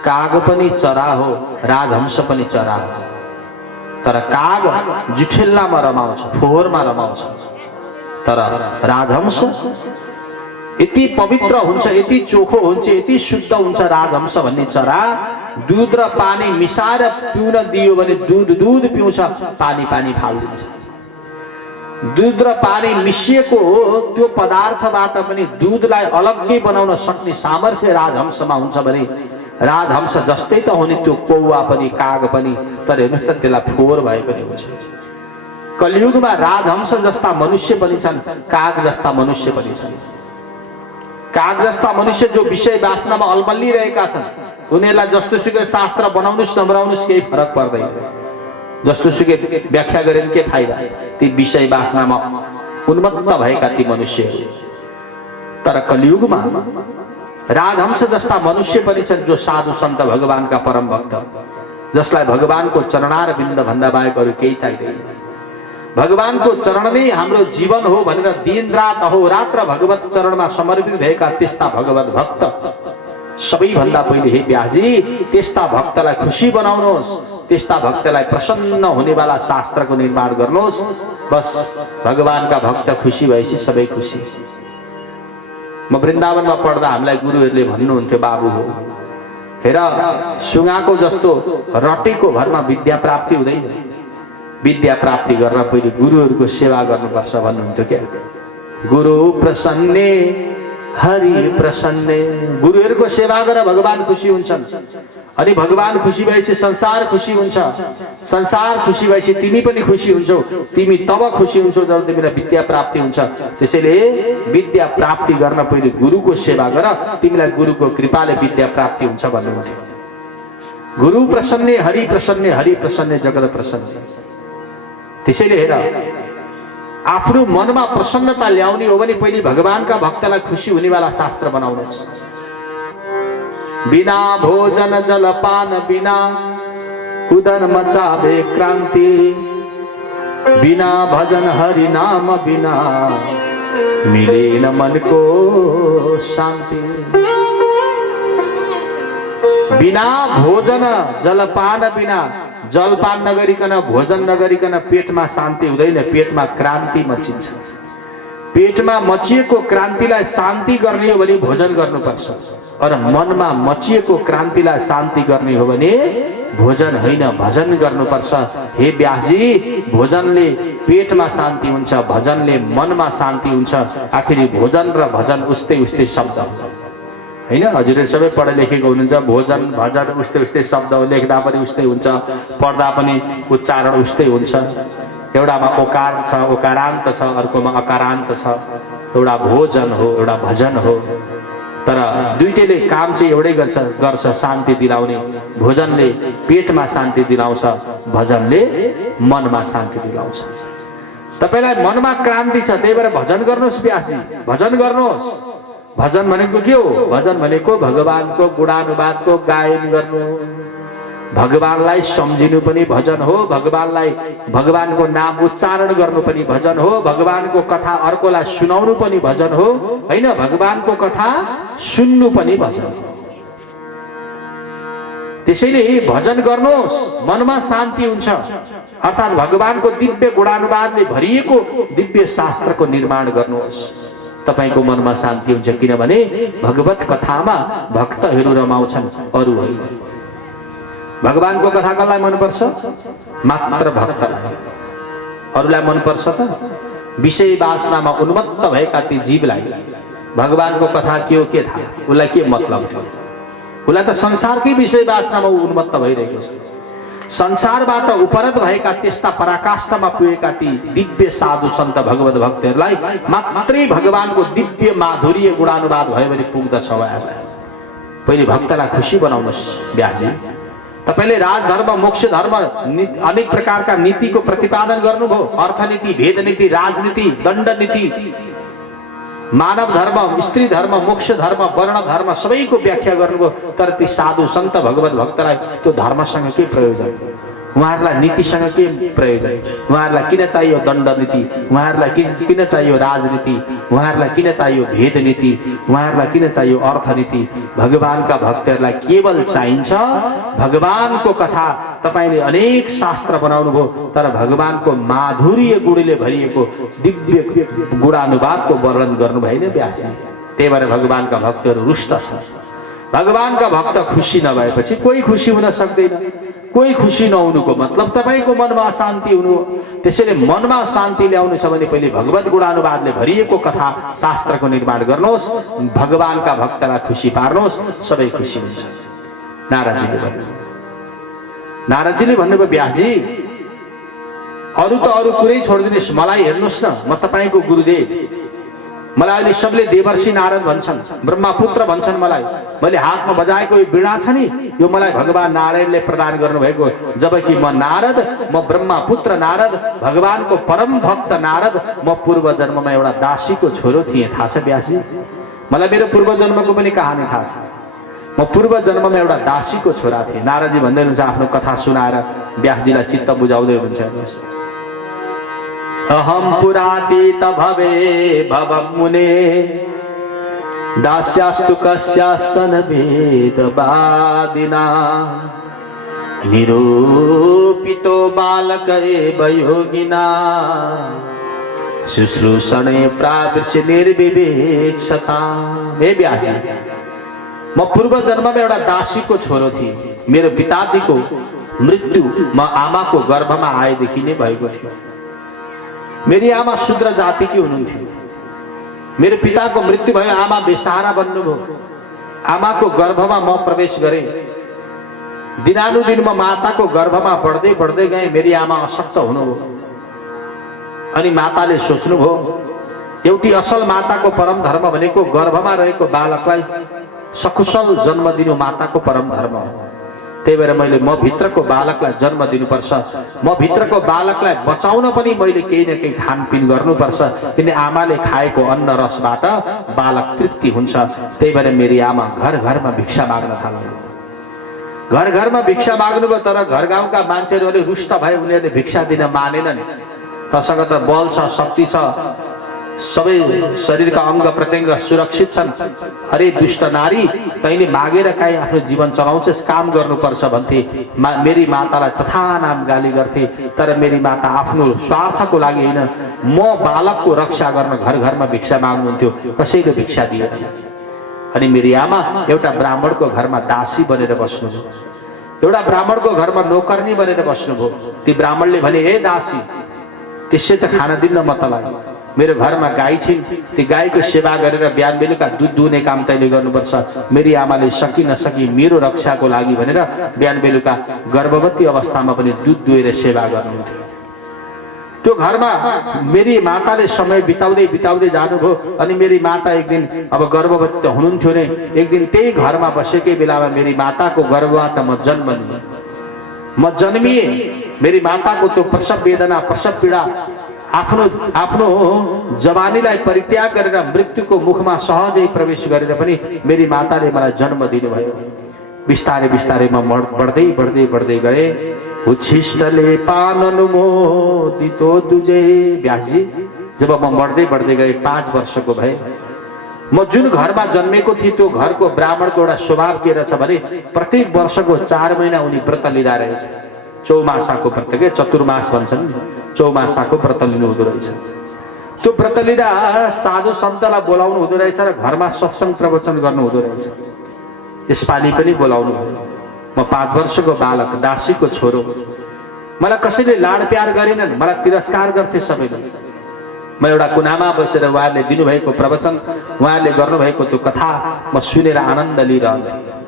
काग पनि चरा हो, राजहंस पनि चरा हो, तर काग जुठेल्लामा रमाउँछ, फोहोरमा रमाउँछ, तर राजहंस यति पवित्र हुन्छ, यति चोखो हुन्छ, यति शुद्ध हुन्छ। राजहंस भन्ने चरा दूध र पानी मिसाएर पिउन दियो भने दूध पिउँछ, पानी फाल्दिन्छ। दूध र पानी मिसिएको त्यो पदार्थबाट पनि दूधलाई अलग्गै बनाउन सक्ने सामर्थ्य राजहंसमा हुन्छ भने राजहंस जस्तै त हो नि त्यो कौवा पनि, काग पनि, तर हेर्नुहोस् त त्यसलाई फोहोर भए पनि हुन्छ। कलियुगमा राजहंस जस्ता मनुष्य पनि छन्, काग जस्ता मनुष्य पनि छन्। काग जस्ता मनुष्य जो विषय वासनामा अलमल्लिरहेका छन्, उनीहरूलाई जस्तो सुकै शास्त्र बनाउनुस् नबनाउनुस् केही फरक पर्दैन, जस्तो सुकै व्याख्या गरेर के फाइदा। ती विषय वासनामा उन्मत्त भएका ती मनुष्यहरू। तर कलियुगमा राजहंस जस्ता मनुष्य पनि छन् जो साधु सन्त भगवानका परम भक्त, जसलाई भगवानको चरणार बिन्द भन्दा बाहेक अरू केही चाहिँदैन। भगवानको चरण नै हाम्रो जीवन हो भनेर दिन रात अहोरात्र भगवत चरणमा समर्पित भएका त्यस्ता भगवत भक्त सबैभन्दा पहिले हे व्यासजी त्यस्ता भक्तलाई खुसी बनाउनुहोस्, त्यस्ता भक्तलाई प्रसन्न हुनेवाला शास्त्रको निर्माण गर्नुहोस्। बस भगवानका भक्त खुसी भएपछि सबै खुसी। म वृन्दावनमा पढ्दा हामीलाई गुरुहरूले भन्नुहुन्थ्यो, बाबु हो हेर सुगाको जस्तो रटेको भरमा विद्या प्राप्ति हुँदैन, विद्या प्राप्ति गर्न पहिले गुरुहरूको सेवा गर्नुपर्छ भन्नुहुन्थ्यो क्या। गुरु प्रसन्ने हरि प्रसन्ने, गुरुहरूको सेवा गर भगवान खुसी हुन्छन्। अनि भगवान खुसी भएपछि संसार खुसी हुन्छ, संसार खुसी भएपछि तिमी पनि खुसी हुन्छौ। तिमी तब खुसी हुन्छौ जब तिमीलाई विद्या प्राप्ति हुन्छ। त्यसैले विद्या प्राप्ति गर्न पहिले गुरुको सेवा गर, तिमीलाई गुरुको कृपाले विद्या प्राप्ति हुन्छ भन्नुहुन्थ्यो। गुरु प्रसन्ने हरि प्रसन्ने, हरि प्रसन्ने जगत प्रसन्ने। त्यसैले हेर आफ्नो मनमा प्रसन्नता ल्याउने हो भने पहिले भगवानका भक्तलाई खुसी हुनेवाला शास्त्र बनाउनुहोस्। बिना भोजन जलपान बिना उदर मचावे क्रांति, बिना भजन हरि नाम बिना मिलेन मन को शांति। बिना भोजन जलपान बिना, जलपान नगरिकन भोजन नगरिकन पेटमा शान्ति हुँदैन, पेटमा क्रान्ति मचिन्छ। पेटमा मचिएको क्रान्तिलाई शान्ति गर्ने हो भने भोजन गर्नुपर्छ, और मनमा मचिएको क्रान्तिलाई शान्ति गर्ने हो भने भोजन होइन भजन गर्नुपर्छ। हे व्यासजी भोजनले पेटमा शान्ति हुन्छ, भजनले मनमा शान्ति हुन्छ। आखिरी भोजन र भजन उस्तै उस्तै शब्द होइन। हजुरहरू सबै पढे लेखेको हुनुहुन्छ, भोजन भजन उस्तै उस्तै शब्द हो, लेख्दा पनि उस्तै हुन्छ, पढ्दा पनि उच्चारण उस्तै हुन्छ। एउटामा ओकार छ, ओकारान्त छ, अर्कोमा अकारान्त छ। एउटा भोजन हो, एउटा भजन हो, तर दुईटैले काम चाहिँ एउटै गर्छ शान्ति दिलाउने। भोजनले पेटमा शान्ति दिलाउँछ, भजनले मनमा शान्ति दिलाउँछ। तपाईलाई मनमा क्रान्ति छ, त्यही भएर भजन गर्नुहोस् व्यासी, भजन गर्नुहोस्। भजन भनेको के हो? भजन भनेको भगवानको गुणानुवादको गायन गर्नु, भगवानलाई सम्झिनु पनि भजन हो, भगवानलाई भगवानको नाम उच्चारण गर्नु पनि भजन हो, भगवानको कथा अर्कोलाई सुनाउनु पनि भजन हो, हैन? भगवानको कथा सुन्नु पनि भजन हो। त्यसैले भजन गर्नुहोस्, मनमा शान्ति हुन्छ। अर्थात् भगवानको दिव्य गुणानुवादले भरिएको दिव्य शास्त्रको निर्माण गर्नुहोस्, तपाईको मनमा शान्ति हुन्छ। किनभने भगवत कथामा भक्तहरू रमाउँछन्, अरू होइन। भगवानको कथा कसलाई मनपर्छ? मात्र भक्तलाई। अरूलाई मनपर्छ त? विषय वासनामा उन्मत्त भएका ती जीवलाई भगवानको कथा के हो के थाहा? उसलाई के मतलब थियो? उसलाई त संसारकै विषय वासनामा उन्मत्त भइरहेको छ। संसारबाट उपरत भएका त्यस्ता पराकाष्ठमा पुगेका ती दिव्य साधु सन्त भगवत भक्तहरूलाई मात्रै भगवानको दिव्य माधुर्य गुणानुवाद भयो भने पुग्दछ। उहाँहरूलाई पहिले भक्तलाई खुसी बनाउनुहोस् व्यासजी। तपाईले राजधर्म मोक्ष धर्म अनेक प्रकारका नीतिको प्रतिपादन गर्नुभयो, अर्थनीति, भेदनीति, राजनीति, दण्डनीति, मानव धर्म, स्त्री धर्म, मोक्ष धर्म, वर्ण धर्म सबैको व्याख्या गर्नुभयो। तर ती साधु सन्त भगवत भक्तलाई त्यो धर्मसँग के प्रयोजन? उहाँहरूलाई नीतिसँग के प्रयोजन? उहाँहरूलाई किन चाहियो दण्डनीति? उहाँहरूलाई किन चाहियो राजनीति? उहाँहरूलाई किन चाहियो भेदनीति? उहाँहरूलाई किन चाहियो अर्थनीति? भगवानका भक्तहरूलाई केवल चाहिन्छ भगवानको कथा। तपाईले अनेक शास्त्र बनाउनु भयो, तर भगवानको माधुर्य गुणले भरिएको दिव्य गुणानुवादको वर्णन गर्नु भएन व्यासी। त्यही भएर भगवानका भक्तहरू रुष्ट छन्। भगवानका भक्त खुसी नभएपछि कोही खुसी हुन सक्दैन। कोही खुसी नहुनुको मतलब तपाईको मनमा अशान्ति हुनु हो। त्यसैले मनमा शान्ति ल्याउनु छ भने पहिले भगवत गुणानुवादले भरिएको कथा शास्त्रको निर्माण गर्नुहोस्, भगवानका भक्तलाई खुसी पार्नुहोस्, सबै खुसी हुन्छ। नारदजीले भन्नुभयो व्यासजी अरू त अरू कुरै छोडिदिनुहोस्, मलाई हेर्नुहोस् न, म तपाईको गुरुदेव, मलाई अहिले सबले देवर्षि नारद भन्छन्, ब्रह्मपुत्र भन्छन् मलाई। मैले हातमा बजाएको यो वीणा छ नि, यो मलाई भगवान नारायणले प्रदान गर्नुभएको, जबकि म नारद, म ब्रह्मपुत्र नारद, भगवानको परम भक्त नारद, म पूर्व जन्ममा एउटा दासीको छोरो थिएँ। थाहा छ व्यासजी? मलाई मेरो पूर्व जन्मको पनि कहानी थाहा छ। म पूर्व जन्ममा एउटा दासीको छोरा थिएँ। नारदजी भन्दै हुनुहुन्छ आफ्नो कथा सुनाएर व्यासजीलाई चित्त बुझाउँदै हुनुहुन्छ। अहम पुरातीत भवे भवं मुने दास्यास्तु कस्यासन वेदवादिना निरूपितो बालक एव योगिना शुश्रूषणे प्रावृष्य निर्विवेक्षता। हे व्यासजी, म पूर्व जन्ममा एउटा दासीको छोरो थिएँ। मेरो पिताजीको मृत्यु म आमाको गर्भमा आएदेखि नै भएको थियो। मेरी आमा शूद्र जातिकी हुनुहुन्थ्यो। मेरो पिताको मृत्यु भयो, आमा बेसहारा बन्नुभयो। आमाको गर्भमा म प्रवेश गरेँ। दिनानुदिन म माताको गर्भमा बढ्दै बढ्दै गएँ। मेरी आमा अशक्त हुनुभयो। अनि माताले सोच्नुभयो, एउटी असल माताको परम धर्म भनेको गर्भमा रहेको बालकलाई सकुशल जन्म दिनु माताको परम धर्म हो। त्यही भएर मैले म भित्रको बालकलाई जन्म दिनुपर्छ, म भित्रको बालकलाई बचाउन पनि मैले केही न केही खानपिन गर्नुपर्छ, किन आमाले खाएको अन्न रसबाट बालक तृप्ति हुन्छ। त्यही भएर मेरी आमा घर घरमा भिक्षा माग्न थाल्नु। घर घरमा भिक्षा माग्नुभयो, तर घर गाउँका मान्छेहरूले रुष्ट भए, उनीहरूले भिक्षा दिन मानेनन्। तसर्थ त बल छ, शक्ति छ, सबै शरीरका अंग प्रत्यंग सुरक्षित छन्। अरे दुष्ट नारी, तैँले मागेर काहीँ आफ्नो जीवन चलाउँछस्, काम गर्नुपर्छ भन्थे। मेरी मातालाई तथा नाम गाली गर्थे। तर मेरी माता आफ्नो स्वार्थको लागि होइन, म बालकको रक्षा गर्न घर घरमा भिक्षा माग्नुहुन्थ्यो, कसैले भिक्षा दिएन। अनि मेरी आमा एउटा ब्राह्मणको घरमा दासी बनेर बस्नुभयो, एउटा ब्राह्मणको घरमा नोकर्नी बनेर बस्नुभयो। ती ब्राह्मणले भने, हे दासी, त्यसै त खाना दिन्न म तँलाई। मेरो घरमा गाई छिन्, ती गाईको सेवा गरेर बिहान बेलुका दुध दुहुने काम तैँले गर्नुपर्छ। मेरी आमाले सकि नसकी मेरो रक्षाको लागि भनेर बिहान बेलुका गर्भवती अवस्थामा पनि दुध दुहेर सेवा गर्नुहुन्थ्यो। त्यो घरमा मेरी माताले समय बिताउँदै बिताउँदै जानुभयो। अनि मेरी माता एक दिन, अब गर्भवती त हुनुहुन्थ्यो नै, एक दिन त्यही घरमा बसेकै बेलामा मेरी माताको गर्भबाट म जन्म लिएँ। म जन्मिएँ। मेरी माताको त्यो प्रसव वेदना, प्रसव पीडा, आफ्नो जवानीलाई परित्याग गरेर मृत्युको मुखमा सहजै प्रवेश गरेर पनि मेरी माताले मलाई जन्म दिनुभयो। बिस्तारै बिस्तारै म बढ्दै बढ्दै बढ्दै गएँ। उच्छिष्टले पाननु मोदितो दुजे। व्यासजी, जब म बढ्दै बढ्दै गएँ, 5 वर्षको भए, म जुन घरमा जन्मेको थिएँ त्यो घरको ब्राह्मणको एउटा स्वभाव के रहेछ भने प्रत्येक वर्षको 4 महिना उनी व्रत लिँदा रहेछ। चौमासाको व्रत, के चतुर्मास भन्छन्, चौमासाको व्रत लिनु हुँदो रहेछ। त्यो व्रत लिँदा साधु सन्तलाई बोलाउनु हुँदो रहेछ र घरमा सत्संग प्रवचन गर्नु हुँदो रहेछ। यसपालि पनि बोलाउनु भयो। म 5 वर्षको बालक, दासीको छोरो। मलाई कसैले लाड प्यार गरेनन्, मलाई तिरस्कार गर्थे सबैले। म एउटा कुनामा बसेर उहाँहरूले दिनुभएको प्रवचन, उहाँहरूले गर्नुभएको त्यो कथा म सुनेर आनन्द लिइरहन्थेँ।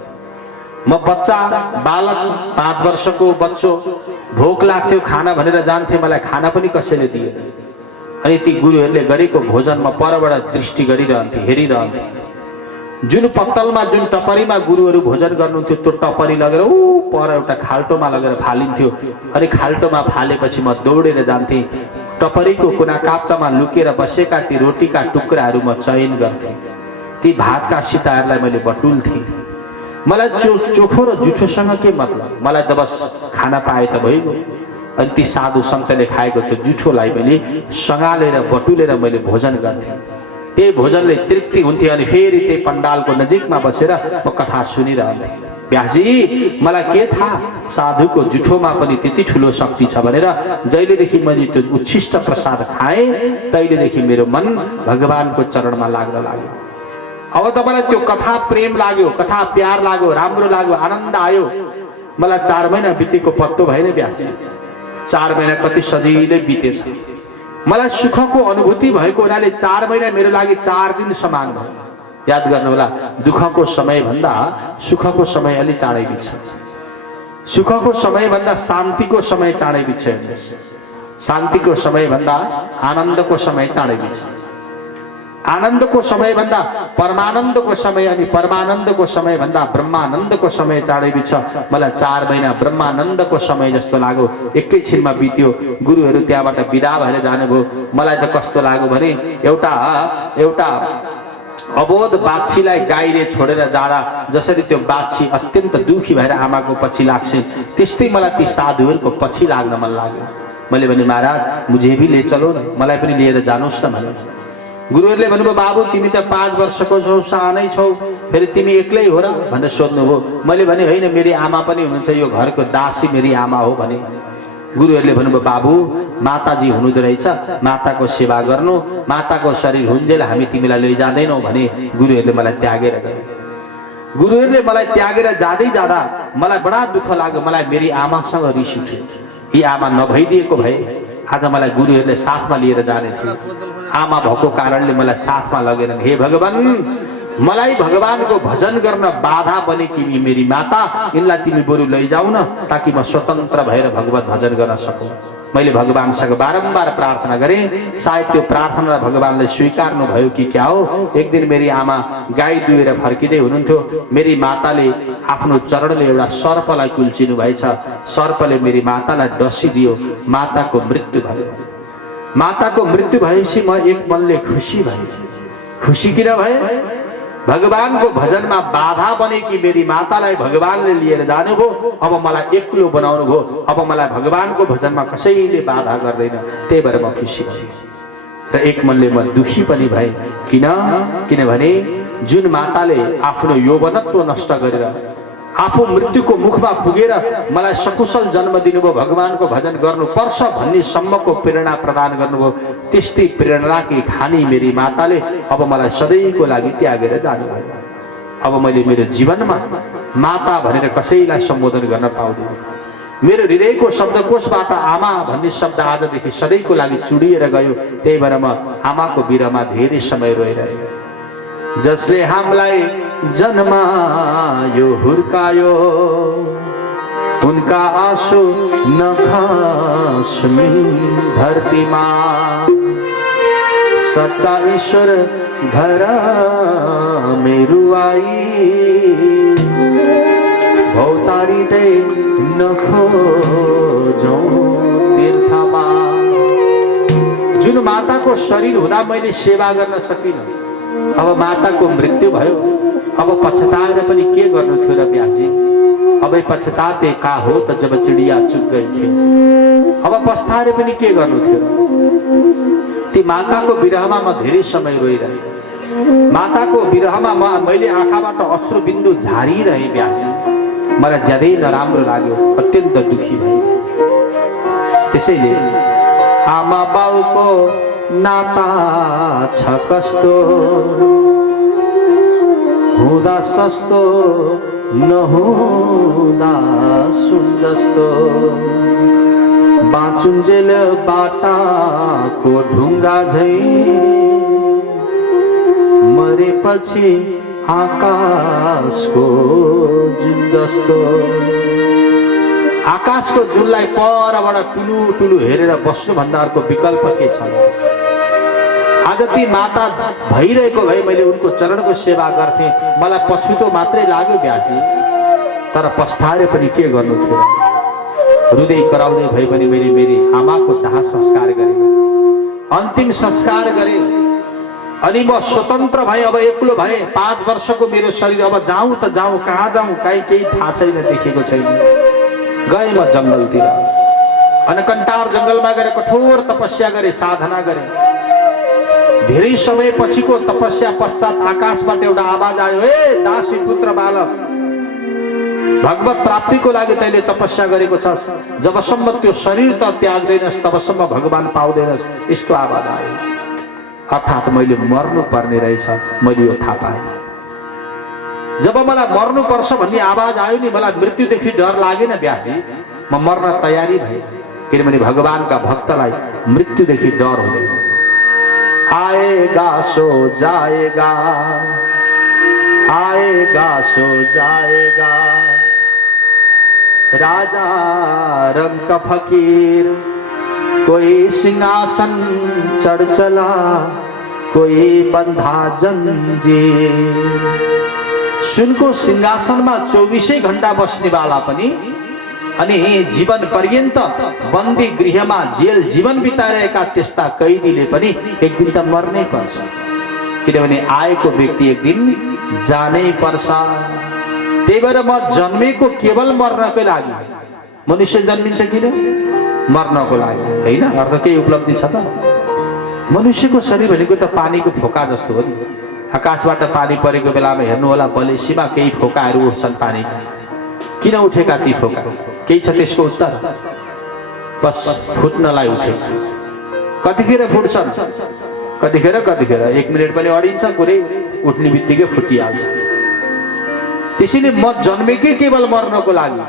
म बच्चा, बालक, 5 वर्षको बच्चो, भोक लाग्थ्यो खाना भनेर जान्थे, मलाई खाना पनि कसैले दिएन। अनि ती गुरुहरूले गरेको भोजन म परबाट दृष्टि गरिरहन्थे, हेरिरहन्थे। जुन पत्तलमा, जुन टपरीमा गुरुहरू भोजन गर्नुहुन्थ्यो, त्यो टपरी लगेर पर एउटा खाल्टोमा लगेर फालिन्थ्यो। अनि खाल्टोमा फालेपछि म दौडेर जान्थेँ। टपरीको कुना काप्चामा लुकेर बसेका ती रोटीका टुक्राहरू म चयन गर्थेँ। ती भातका सिताहरूलाई मैले बटुल्थेँ। मलाई चोखो र जुठोसँग के मतलब, मलाई त बस खाना पाए त भइगयो। अनि ती साधु सन्तले खाएको त्यो जुठोलाई मैले सँगालेर बटुलेर मैले भोजन गर्थेँ। त्यही भोजनले तृप्ति हुन्थ्यो। अनि फेरि त्यही पण्डालको नजिकमा बसेर म कथा सुनिरहन्थेँ। व्यासजी, मलाई के थाहा साधुको जुठोमा पनि त्यति ठुलो शक्ति छ भनेर। जहिलेदेखि मैले त्यो उच्छिष्ट प्रसाद खाएँ, तहिलेदेखि मेरो मन भगवानको चरणमा लाग्न लाग्यो। अब त मलाई त्यो कथा प्रेम लाग्यो, कथा प्यार लाग्यो, राम्रो लाग्यो, आनन्द आयो। मलाई 4 महिना बितेको पत्तो भएन व्यासजी। 4 महिना कति सजिलै बितेछ। मलाई सुखको अनुभूति भएको हुनाले 4 महिना मेरो लागि 4 दिन समान भयो। याद गर्नु होला, दुःखको समय भन्दा सुखको समय अलि चाँडै बित्छ। सुखको समय भन्दा शान्तिको समय चाँडै बित्छ। शान्तिको समय भन्दा आनन्दको समय चाँडै बित्छ। आनन्दको समयभन्दा परमानन्दको समय अनि परमानन्दको समयभन्दा ब्रह्मानन्दको समय चाँडै बित्छ। मलाई 4 महिना ब्रह्मानन्दको समय जस्तो लाग्यो, एकैछिनमा बित्यो। गुरुहरू त्यहाँबाट बिदा भएर जानुभयो। मलाई त कस्तो लाग्यो भने एउटा अबोध बाछीलाई गाईले छोडेर जाँदा जसरी त्यो बाछी अत्यन्त दुखी भएर आमाको पछि लाग्छ, त्यस्तै मलाई ती साधुहरूको पछि लाग्न मन लाग्यो। मैले भने महाराज मुझे भी ले चलो न, मलाई पनि लिएर जानुहोस् न भने। गुरुहरूले भन्नुभयो बाबु तिमी त 5 वर्षको छौ, सानै छौ, फेरि तिमी एक्लै हो र भनेर सोध्नुभयो। मैले भने होइन, मेरी आमा पनि हुनुहुन्छ, यो घरको दासी मेरी आमा हो भने। गुरुहरूले भन्नुभयो बाबु माताजी हुनुहुँदो रहेछ, माताको सेवा गर्नु, माताको शरीर हुन्जेल हामी तिमीलाई लैजाँदैनौ भने गुरुहरूले मलाई त्यागेर गए। गुरुहरूले मलाई त्यागेर जाँदै जाँदा मलाई बडा दुःख लाग्यो। मलाई मेरी आमासँग रिस उठ्यो। यी आमा नभइदिएको भए आज मलाई गुरुहरूले साथमा लिएर जाने थिए। आमा भएको कारणले मलाई साथमा लगेनन्। हे भगवान, मलाई भगवानको भजन गर्न बाधा बने कि मेरी माता, इनलाई तिमी बरु लैजाऊ न, ताकि म स्वतन्त्र भएर भगवत भजन गर्न सकूँ। मैले भगवानसँग बारम्बार प्रार्थना गरेँ। सायद त्यो प्रार्थना भगवानले स्वीकार्नु भयो कि क्या हो। एक दिन मेरी आमा गाई दुहेर फर्किँदै हुनुहुन्थ्यो। मेरी माताले आफ्नो चरणले एउटा सर्पलाई कुल्चिनु भएछ। सर्पले मेरी मातालाई डसिदियो। माताको मृत्यु भयो। माताको मृत्यु भएपछि म एक मनले खुसी भएँ। खुसी किन भए? भगवानको भजनमा बाधा बने कि मेरी मातालाई भगवानले लिएर जानुभयो, अब मलाई एक्लो बनाउनु भयो, अब मलाई भगवानको भजनमा कसैले बाधा गर्दैन। त्यही भएर म खुसी भएँ र एक मनले म दुखी पनि भएँ। किनभने जुन माताले आफ्नो यौवनत्व नष्ट गरेर आफू मृत्युको मुखमा पुगेर मलाई सकुशल जन्म दिनुभयो, भगवानको भजन गर्नुपर्छ भन्ने सम्मको प्रेरणा प्रदान गर्नुभयो, त्यस्तै प्रेरणाकी खानी मेरी माताले अब मलाई सधैँको लागि त्यागेर जानुभयो। अब मैले मेरो जीवनमा माता भनेर कसैलाई सम्बोधन गर्न पाउँदिनँ। मेरो हृदयको शब्दकोशबाट आमा भन्ने शब्द आजदेखि सधैँको लागि चुडिएर गयो। त्यही भएर म आमाको विरहमा धेरै समय रोइरहेँ। जसले हामीलाई जन्मायो हुर्कायो, उनका आँसु नखस्मिन् धरतीमा। सच्चा ईश्वर घर मेरो आई, भौतारिँदै नखोजौँ तीर्थमा। जुन माताको शरीर हुँदा मैले सेवा गर्न सकिनँ, अब माताको मृत्यु भयो। अब पछताएर पनि के गर्नु थियो र ब्यासी? अब पछताते का हो त जब चिडिया चुग गई थी। अब पछताएर पनि के गर्नु थियो? ती माताको विरहमा म धेरै समय रोइरहेँ। माताको विरहमा मैले आँखाबाट अश्रु बिन्दु झारिरहेँ ब्यासी। मलाई ज्यादै नराम्रो लाग्यो, अत्यन्त दुखी भएँ। त्यसैले आमा बाउको नाता छ कस्तो, हुँदा सस्तो नहुँदा सुन जस्तो। बाँचुन्जेल बाटाको ढुङ्गा झै, मरेपछि आकाशको जुन जस्तो। आकाशको जुनलाई परबाट टुलु टुलु हेरेर बस्नुभन्दा अर्को विकल्प के छ? आज ती माता भइरहेको भए मैले उनको चरणको सेवा गर्थेँ। मलाई पछुतो मात्रै लाग्यो ब्याजी, तर पछताएर पनि के गर्नु थियो? हृदय कराउँदै भए पनि मैले मेरी आमाको दाह संस्कार गरेँ, अन्तिम संस्कार गरेँ। अनि म स्वतन्त्र भएँ। अब एक्लो भएँ। 5 वर्षको मेरो शरीर अब जाउँ त जाउँ, कहाँ जाउँ कहीँ केही थाहा छैन, देखेको छैन। गएँ म जङ्गलतिर, अनकन्टार जङ्गलमा गएर कठोर तपस्या गरेँ, साधना गरेँ। धेरै समय पछिको तपस्या पश्चात आकाशबाट एउटा आवाज आयो, हे दासी पुत्र बालक, भगवत प्राप्तिको लागि तैँले तपस्या गरेको छस्, जबसम्म त्यो शरीर त त्याग्दैनस् तबसम्म भगवान पाउँदैनस्। यस्तो आवाज आयो। अर्थात् मैले मर्नु पर्ने रहेछ, मैले यो थाहा पाएँ। जब मलाई मर्नुपर्छ भन्ने आवाज आयो नि, मलाई मृत्युदेखि डर लागेन ब्यासी, म मर्न तयारी भएँ। किनभने भगवानका भक्तलाई मृत्युदेखि डर हुँदैन। आएगा सो जाएगा, आएगा सो जाएगा, राजा रंग का फकीर, कोई सिंहासन चढ़ चला, कोही बन्धा जन्जिर। सुनको सिंहासनमा 24 घण्टा बस्नेवाला पनि अनि जीवन पर्यन्त बन्दी गृहमा जेल जीवन बिताइरहेका त्यस्ता कैदीले पनि एक दिन त मर्नै पर्छ, किनभने आएको व्यक्ति एक दिन जानै पर्छ। त्यही भएर म जन्मेको केवल मर्नको लागि। मनुष्य जन्मिन्छ किन? मर्नको लागि, होइन? अर्थ केही उपलब्धि छ त? मनुष्यको शरीर भनेको त पानीको फोका जस्तो हो नि। आकाशबाट पानी परेको बेलामा हेर्नु होला, बलेसीमा केही फोकाहरू उठ्छन् पानीका। किन उठेका ती फोका? केही छ त्यसको उत्तर? बस फुट्नलाई उठे। कतिखेर फुट्छन्? कतिखेर 1 मिनट पनि अडिन्छ, कुरै उठ्ने बित्तिकै फुटिहाल्छ। त्यसैले म जन्मेकै केवल मर्नको लागि।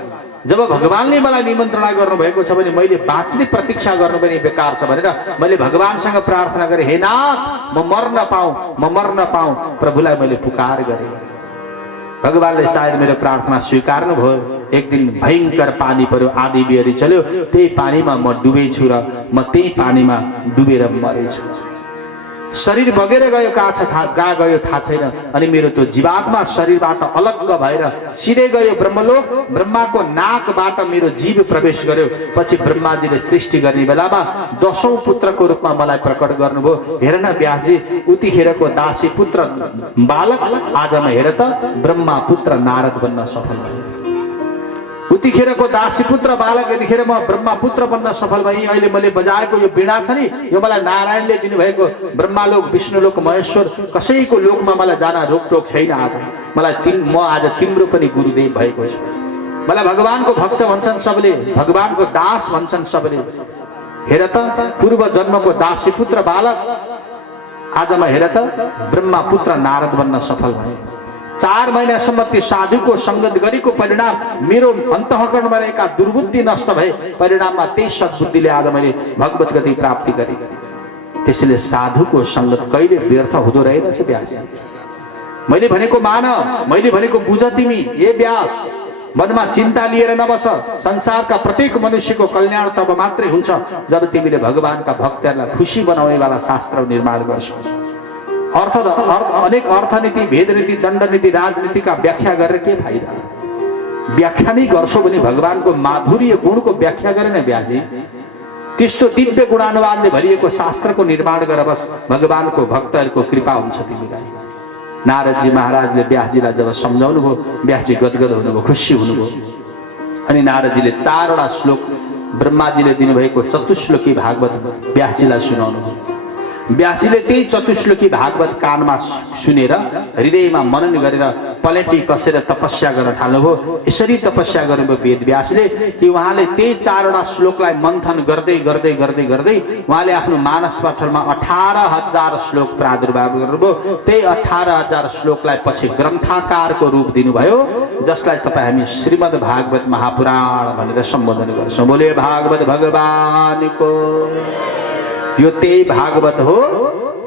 जब भगवानले मलाई निमन्त्रणा गर्नुभएको छ भने मैले बाँच्ने प्रतीक्षा गर्नु पनि बेकार छ भनेर मैले भगवानसँग प्रार्थना गरेँ, हे नाथ म मर्न पाऊँ। प्रभुलाई मैले पुकार गरेँ। भगवानले सायद मेरो प्रार्थना स्वीकार्नु भयो। एक दिन भयंकर पानी पर्यो, आधी बिहारी चल्यो। त्यही पानीमा म डुबेछु र म त्यही पानीमा डुबेर मरेछु। शरीर बगेर गयो, कहाँ गयो थाहा छैन। अनि मेरो त्यो जीवात्मा शरीरबाट अलग भएर सिधै गयो ब्रह्मलोक। ब्रह्माको नाकबाट मेरो जीव प्रवेश गर्यो। पछि ब्रह्माजीले सृष्टि गर्ने बेलामा 10औं पुत्रको रूपमा मलाई प्रकट गर्नुभयो। हेर न व्यासजी, उतिखेरको दासी पुत्र बालक आजमा हेर त ब्रह्मा पुत्र नारद बन्न सफल भयो। उतिखेरको दासी पुत्र बालक यतिखेर म ब्रह्मा पुत्र बन्न सफल भएँ। अहिले मैले बजाएको यो वीणा छ नि, यो मलाई नारायणले दिनुभएको ब्रह्मालोक, विष्णुलोक, महेश्वर कसैको लोकमा मलाई जान रोकटोक छैन। आज मलाई म आज तिम्रो पनि गुरुदेव भएको छु। मलाई भगवानको भक्त भन्छन् सबले, भगवानको दास भन्छन् सबले। हेर त पूर्व जन्मको दासी पुत्र बालक आजमा हेर त ब्रह्मा पुत्र नारद बन्न सफल भए। 4 महिनासम्म त्यो साधुको संगत गरेको परिणाम मेरो अन्तःकरणमा रहेका दुर्बुद्धि नष्ट भए। परिणाममा त्यही सद्बुद्धिले आज मैले भगवत गति प्राप्ति गरेँ। त्यसैले साधुको संगत कहिले व्यर्थ हुँदो रहेछ व्यास। मैले भनेको मान, मैले भनेको बुझ तिमी। ए व्यास, मनमा चिन्ता लिएर नबस। संसारका प्रत्येक मनुष्यको कल्याण तब मात्रै हुन्छ जब तिमीले भगवानका भक्तहरूलाई खुसी बनाउने वाला शास्त्र निर्माण गर्छौ। अनेक अर्थनीति, भेदनीति, दण्डनीति, राजनीतिका व्याख्या गरेर के फाइदा? व्याख्या नै गर्छौ भने भगवानको माधुर्य गुणको व्याख्या गरेन व्याजी। त्यस्तो दिव्य गुणानुवादले भरिएको शास्त्रको निर्माण गर, बस भगवानको भक्तहरूको कृपा हुन्छ तिमीलाई। नारदजी महाराजले व्यासजीलाई जब सम्झाउनु भयो, व्यासजी गदगद हुनुभयो, खुसी हुनुभयो। अनि नारदजीले 4 वटा श्लोक ब्रह्माजीले दिनुभएको चतुश्लोकी भागवत व्यासजीलाई सुनाउनु भयो। व्यासजीले त्यही चतुश्लोकी भागवत कानमा सुनेर हृदयमा मनन गरेर पलेटी कसेर तपस्या गर्न थाल्नुभयो। यसरी तपस्या गर्नुभयो वेद व्यासले कि उहाँले त्यही 4 वटा श्लोकलाई मन्थन गर्दै गर्दै गर्दै गर्दै उहाँले आफ्नो मानस पत्रमा 18,000 श्लोक प्रादुर्भाव गर्नुभयो। त्यही 18,000 श्लोकलाई पछि ग्रन्थाकारको रूप दिनुभयो, जसलाई तपाईँ हामी श्रीमद् भागवत महापुराण भनेर सम्बोधन गर्छौँ। बोले भागवत भगवानको। यो त्यही भागवत हो,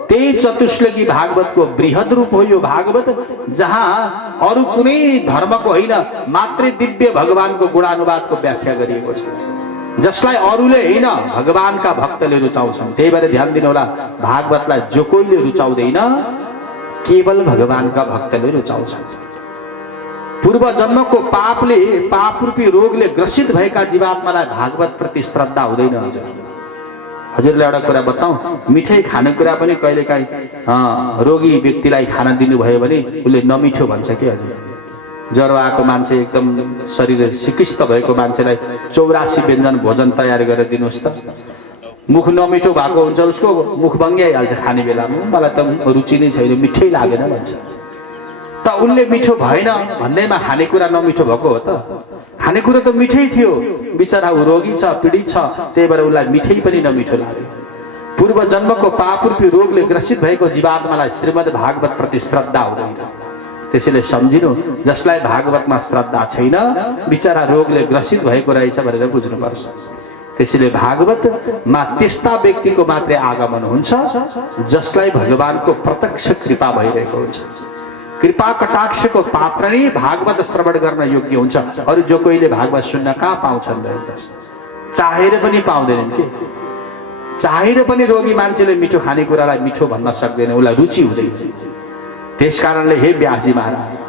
त्यही चतुश्लोकी भागवतको बृहद रूप हो यो भागवत, जहाँ अरू कुनै धर्मको होइन मात्रै दिव्य भगवानको गुणानुवादको व्याख्या गरिएको छ, जसलाई अरूले होइन भगवानका भक्तले रुचाउँछन्। त्यही भएर ध्यान दिनु होला, भागवतलाई जो कोहीले रुचाउँदैन, केवल भगवानका भक्तले रुचाउँछन्। पूर्व जन्मको पापले, पापरूपी रोगले ग्रसित भएका जीवात्मालाई भागवत प्रति श्रद्धा हुँदैन। हजुरलाई एउटा कुरा बताऊँ, मिठाई खानेकुरा पनि कहिलेकाहीँ रोगी व्यक्तिलाई खान दिनुभयो भने उसले नमिठो भन्छ के। हजुर ज्वरो आएको मान्छे, एकदम शरीर सिकिस्त भएको मान्छेलाई 84 व्यञ्जन भोजन तयार गरेर दिनुहोस् त, मुख नमिठो भएको हुन्छ, उसको मुख बङ्ग्याइहाल्छ खाने बेलामा। मलाई त रुचि नै छैन, मिठै लागेन भन्छ। त उनले मिठो भएन भन्दैमा खानेकुरा नमिठो भएको हो त? खानेकुरा त मिठै थियो, बिचरा ऊ रोगी छ, पीडित छ, त्यही भएर उसलाई मिठै पनि नमिठो लाग्यो। पूर्व जन्मको पापरूपी रोगले ग्रसित भएको जीवात्मालाई श्रीमद् भागवत प्रति श्रद्धा हुँदैन। त्यसैले सम्झिनु, जसलाई भागवतमा श्रद्धा छैन बिचरा रोगले ग्रसित भएको रहेछ भनेर बुझ्नुपर्छ। त्यसैले भागवतमा त्यस्ता व्यक्तिको मात्रै आगमन हुन्छ जसलाई भगवानको प्रत्यक्ष कृपा भइरहेको हुन्छ। कृपा कटाक्षको पात्र नै भागवत श्रवण गर्न योग्य हुन्छ। अरू जो कोहीले भागवत सुन्न कहाँ पाउँछन्? चाहेर पनि पाउँदैनन् के। चाहेर पनि रोगी मान्छेले मिठो खानेकुरालाई मिठो भन्न सक्दैन, उसलाई रुचि हुँदैन। त्यस कारणले हे व्यासजी महाराज,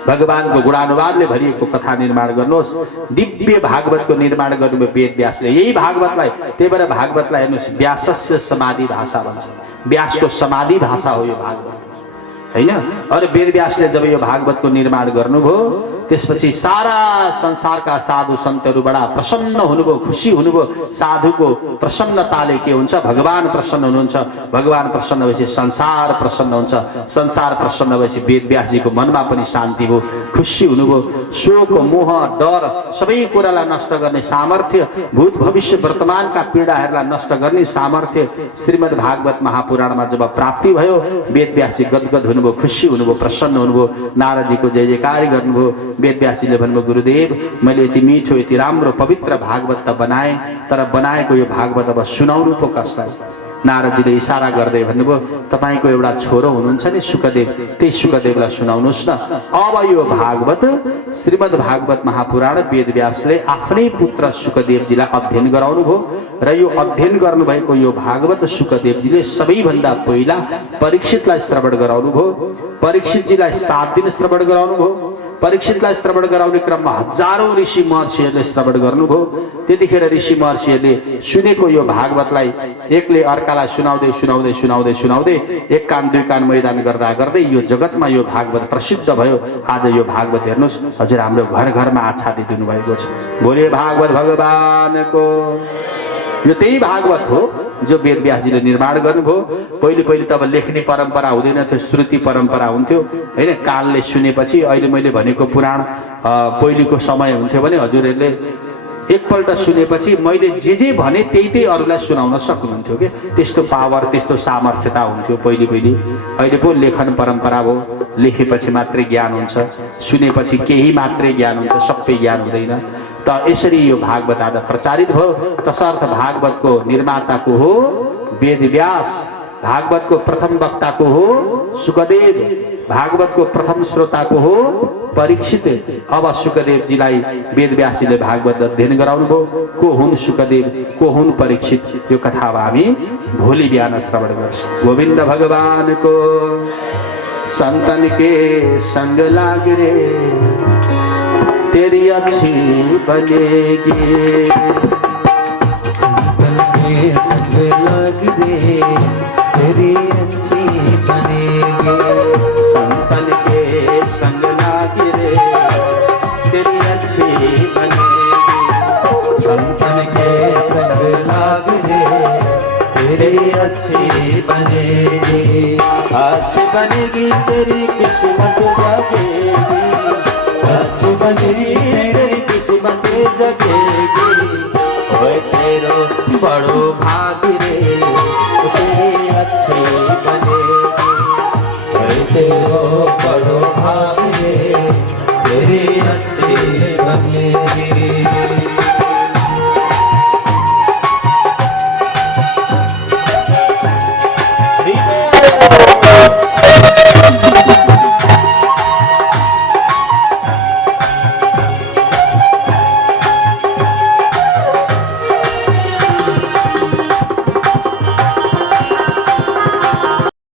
भगवानको गुणानुवादले भरिएको कथा निर्माण गर्नुहोस्। दिव्य भागवतको निर्माण गर्नुभयो वेद व्यासले। यही भागवतलाई, त्यही भएर भागवतलाई हेर्नुहोस् व्यासस्य समाधि भाषा भन्छ। व्यासको समाधि भाषा हो यो भागवत, हैन? और वेद व्यासले जब यो भागवतको निर्माण गर्नुभयो, त्यसपछि सारा संसारका साधु सन्तहरू बडा प्रसन्न हुनुभयो, खुसी हुनुभयो। साधुको प्रसन्नताले के हुन्छ? भगवान प्रसन्न हुनुहुन्छ। भगवान प्रसन्न भएपछि संसार प्रसन्न हुन्छ। संसार प्रसन्न भएपछि वेद व्यासजीको मनमा पनि शान्ति भयो, खुसी हुनुभयो। शोक, मोह, डर सबै कुरालाई नष्ट गर्ने सामर्थ्य, भूत भविष्य वर्तमानका पीडाहरूलाई नष्ट गर्ने सामर्थ्य श्रीमद् भागवत महापुराणमा जब प्राप्ति भयो, वेद व्यासजी गदगद हुनुभयो, खुसी हुनुभयो, प्रसन्न हुनुभयो। नारदजीको जय जयकार गर्नुभयो। वेद व्यासजीले भन्नुभयो, गुरुदेव मैले यति मिठो यति राम्रो पवित्र भागवत त बनाएँ, तर बनाएको यो भागवत अब सुनाउनु पो कसलाई? नारदजीले इशारा गर्दै भन्नुभयो, तपाईको एउटा छोरो हुनुहुन्छ नि सुकदेव, त्यही सुकदेवलाई सुनाउनुहोस् न। अब यो भागवत श्रीमद् भागवत महापुराण वेद व्यासले आफ्नै पुत्र सुकदेवजीलाई अध्ययन गराउनु भयो र यो अध्ययन गर्नुभएको यो भागवत सुकदेवजीले सबैभन्दा पहिला परीक्षितलाई श्रवण गराउनु भयो। परीक्षितजीलाई 7 दिन श्रवण गराउनु भयो। परीक्षितलाई श्रवण गराउने क्रममा हजारौं ऋषि महर्षिहरूले श्रवण गर्नुभयो। त्यतिखेर ऋषि महर्षिहरूले सुनेको यो भागवतलाई एकले अर्कालाई सुनाउँदै सुनाउँदै सुनाउँदै सुनाउँदै एक कान दुई कान मैदान गर्दा गर्दै यो जगतमा यो भागवत प्रसिद्ध भयो। आज यो भागवत हेर्नुहोस्, हजुर हाम्रो घर घरमा आच्छादित हुनुभएको छ। बोले भागवत भगवानको। यो त्यही भागवत हो जो वेद व्यासजीले निर्माण गर्नुभयो। पहिले पहिले त अब लेख्ने परम्परा हुँदैन थियो, श्रुति परम्परा हुन्थ्यो, हैन? कानले सुनेपछि अहिले मैले भनेको पुराण पहिलेको समय हुन्थ्यो भने हजुरहरूले एकपल्ट सुनेपछि मैले जे भने त्यही अरूलाई सुनाउन सक्नुहुन्थ्यो के। त्यस्तो पावर, त्यस्तो सामर्थ्यता हुन्थ्यो पहिले पहिले। अहिले पो लेखन परम्परा भयो, लेखेपछि मात्रै ज्ञान हुन्छ, सुनेपछि केही मात्रै ज्ञान हुन्छ, सबै ज्ञान हुँदैन। त यसरी यो भागवत आज प्रचारित भयो। तसर्थ भागवतको निर्माताको हो वेद व्यास, भागवतको प्रथम वक्ताको हो सुकदेव, भागवतको प्रथम श्रोताको हो परीक्षित। अब सुकदेवजीलाई वेद व्यासजीले भागवत अध्ययन गराउनु भयो। को हुन् सुकदेव, को हुन् परीक्षित, यो कथा अब हामी भोलि बिहान श्रवण गर्छौँ। गोविन्द भगवानको संतन के संग लाग रे, तेरी अच्छी बनेगी। संतन के संग लाग रे, तेरी अच्छी बनेगी। संतन के संग लाग रे, तेरी अच्छी बनेगी। संतन के संग लाग रे, तेरी अच्छी बनेगी। अच्छी बनेगी तेरी किस्मत जगेगी, अच्छी बनेगी तेरी किस्मत जगेगी। ओए तेरो बड़ो भाग रे, तेरी अच्छी बनेगी। ओए तेरो बड़ो भाग